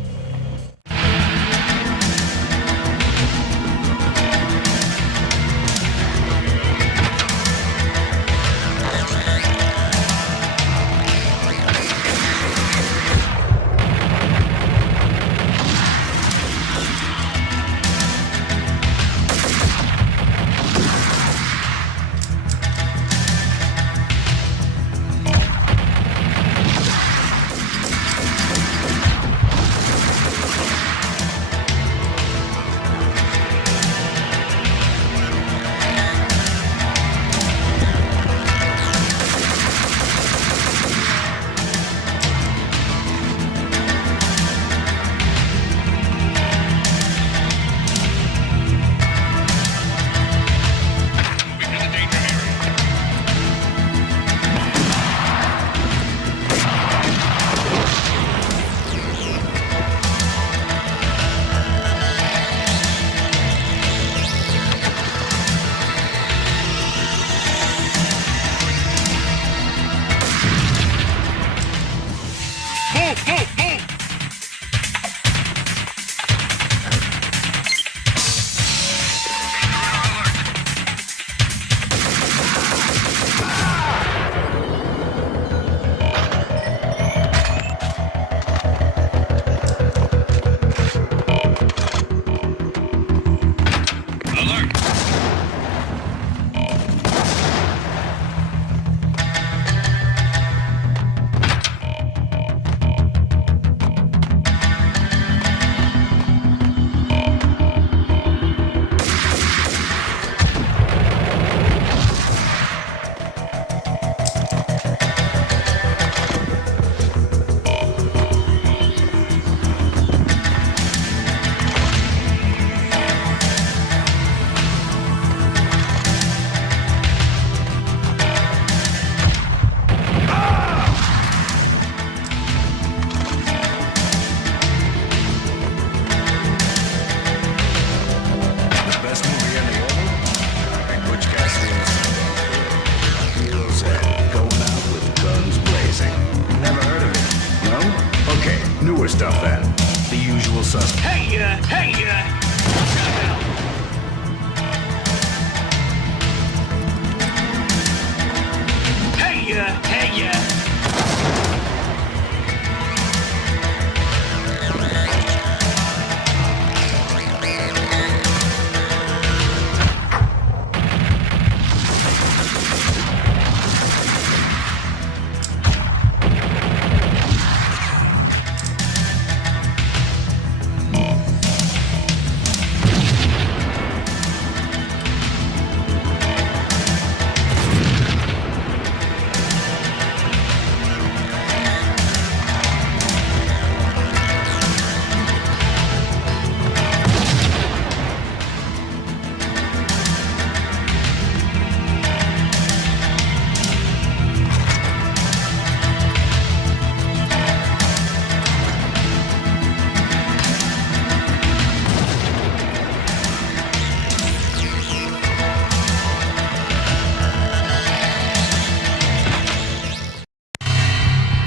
stuff then. The usual suspects.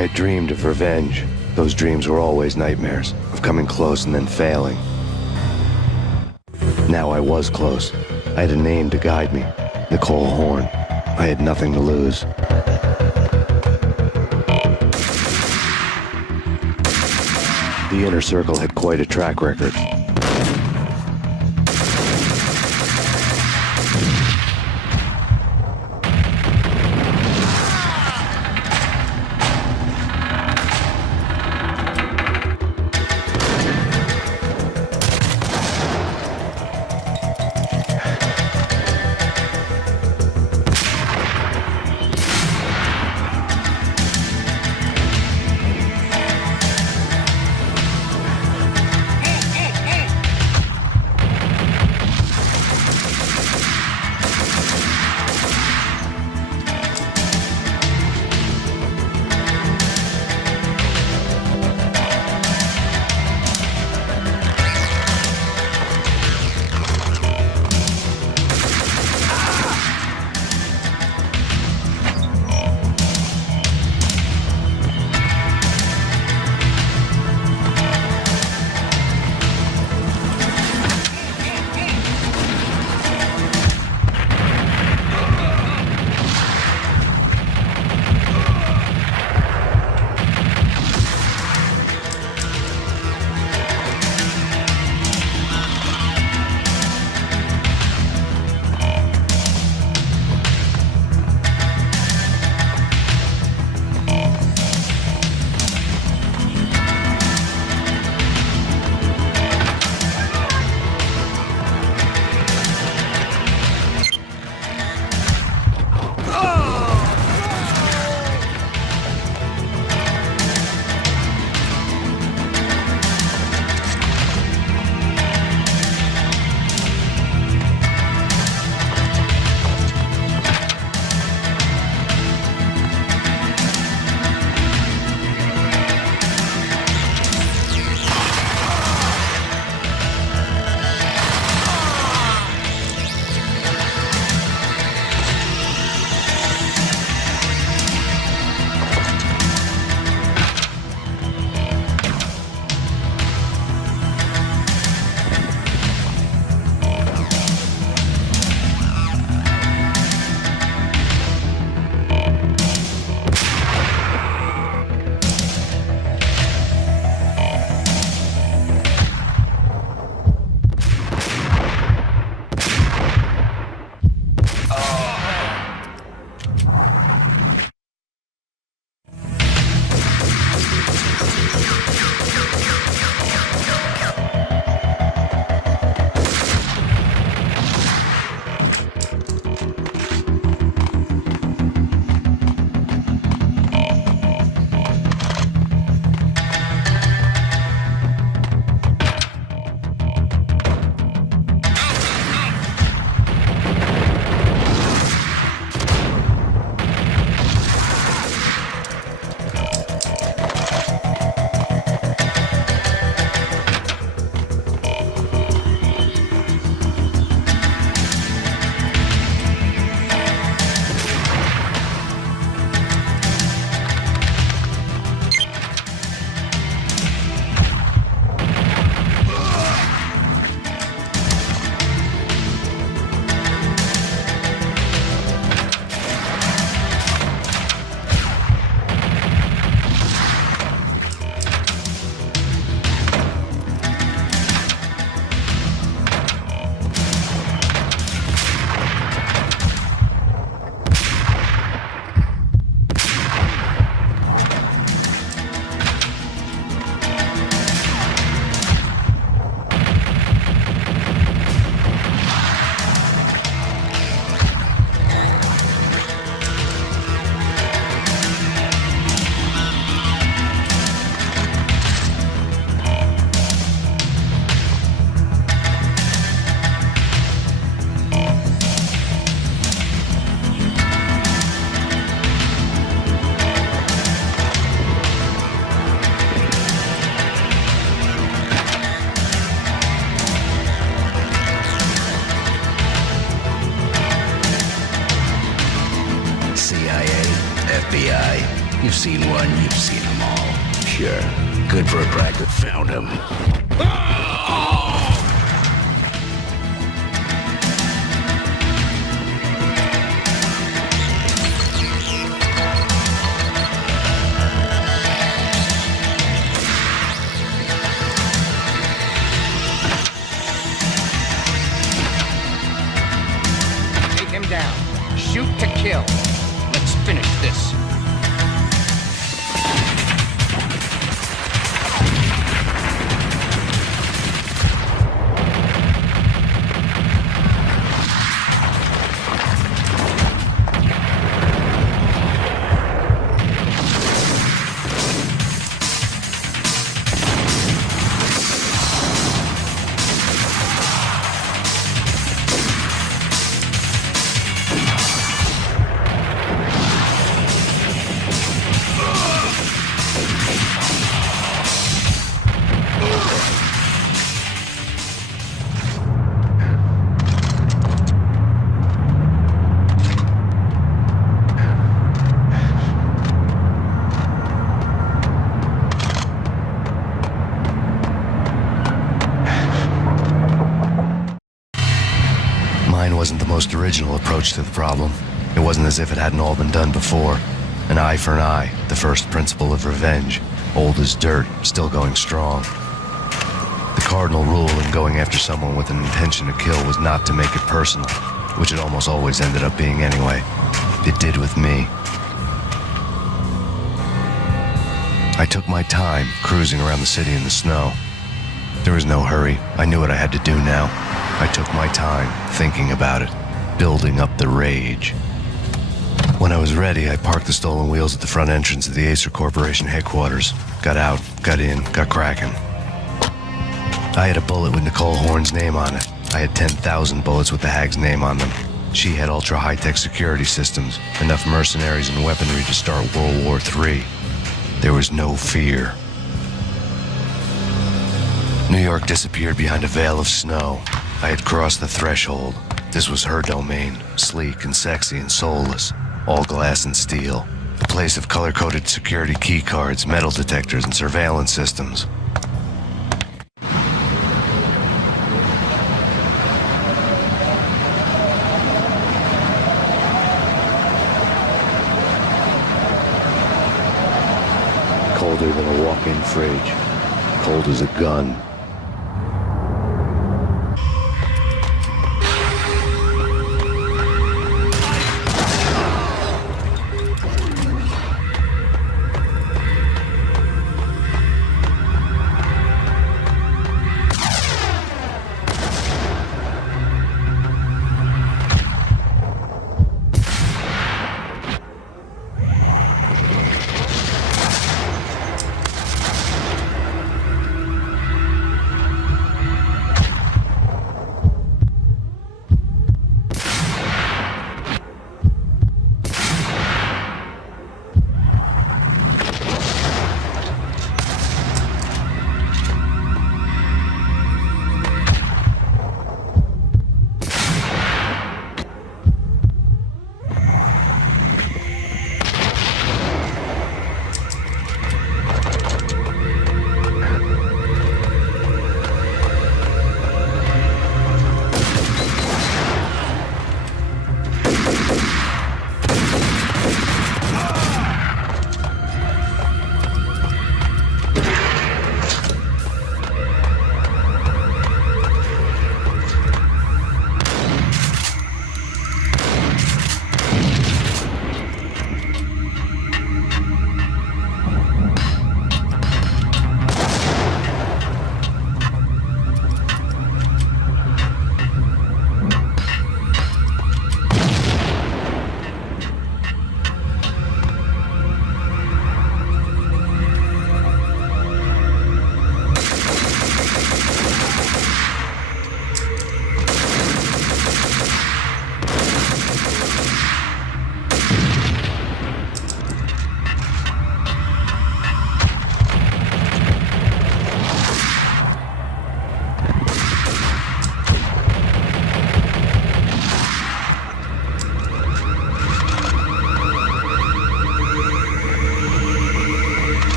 I had dreamed of revenge. Those dreams were always nightmares, of coming close and then failing. Now I was close. I had a name to guide me, Nicole Horn. I had nothing to lose. The Inner Circle had quite a track record. FBI, You've seen one, you've seen them all. Sure. Good for a practice. Found him. Take him down. Shoot to kill. Let's finish this. Mine wasn't the most original approach to the problem. It wasn't as if it hadn't all been done before. An eye for an eye, the first principle of revenge. Old as dirt, still going strong. The cardinal rule in going after someone with an intention to kill was not to make it personal, which it almost always ended up being anyway. It did with me. I took my time cruising around the city in the snow. There was no hurry. I knew what I had to do now. I took my time thinking about it, building up the rage. When I was ready, I parked the stolen wheels at the front entrance of the Acer Corporation headquarters. Got out, got in, got cracking. I had a bullet with Nicole Horn's name on it. I had 10,000 bullets with the Hag's name on them. She had ultra-high-tech security systems, enough mercenaries and weaponry to start World War III. There was no fear. New York disappeared behind a veil of snow. I had crossed the threshold. This was her domain, sleek and sexy and soulless, all glass and steel. A place of color-coded security key cards, metal detectors, and surveillance systems. Colder than a walk-in fridge. Cold as a gun.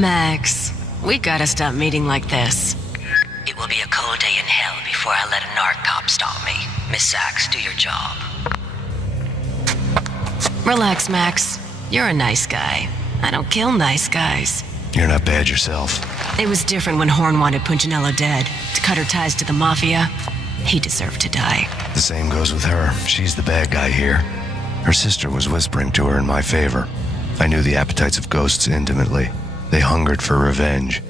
Max, we gotta stop meeting like this. It will be a cold day in hell before I let a narc cop stop me. Miss Sachs, do your job. Relax, Max. You're a nice guy. I don't kill nice guys. You're not bad yourself. It was different when Horn wanted Punchinello dead. To cut her ties to the Mafia, he deserved to die. The same goes with her. She's the bad guy here. Her sister was whispering to her in my favor. I knew the appetites of ghosts intimately. They hungered for revenge.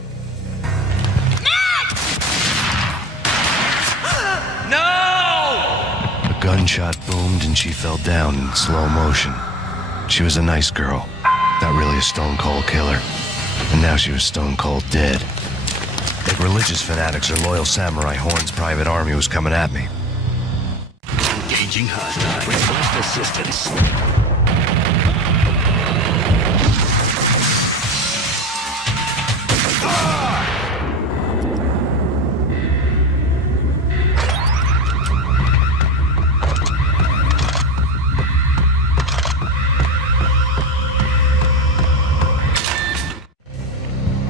A gunshot boomed and she fell down in slow motion. She was a nice girl, not really a stone-cold killer. And now she was stone-cold dead. Like religious fanatics or loyal samurai, Horn's private army was coming at me. Engaging hostile. Request assistance.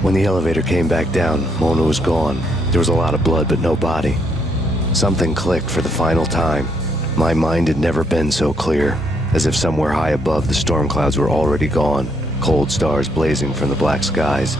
When the elevator came back down, Mona was gone. There was a lot of blood, but no body. Something clicked for the final time. My mind had never been so clear, as if somewhere high above the storm clouds were already gone, cold stars blazing from the black skies.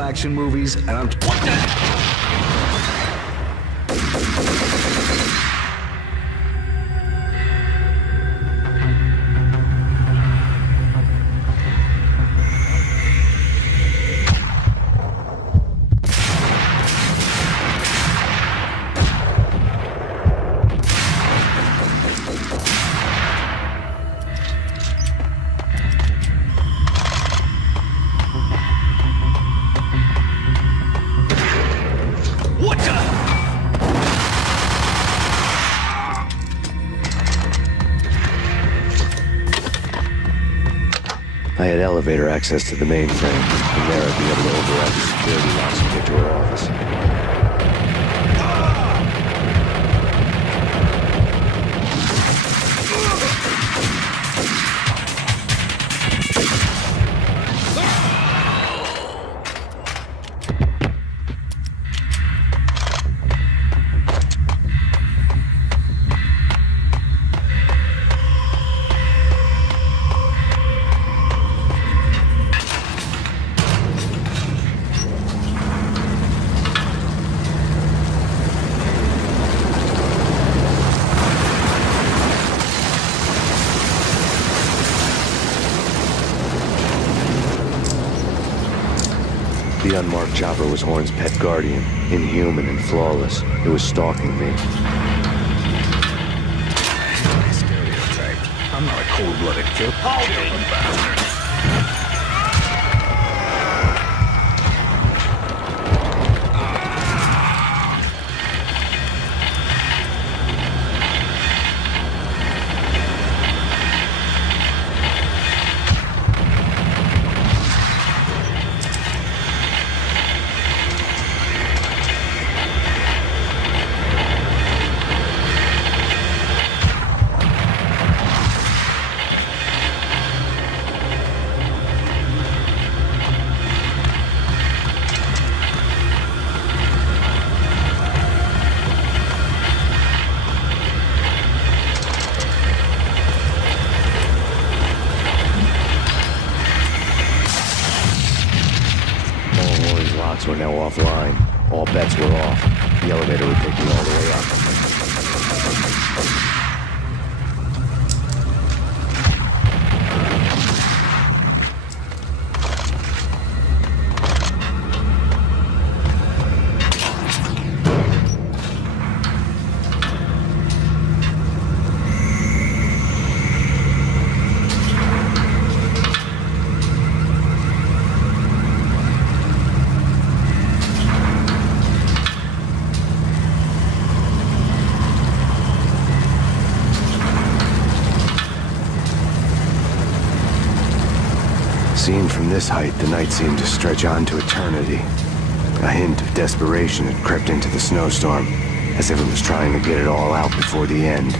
Action movies, and I'm... What the? I had elevator access to the mainframe. From there, I'd be able to override the security locks and get to her office. The unmarked chopper was Horn's pet guardian, inhuman and flawless. It was stalking me. Stereotype. I'm not a cold-blooded killer. Killing bastard. lights were now offline. All bets were off. The elevator would take me all the way up. Seen from this height, the night seemed to stretch on to eternity. A hint of desperation had crept into the snowstorm, as if it was trying to get it all out before the end.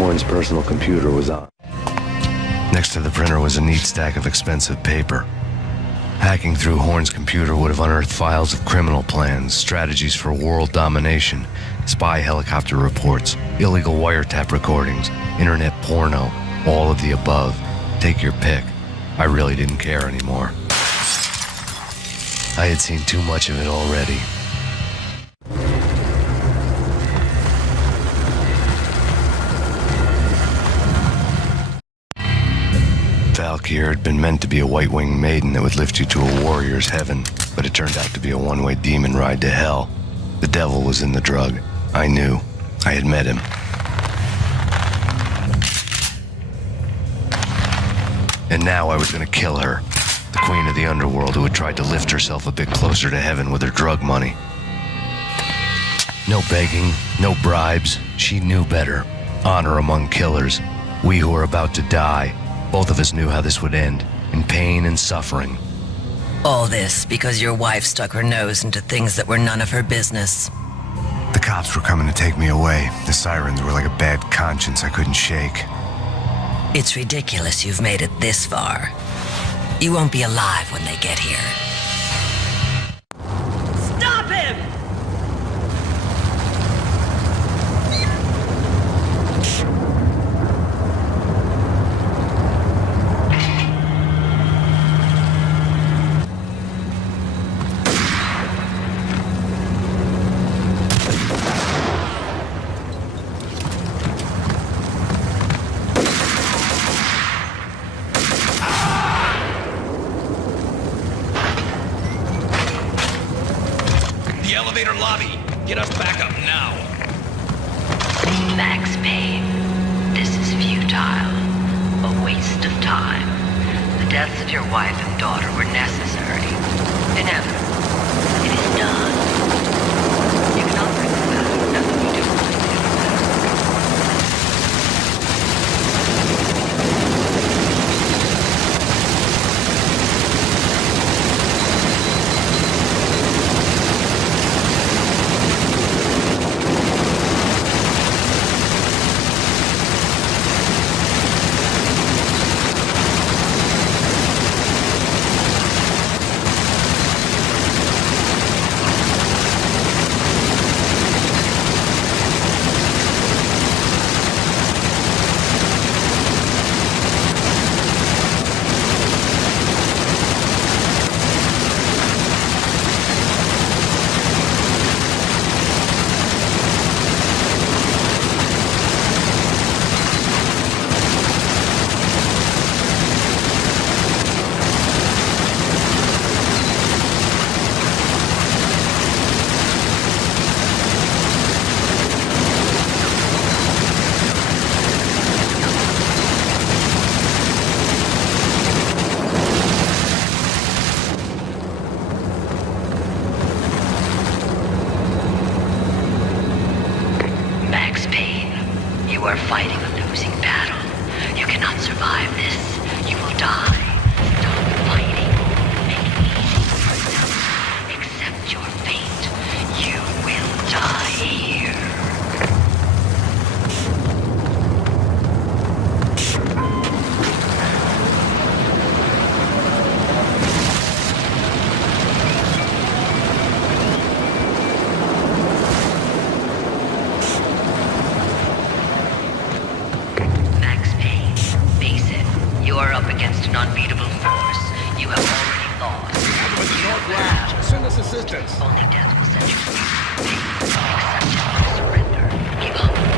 Horn's personal computer was on. Next to the printer was a neat stack of expensive paper. Hacking through Horn's computer would have unearthed files of criminal plans, strategies for world domination, spy helicopter reports, illegal wiretap recordings, internet porno, all of the above. Take your pick. I really didn't care anymore. I had seen too much of it already. Valkyr had been meant to be a white-winged maiden that would lift you to a warrior's heaven, but it turned out to be a one-way demon ride to hell. The devil was in the drug. I knew. I had met him. And now I was gonna kill her. The queen of the underworld who had tried to lift herself a bit closer to heaven with her drug money. No begging, no bribes. She knew better. Honor among killers. We who were about to die. Both of us knew how this would end, in pain and suffering. All this because your wife stuck her nose into things that were none of her business. The cops were coming to take me away. The sirens were like a bad conscience I couldn't shake. It's ridiculous you've made it this far. You won't be alive when they get here. Stop him! Get us back up now. Max Payne, this is futile. A waste of time. The deaths of your wife and daughter were necessary. Inevitable. It is done. You cannot bring them back. Nothing you do will make it You are up against an unbeatable force. You have already lost. With the North Lodge, send us assistance. Only death will set you free. Accept it or surrender. Give up.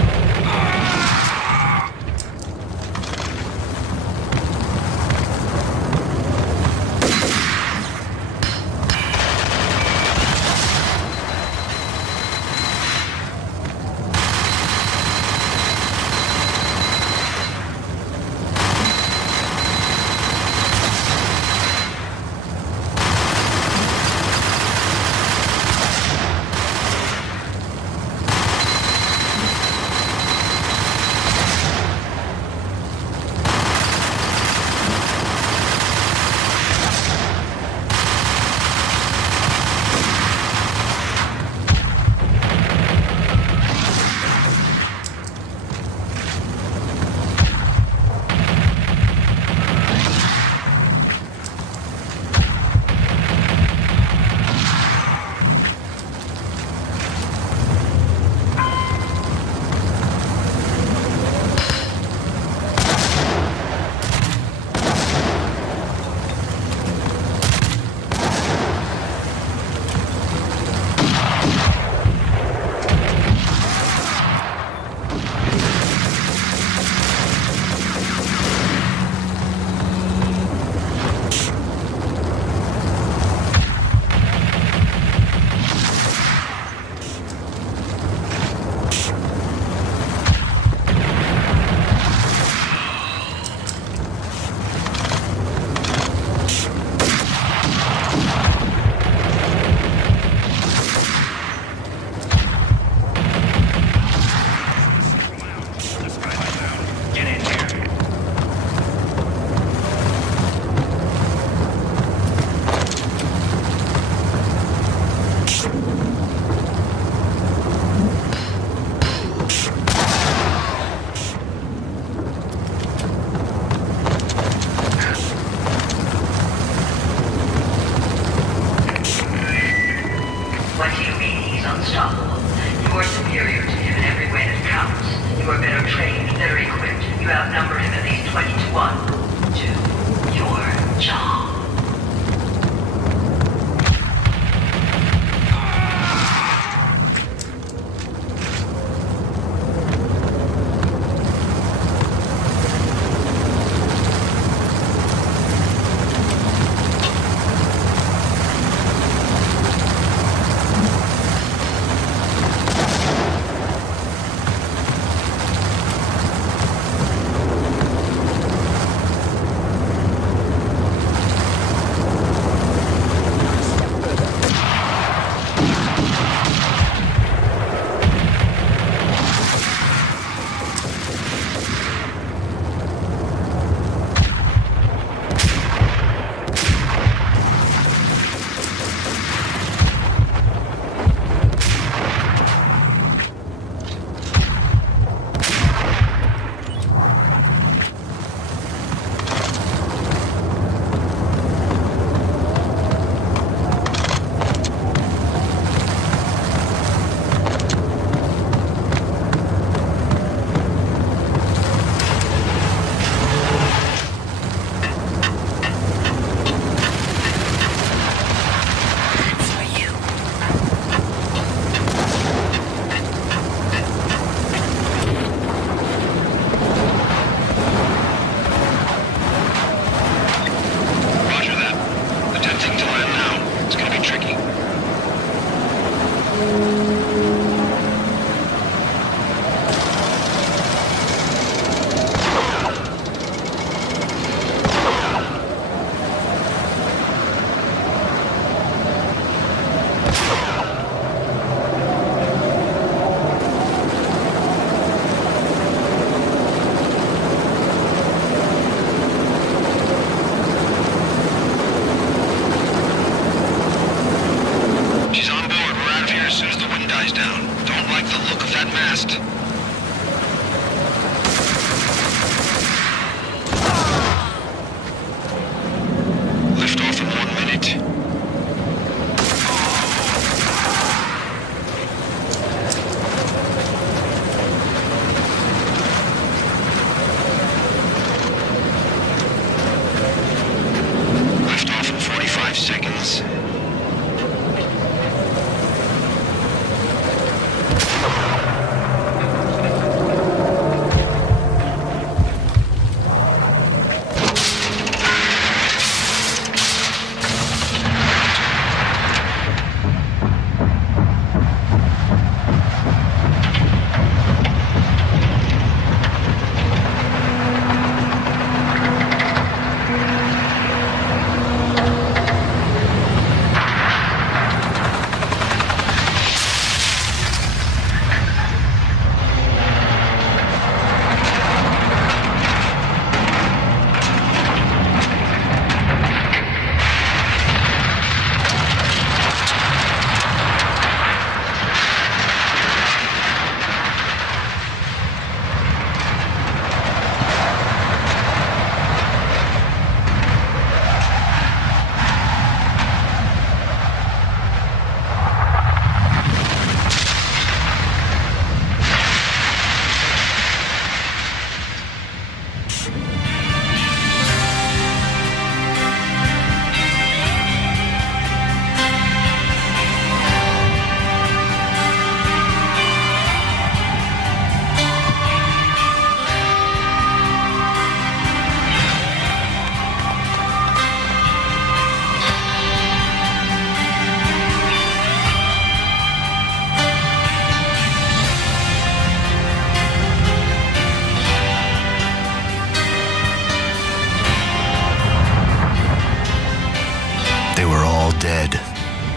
dead.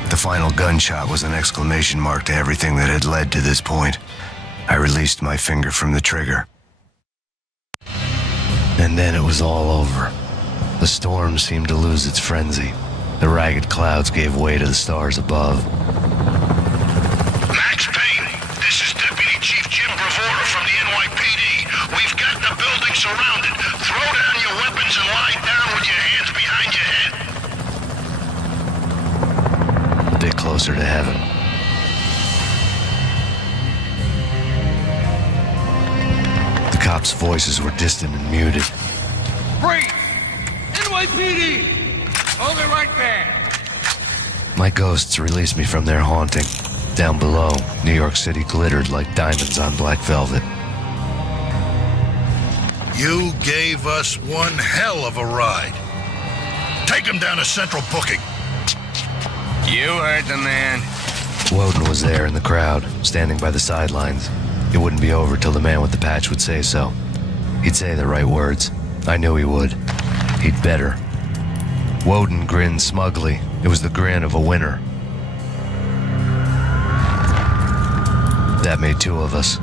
The final gunshot was an exclamation mark to everything that had led to this point. I released my finger from the trigger. And then it was all over. The storm seemed to lose its frenzy. The ragged clouds gave way to the stars above. Max Payne, this is Deputy Chief Jim Bravura from the NYPD. We've got the building surrounded. Throw down your weapons and lie down with your hands behind your head. A bit closer to heaven. The cops' voices were distant and muted. Freeze! NYPD! Hold it right there! My ghosts released me from their haunting. Down below, New York City glittered like diamonds on black velvet. You gave us one hell of a ride. Take him down to Central Booking. You heard the man. Woden was there in the crowd, standing by the sidelines. It wouldn't be over till the man with the patch would say so. He'd say the right words. I knew he would. He'd better. Woden grinned smugly. It was the grin of a winner. That made two of us.